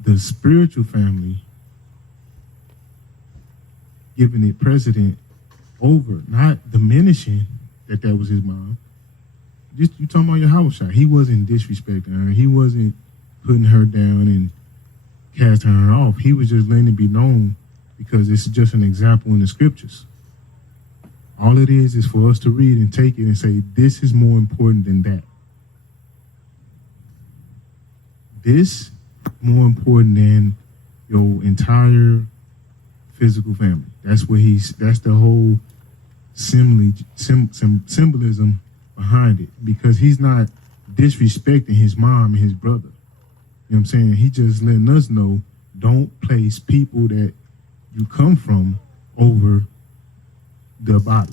the spiritual family, giving it precedent over, not diminishing that was his mom. Just you talking about your house shot. He wasn't disrespecting her. He wasn't putting her down and casting her off. He was just letting it be known because it's just an example in the scriptures. All it is for us to read and take it and say, this is more important than that. This more important than your entire physical family. That's the whole symbolism behind it, because he's not disrespecting his mom and his brother. You know what I'm saying? He just letting us know, don't place people that you come from over the body,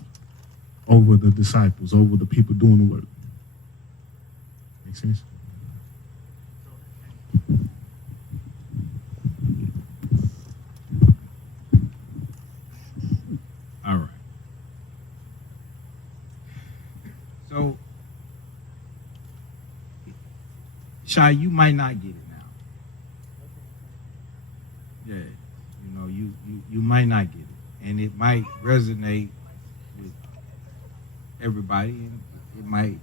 over the disciples, over the people doing the work. Make sense? All right. So, Shai, you might not get it now. Yeah, you might not get it, and it might resonate with everybody, and it might,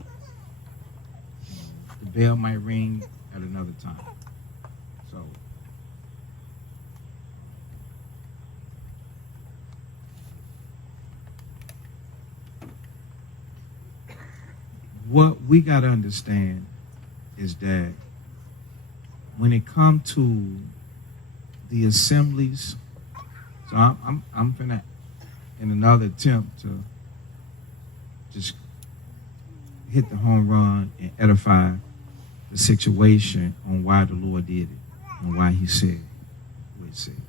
the bell might ring at another time. So, what we got to understand is that when it comes to the assemblies, so I'm finna, in another attempt to just hit the home run and edify the situation on why the Lord did it and why he said what he said.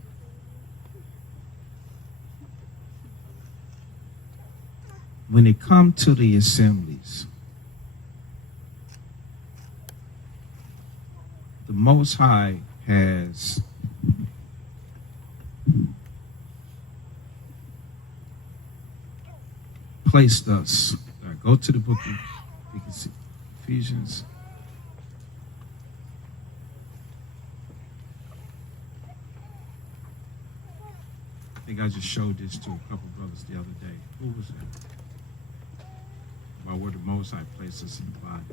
When it comes to the assemblies, the Most High has placed us. Go to the book of Ephesians. think I just showed this to a couple brothers the other day. Who was it? About where the Most High placed us in the body.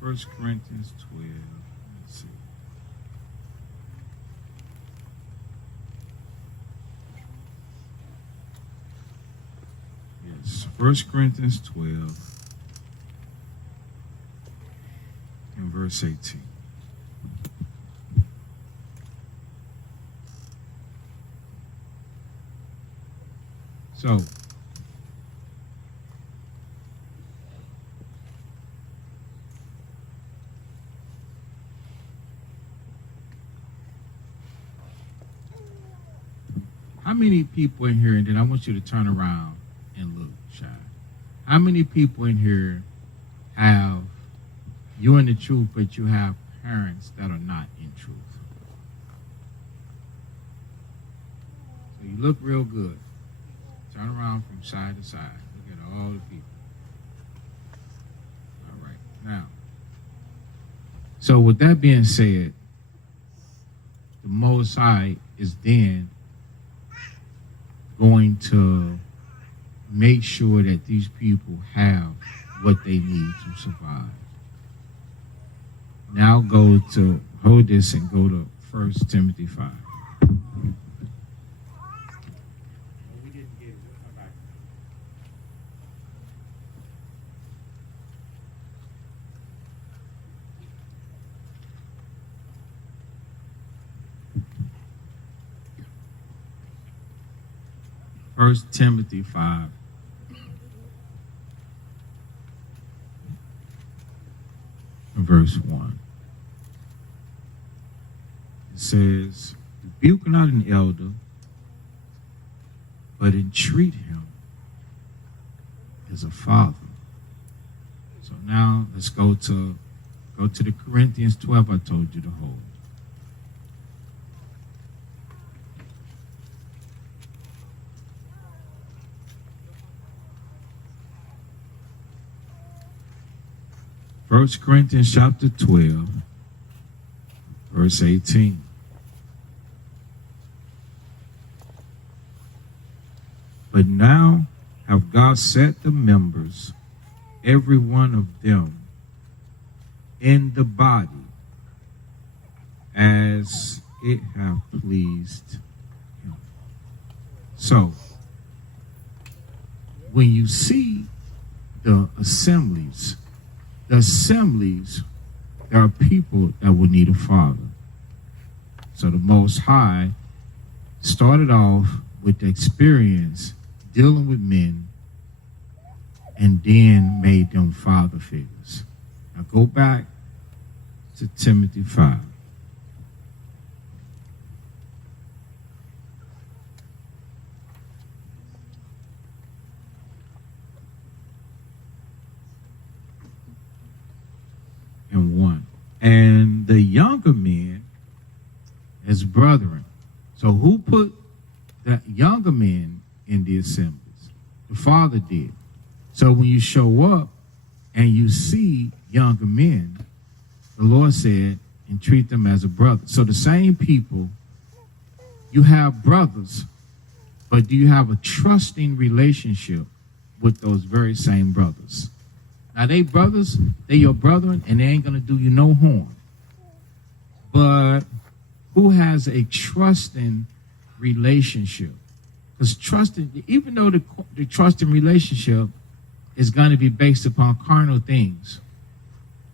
First Corinthians 12. Let's see. Yes, 1 Corinthians 12 and verse 18. So, how many people in here, and then I want you to turn around and look, Shy. How many people in here have, you're in the truth, but you have parents that are not in truth? So you look real good. Turn around from side to side. Look at all the people. All right, now. So with that being said, the Most High is then going to make sure that these people have what they need to survive. Now go to, hold this and go to 1 Timothy 5. First Timothy 5. Verse 1. It says, rebuke not an elder, but entreat him as a father. So now let's go to the Corinthians 12 I told you to hold. First Corinthians chapter 12, verse 18. But now have God set the members, every one of them, in the body, as it hath pleased him. So, when you see the assemblies, there are people that will need a father. So the Most High started off with the experience dealing with men and then made them father figures. Now go back to Timothy 5. And 1. And the younger men as brethren. So who put the younger men in the assemblies? The Father did. So when you show up and you see younger men, the Lord said, and treat them as a brother. So the same people, you have brothers, but do you have a trusting relationship with those very same brothers? Now they brothers, they your brethren, and they ain't gonna do you no harm. But who has a trusting relationship? Because trusting, even though the trusting relationship is going to be based upon carnal things,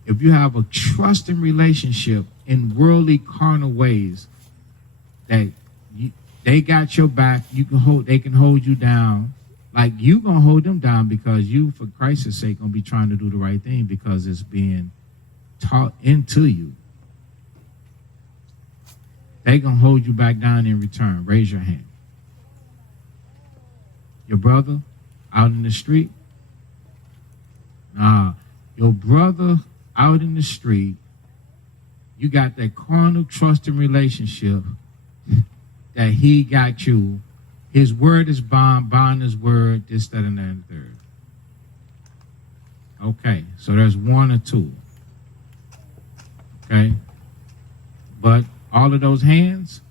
if you have a trusting relationship in worldly carnal ways, that they got your back, they can hold you down. Like you gonna hold them down because you, for Christ's sake, gonna be trying to do the right thing because it's being taught into you. They gonna hold you back down in return. Raise your hand. Your brother out in the street, Your brother out in the street, you got that carnal trusting relationship that he got you. His word is bond, bond is word, this, that, and that, and third. Okay, so there's one or two. Okay? But all of those hands,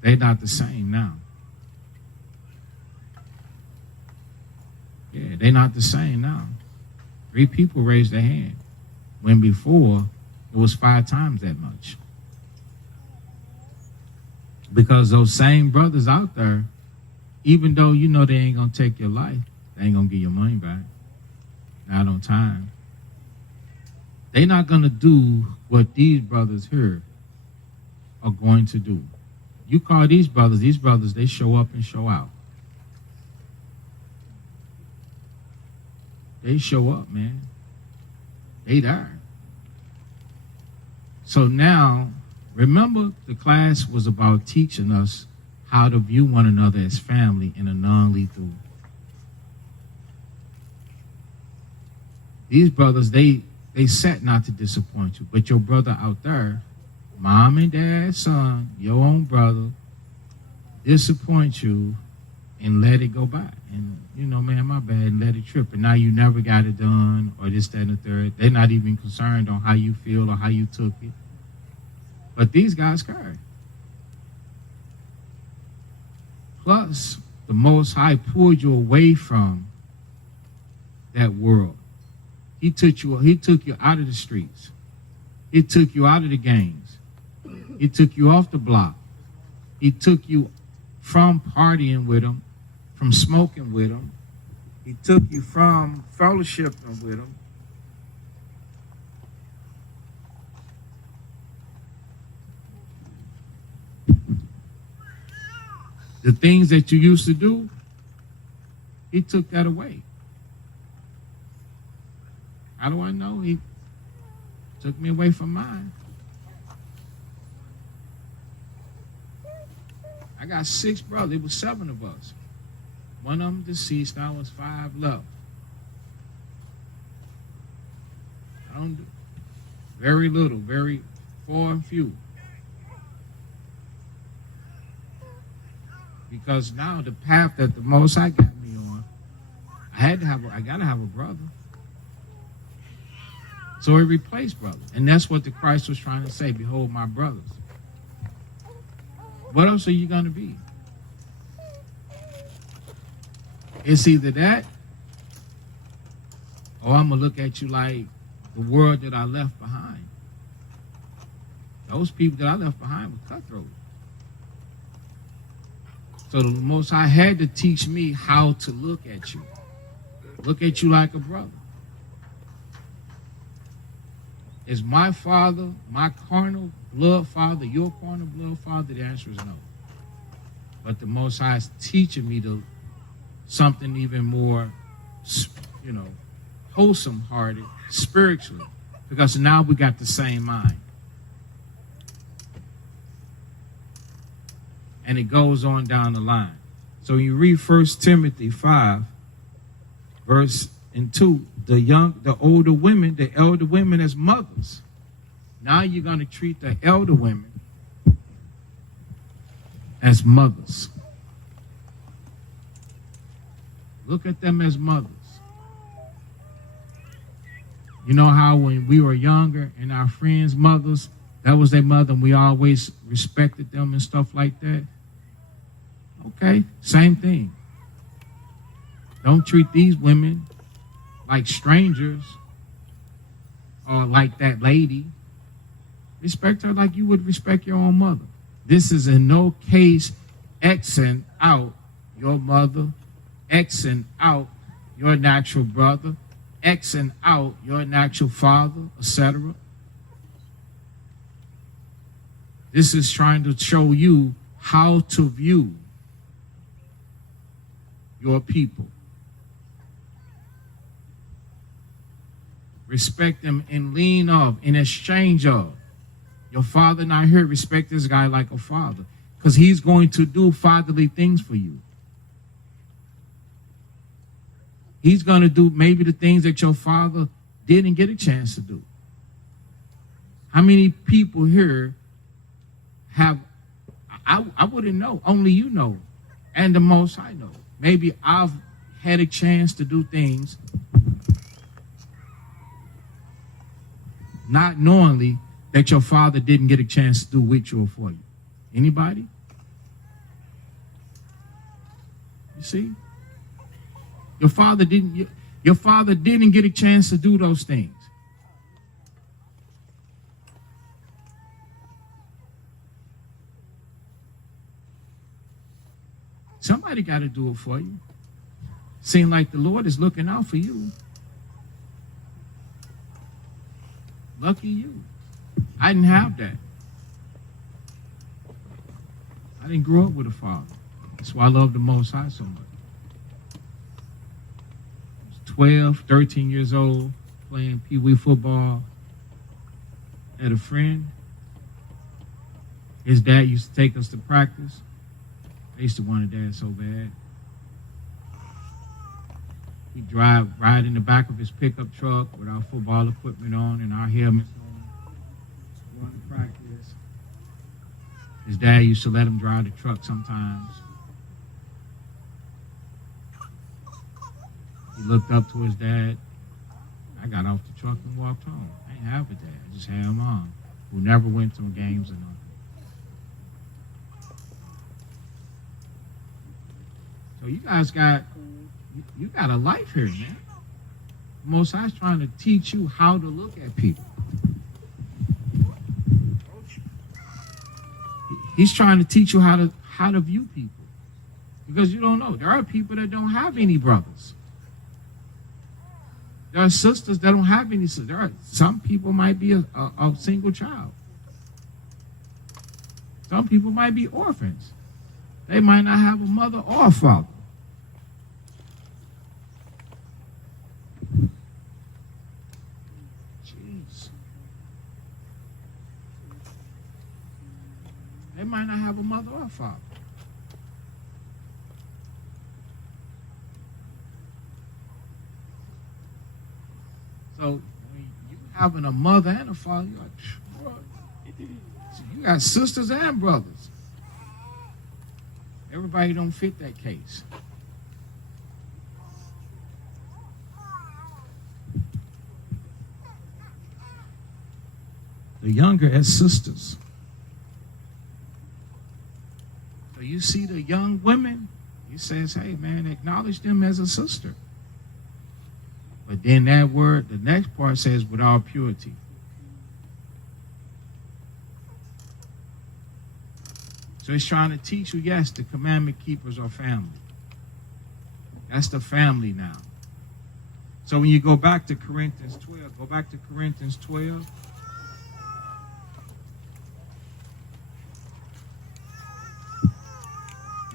they're not the same now. Yeah, they're not the same now. 3 people raised their hand, when before it was 5 times that much. Because those same brothers out there, even though you know they ain't gonna take your life, they ain't gonna give your money back. Not on time. They're not gonna do what these brothers here are going to do. You call these brothers, they show up and show out. They show up, man. They there. So now, remember the class was about teaching us how to view one another as family in a non-lethal. These brothers, they set not to disappoint you, but your brother out there, mom and dad, son, your own brother, disappoint you and let it go by. And, you know, man, my bad, and let it trip. And now you never got it done, or this, that, and the third. They're not even concerned on how you feel or how you took it. But these guys care. Plus, the Most High pulled you away from that world. He took you out of the streets. He took you out of the gangs. He took you off the block. He took you from partying with them, from smoking with them. He took you from fellowshipping with them. The things that you used to do, he took that away. How do I know? He took me away from mine. I got 6 brothers. It was 7 of us. One of them deceased. Now was 5 left. I don't do very little, very far and few. Because now the path that the Most High got me on, I gotta have a brother. So it replaced brother. And that's what the Christ was trying to say. Behold my brothers. What else are you going to be? It's either that, or I'm going to look at you like the world that I left behind. Those people that I left behind were cutthroat. So the Most High had to teach me how to look at you. Look at you like a brother. Is my father, my carnal blood father, your carnal blood father? The answer is no. But the Most High is teaching me to something even more, wholesome-hearted, spiritually, because now we got the same mind. And it goes on down the line. So you read 1 Timothy 5, verse 2, the older women, the elder women as mothers. Now you're going to treat the elder women as mothers. Look at them as mothers. You know how when we were younger and our friends' mothers, that was their mother, and we always respected them and stuff like that? Okay, same thing. Don't treat these women like strangers or like that lady. Respect her like you would respect your own mother. This is in no case Xing out your mother, Xing out your natural brother, Xing out your natural father, etc. This is trying to show you how to view your people. Respect them in lean of, in exchange of. Your father not here, respect this guy like a father, because he's going to do fatherly things for you. He's going to do maybe the things that your father didn't get a chance to do. How many people here have, I wouldn't know, only you know, and the Most High know. Maybe I've had a chance to do things not knowingly that your father didn't get a chance to do with you or for you. Anybody? You see? Your father didn't get a chance to do those things. Somebody got to do it for you. Seem like the Lord is looking out for you. Lucky you. I didn't have that. I didn't grow up with a father. That's why I love the Most High so much. 12, 13 years old, playing pee-wee football at a friend. His dad used to take us to practice. I used to want a dad so bad. He'd ride in the back of his pickup truck with our football equipment on and our helmets on, going to practice. His dad used to let him drive the truck sometimes. He looked up to his dad. I got off the truck and walked home. I didn't have a dad. I just had a mom who never went to games or nothing. So you guys got a life here, man. Most High's trying to teach you how to look at people. He's trying to teach you how to view people. Because you don't know. There are people that don't have any brothers. There are sisters that don't have any sisters. Some people might be a single child. Some people might be orphans. They might not have a mother or a father. Jeez. They might not have a mother or a father. So when you having a mother and a father, you're like, so you got sisters and brothers. Everybody don't fit that case. The younger as sisters. So you see the young women, he says, hey man, acknowledge them as a sister. But then that word, the next part says, with all purity. So he's trying to teach you, yes, the commandment keepers are family. That's the family now. So when you go back to Corinthians 12, go back to Corinthians 12.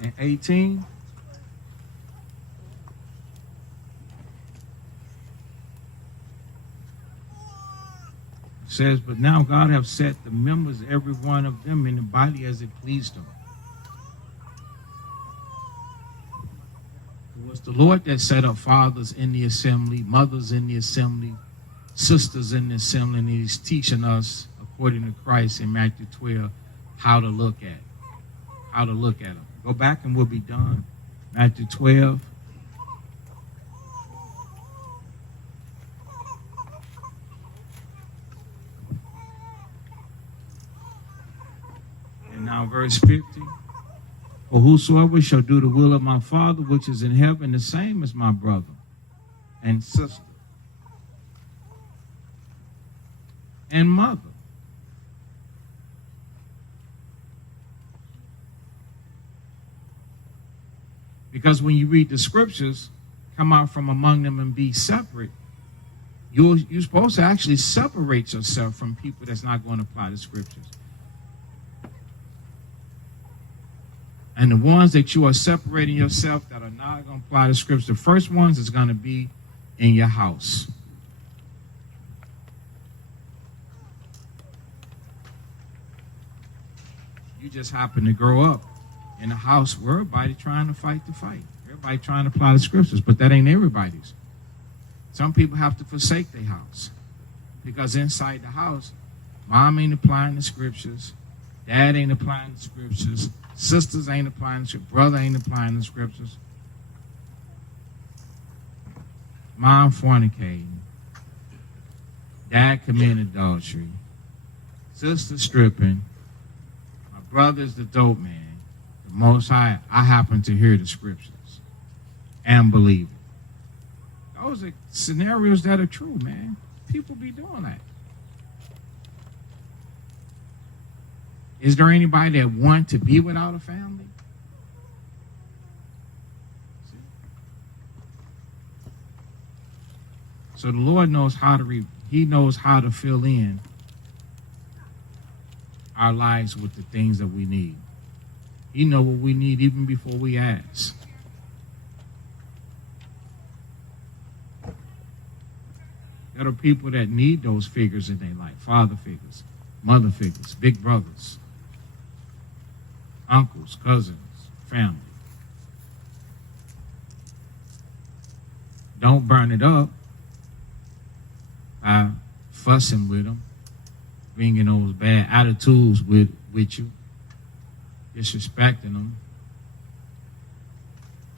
And 18. Says, but now God hath set the members, every one of them, in the body as it pleased him. It was the Lord that set up fathers in the assembly, mothers in the assembly, sisters in the assembly, and he's teaching us, according to Christ in Matthew 12, how to look at them. Go back and we'll be done. Matthew 12. Now verse 50, for whosoever shall do the will of my Father which is in heaven, the same as my brother and sister and mother. Because when you read the scriptures, come out from among them and be separate, you're supposed to actually separate yourself from people that's not going to apply the scriptures. And the ones that you are separating yourself that are not going to apply the scripture, the first ones is going to be in your house. You just happen to grow up in a house where everybody trying to fight the fight. Everybody trying to apply the scriptures, but that ain't everybody's. Some people have to forsake their house because inside the house, mom ain't applying the scriptures, dad ain't applying the scriptures, sisters ain't applying the scriptures, brother ain't applying the scriptures. Mom fornicating, dad committing adultery, sister stripping, my brother's the dope man. The Most High, I happen to hear the scriptures and believe it. Those are scenarios that are true, man. People be doing that. Is there anybody that want to be without a family? So the Lord knows how to He knows how to fill in our lives with the things that we need. He knows what we need even before we ask. There are people that need those figures in their life, father figures, mother figures, big brothers, uncles, cousins, family. Don't burn it up by fussing with them, bringing those bad attitudes with you, disrespecting them,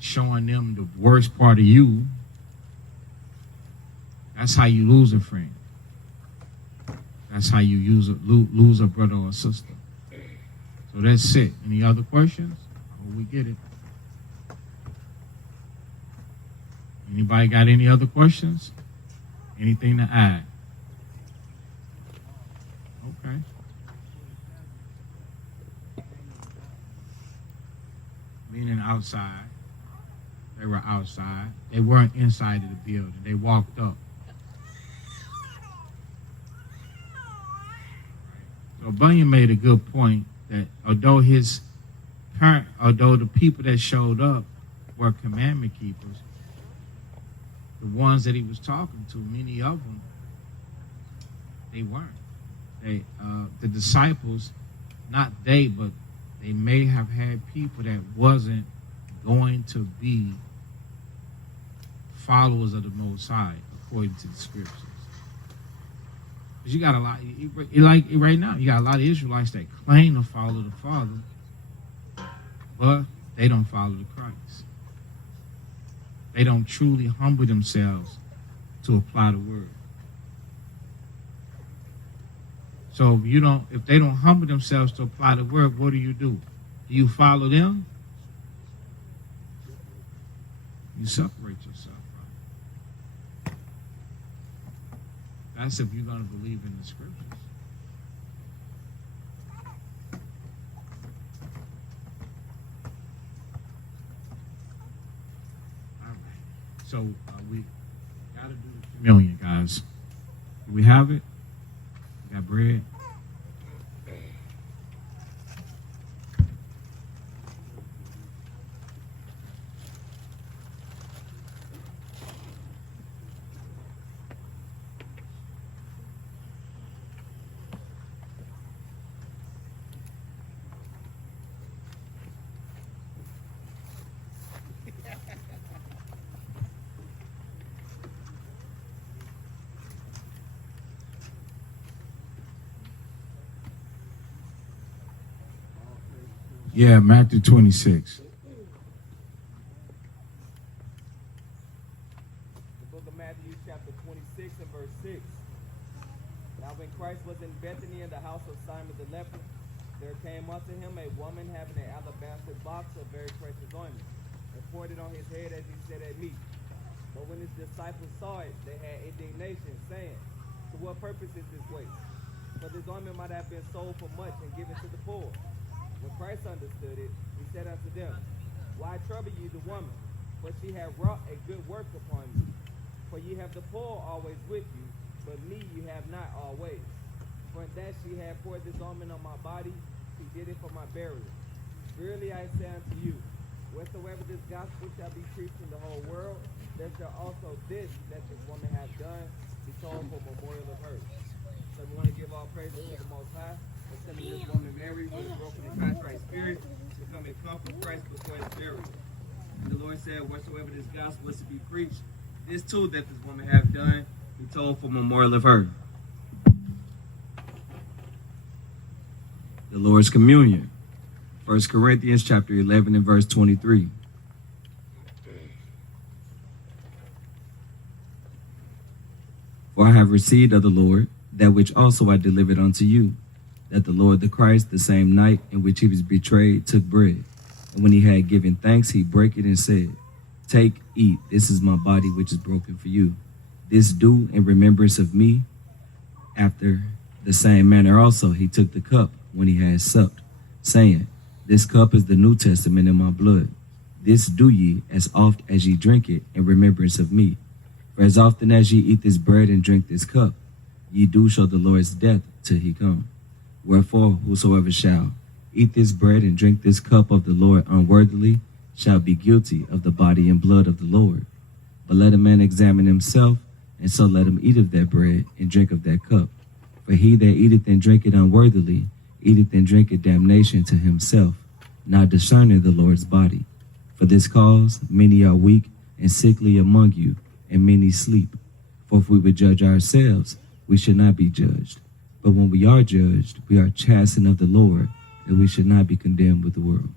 showing them the worst part of you. That's how you lose a friend. That's how you lose a brother or a sister. So that's it. Any other questions? Oh, we get it. Anybody got any other questions? Anything to add? Okay. Meaning outside. They were outside. They weren't inside of the building. They walked up. So Bunyan made a good point that although the people that showed up were commandment keepers, the ones that he was talking to, many of them, they weren't. The disciples, not they, but they may have had people that wasn't going to be followers of the Most High, according to the scriptures. Because you got a lot, like right now, you got a lot of Israelites that claim to follow the Father, but they don't follow the Christ. They don't truly humble themselves to apply the word. So if they don't humble themselves to apply the word, what do? Do you follow them? You separate yourself, right? That's if you're going to believe in the scriptures. All right. So we got to do the communion, guys. Do we have it? We got bread. Yeah, Matthew 26. The book of Matthew, chapter 26 and verse 6. Now when Christ was in Bethany in the house of Simon the leper, there came unto him a woman having an alabaster box of very precious ointment, and poured it on his head as he sat at meat. But when his disciples saw it, they had indignation, saying, To what purpose is this waste? For this ointment might have been sold for much and given to the poor. When Christ understood it, he said unto them, Why trouble ye the woman? For she hath wrought a good work upon you. For ye have the poor always with you, but me you have not always. For in that she had poured this ointment on my body, she did it for my burial. Verily I say unto you, wheresoever this gospel shall be preached in the whole world, there shall also this that this woman hath done be told for memorial of her. So we want to give all praise to the Most High. And sending this woman Mary with a broken and contrite spirit to come and comfort Christ before his burial. And the Lord said, whatsoever this gospel is to be preached, this too that this woman hath done, be told for memorial of her. The Lord's Communion. 1 Corinthians chapter 11 and verse 23. For I have received of the Lord that which also I delivered unto you, that the Lord the Christ, the same night in which he was betrayed, took bread. And when he had given thanks, he brake it and said, Take, eat, this is my body which is broken for you. This do in remembrance of me. After the same manner also he took the cup when he had supped, saying, This cup is the New Testament in my blood. This do ye as oft as ye drink it in remembrance of me. For as often as ye eat this bread and drink this cup, ye do show the Lord's death till he come. Wherefore, whosoever shall eat this bread and drink this cup of the Lord unworthily shall be guilty of the body and blood of the Lord. But let a man examine himself, and so let him eat of that bread and drink of that cup. For he that eateth and drinketh unworthily eateth and drinketh damnation to himself, not discerning the Lord's body. For this cause many are weak and sickly among you, and many sleep. For if we would judge ourselves, we should not be judged. But when we are judged, we are chastened of the Lord, that we should not be condemned with the world.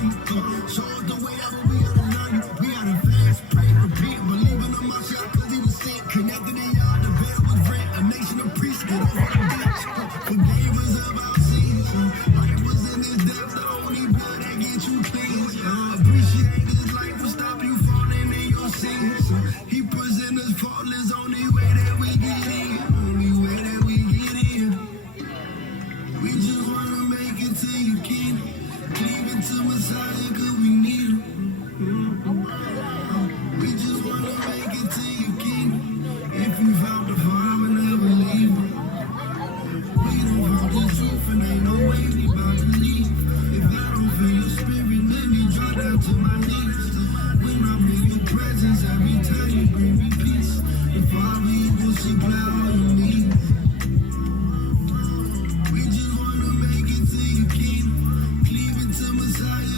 journey. Show us the way that we gotta learn it. We gotta fast, pray, repent, believe in the Messiah, cause he was sent. Connected in y'all, the veil was rent. A nation of priests, get off the bench. Forgave us of our sins. Life was in this depth, the only blood that gets you clean. Appreciate his life will stop you falling in your sins. He present us faultless, only way that we get in. Only way that we get in. We just wanna make it to your kingdom. Cleave it to Messiah, cause we need him. We just wanna make it to your kingdom. If you found the Father, never leave him. We don't want the truth and ain't no way we about to leave. If I don't feel your spirit, let me drop down to my knees. When I'm in your presence, every time you bring me peace. The Father, he will supply all you need. We just wanna make it to your kingdom. Cleave it to Messiah,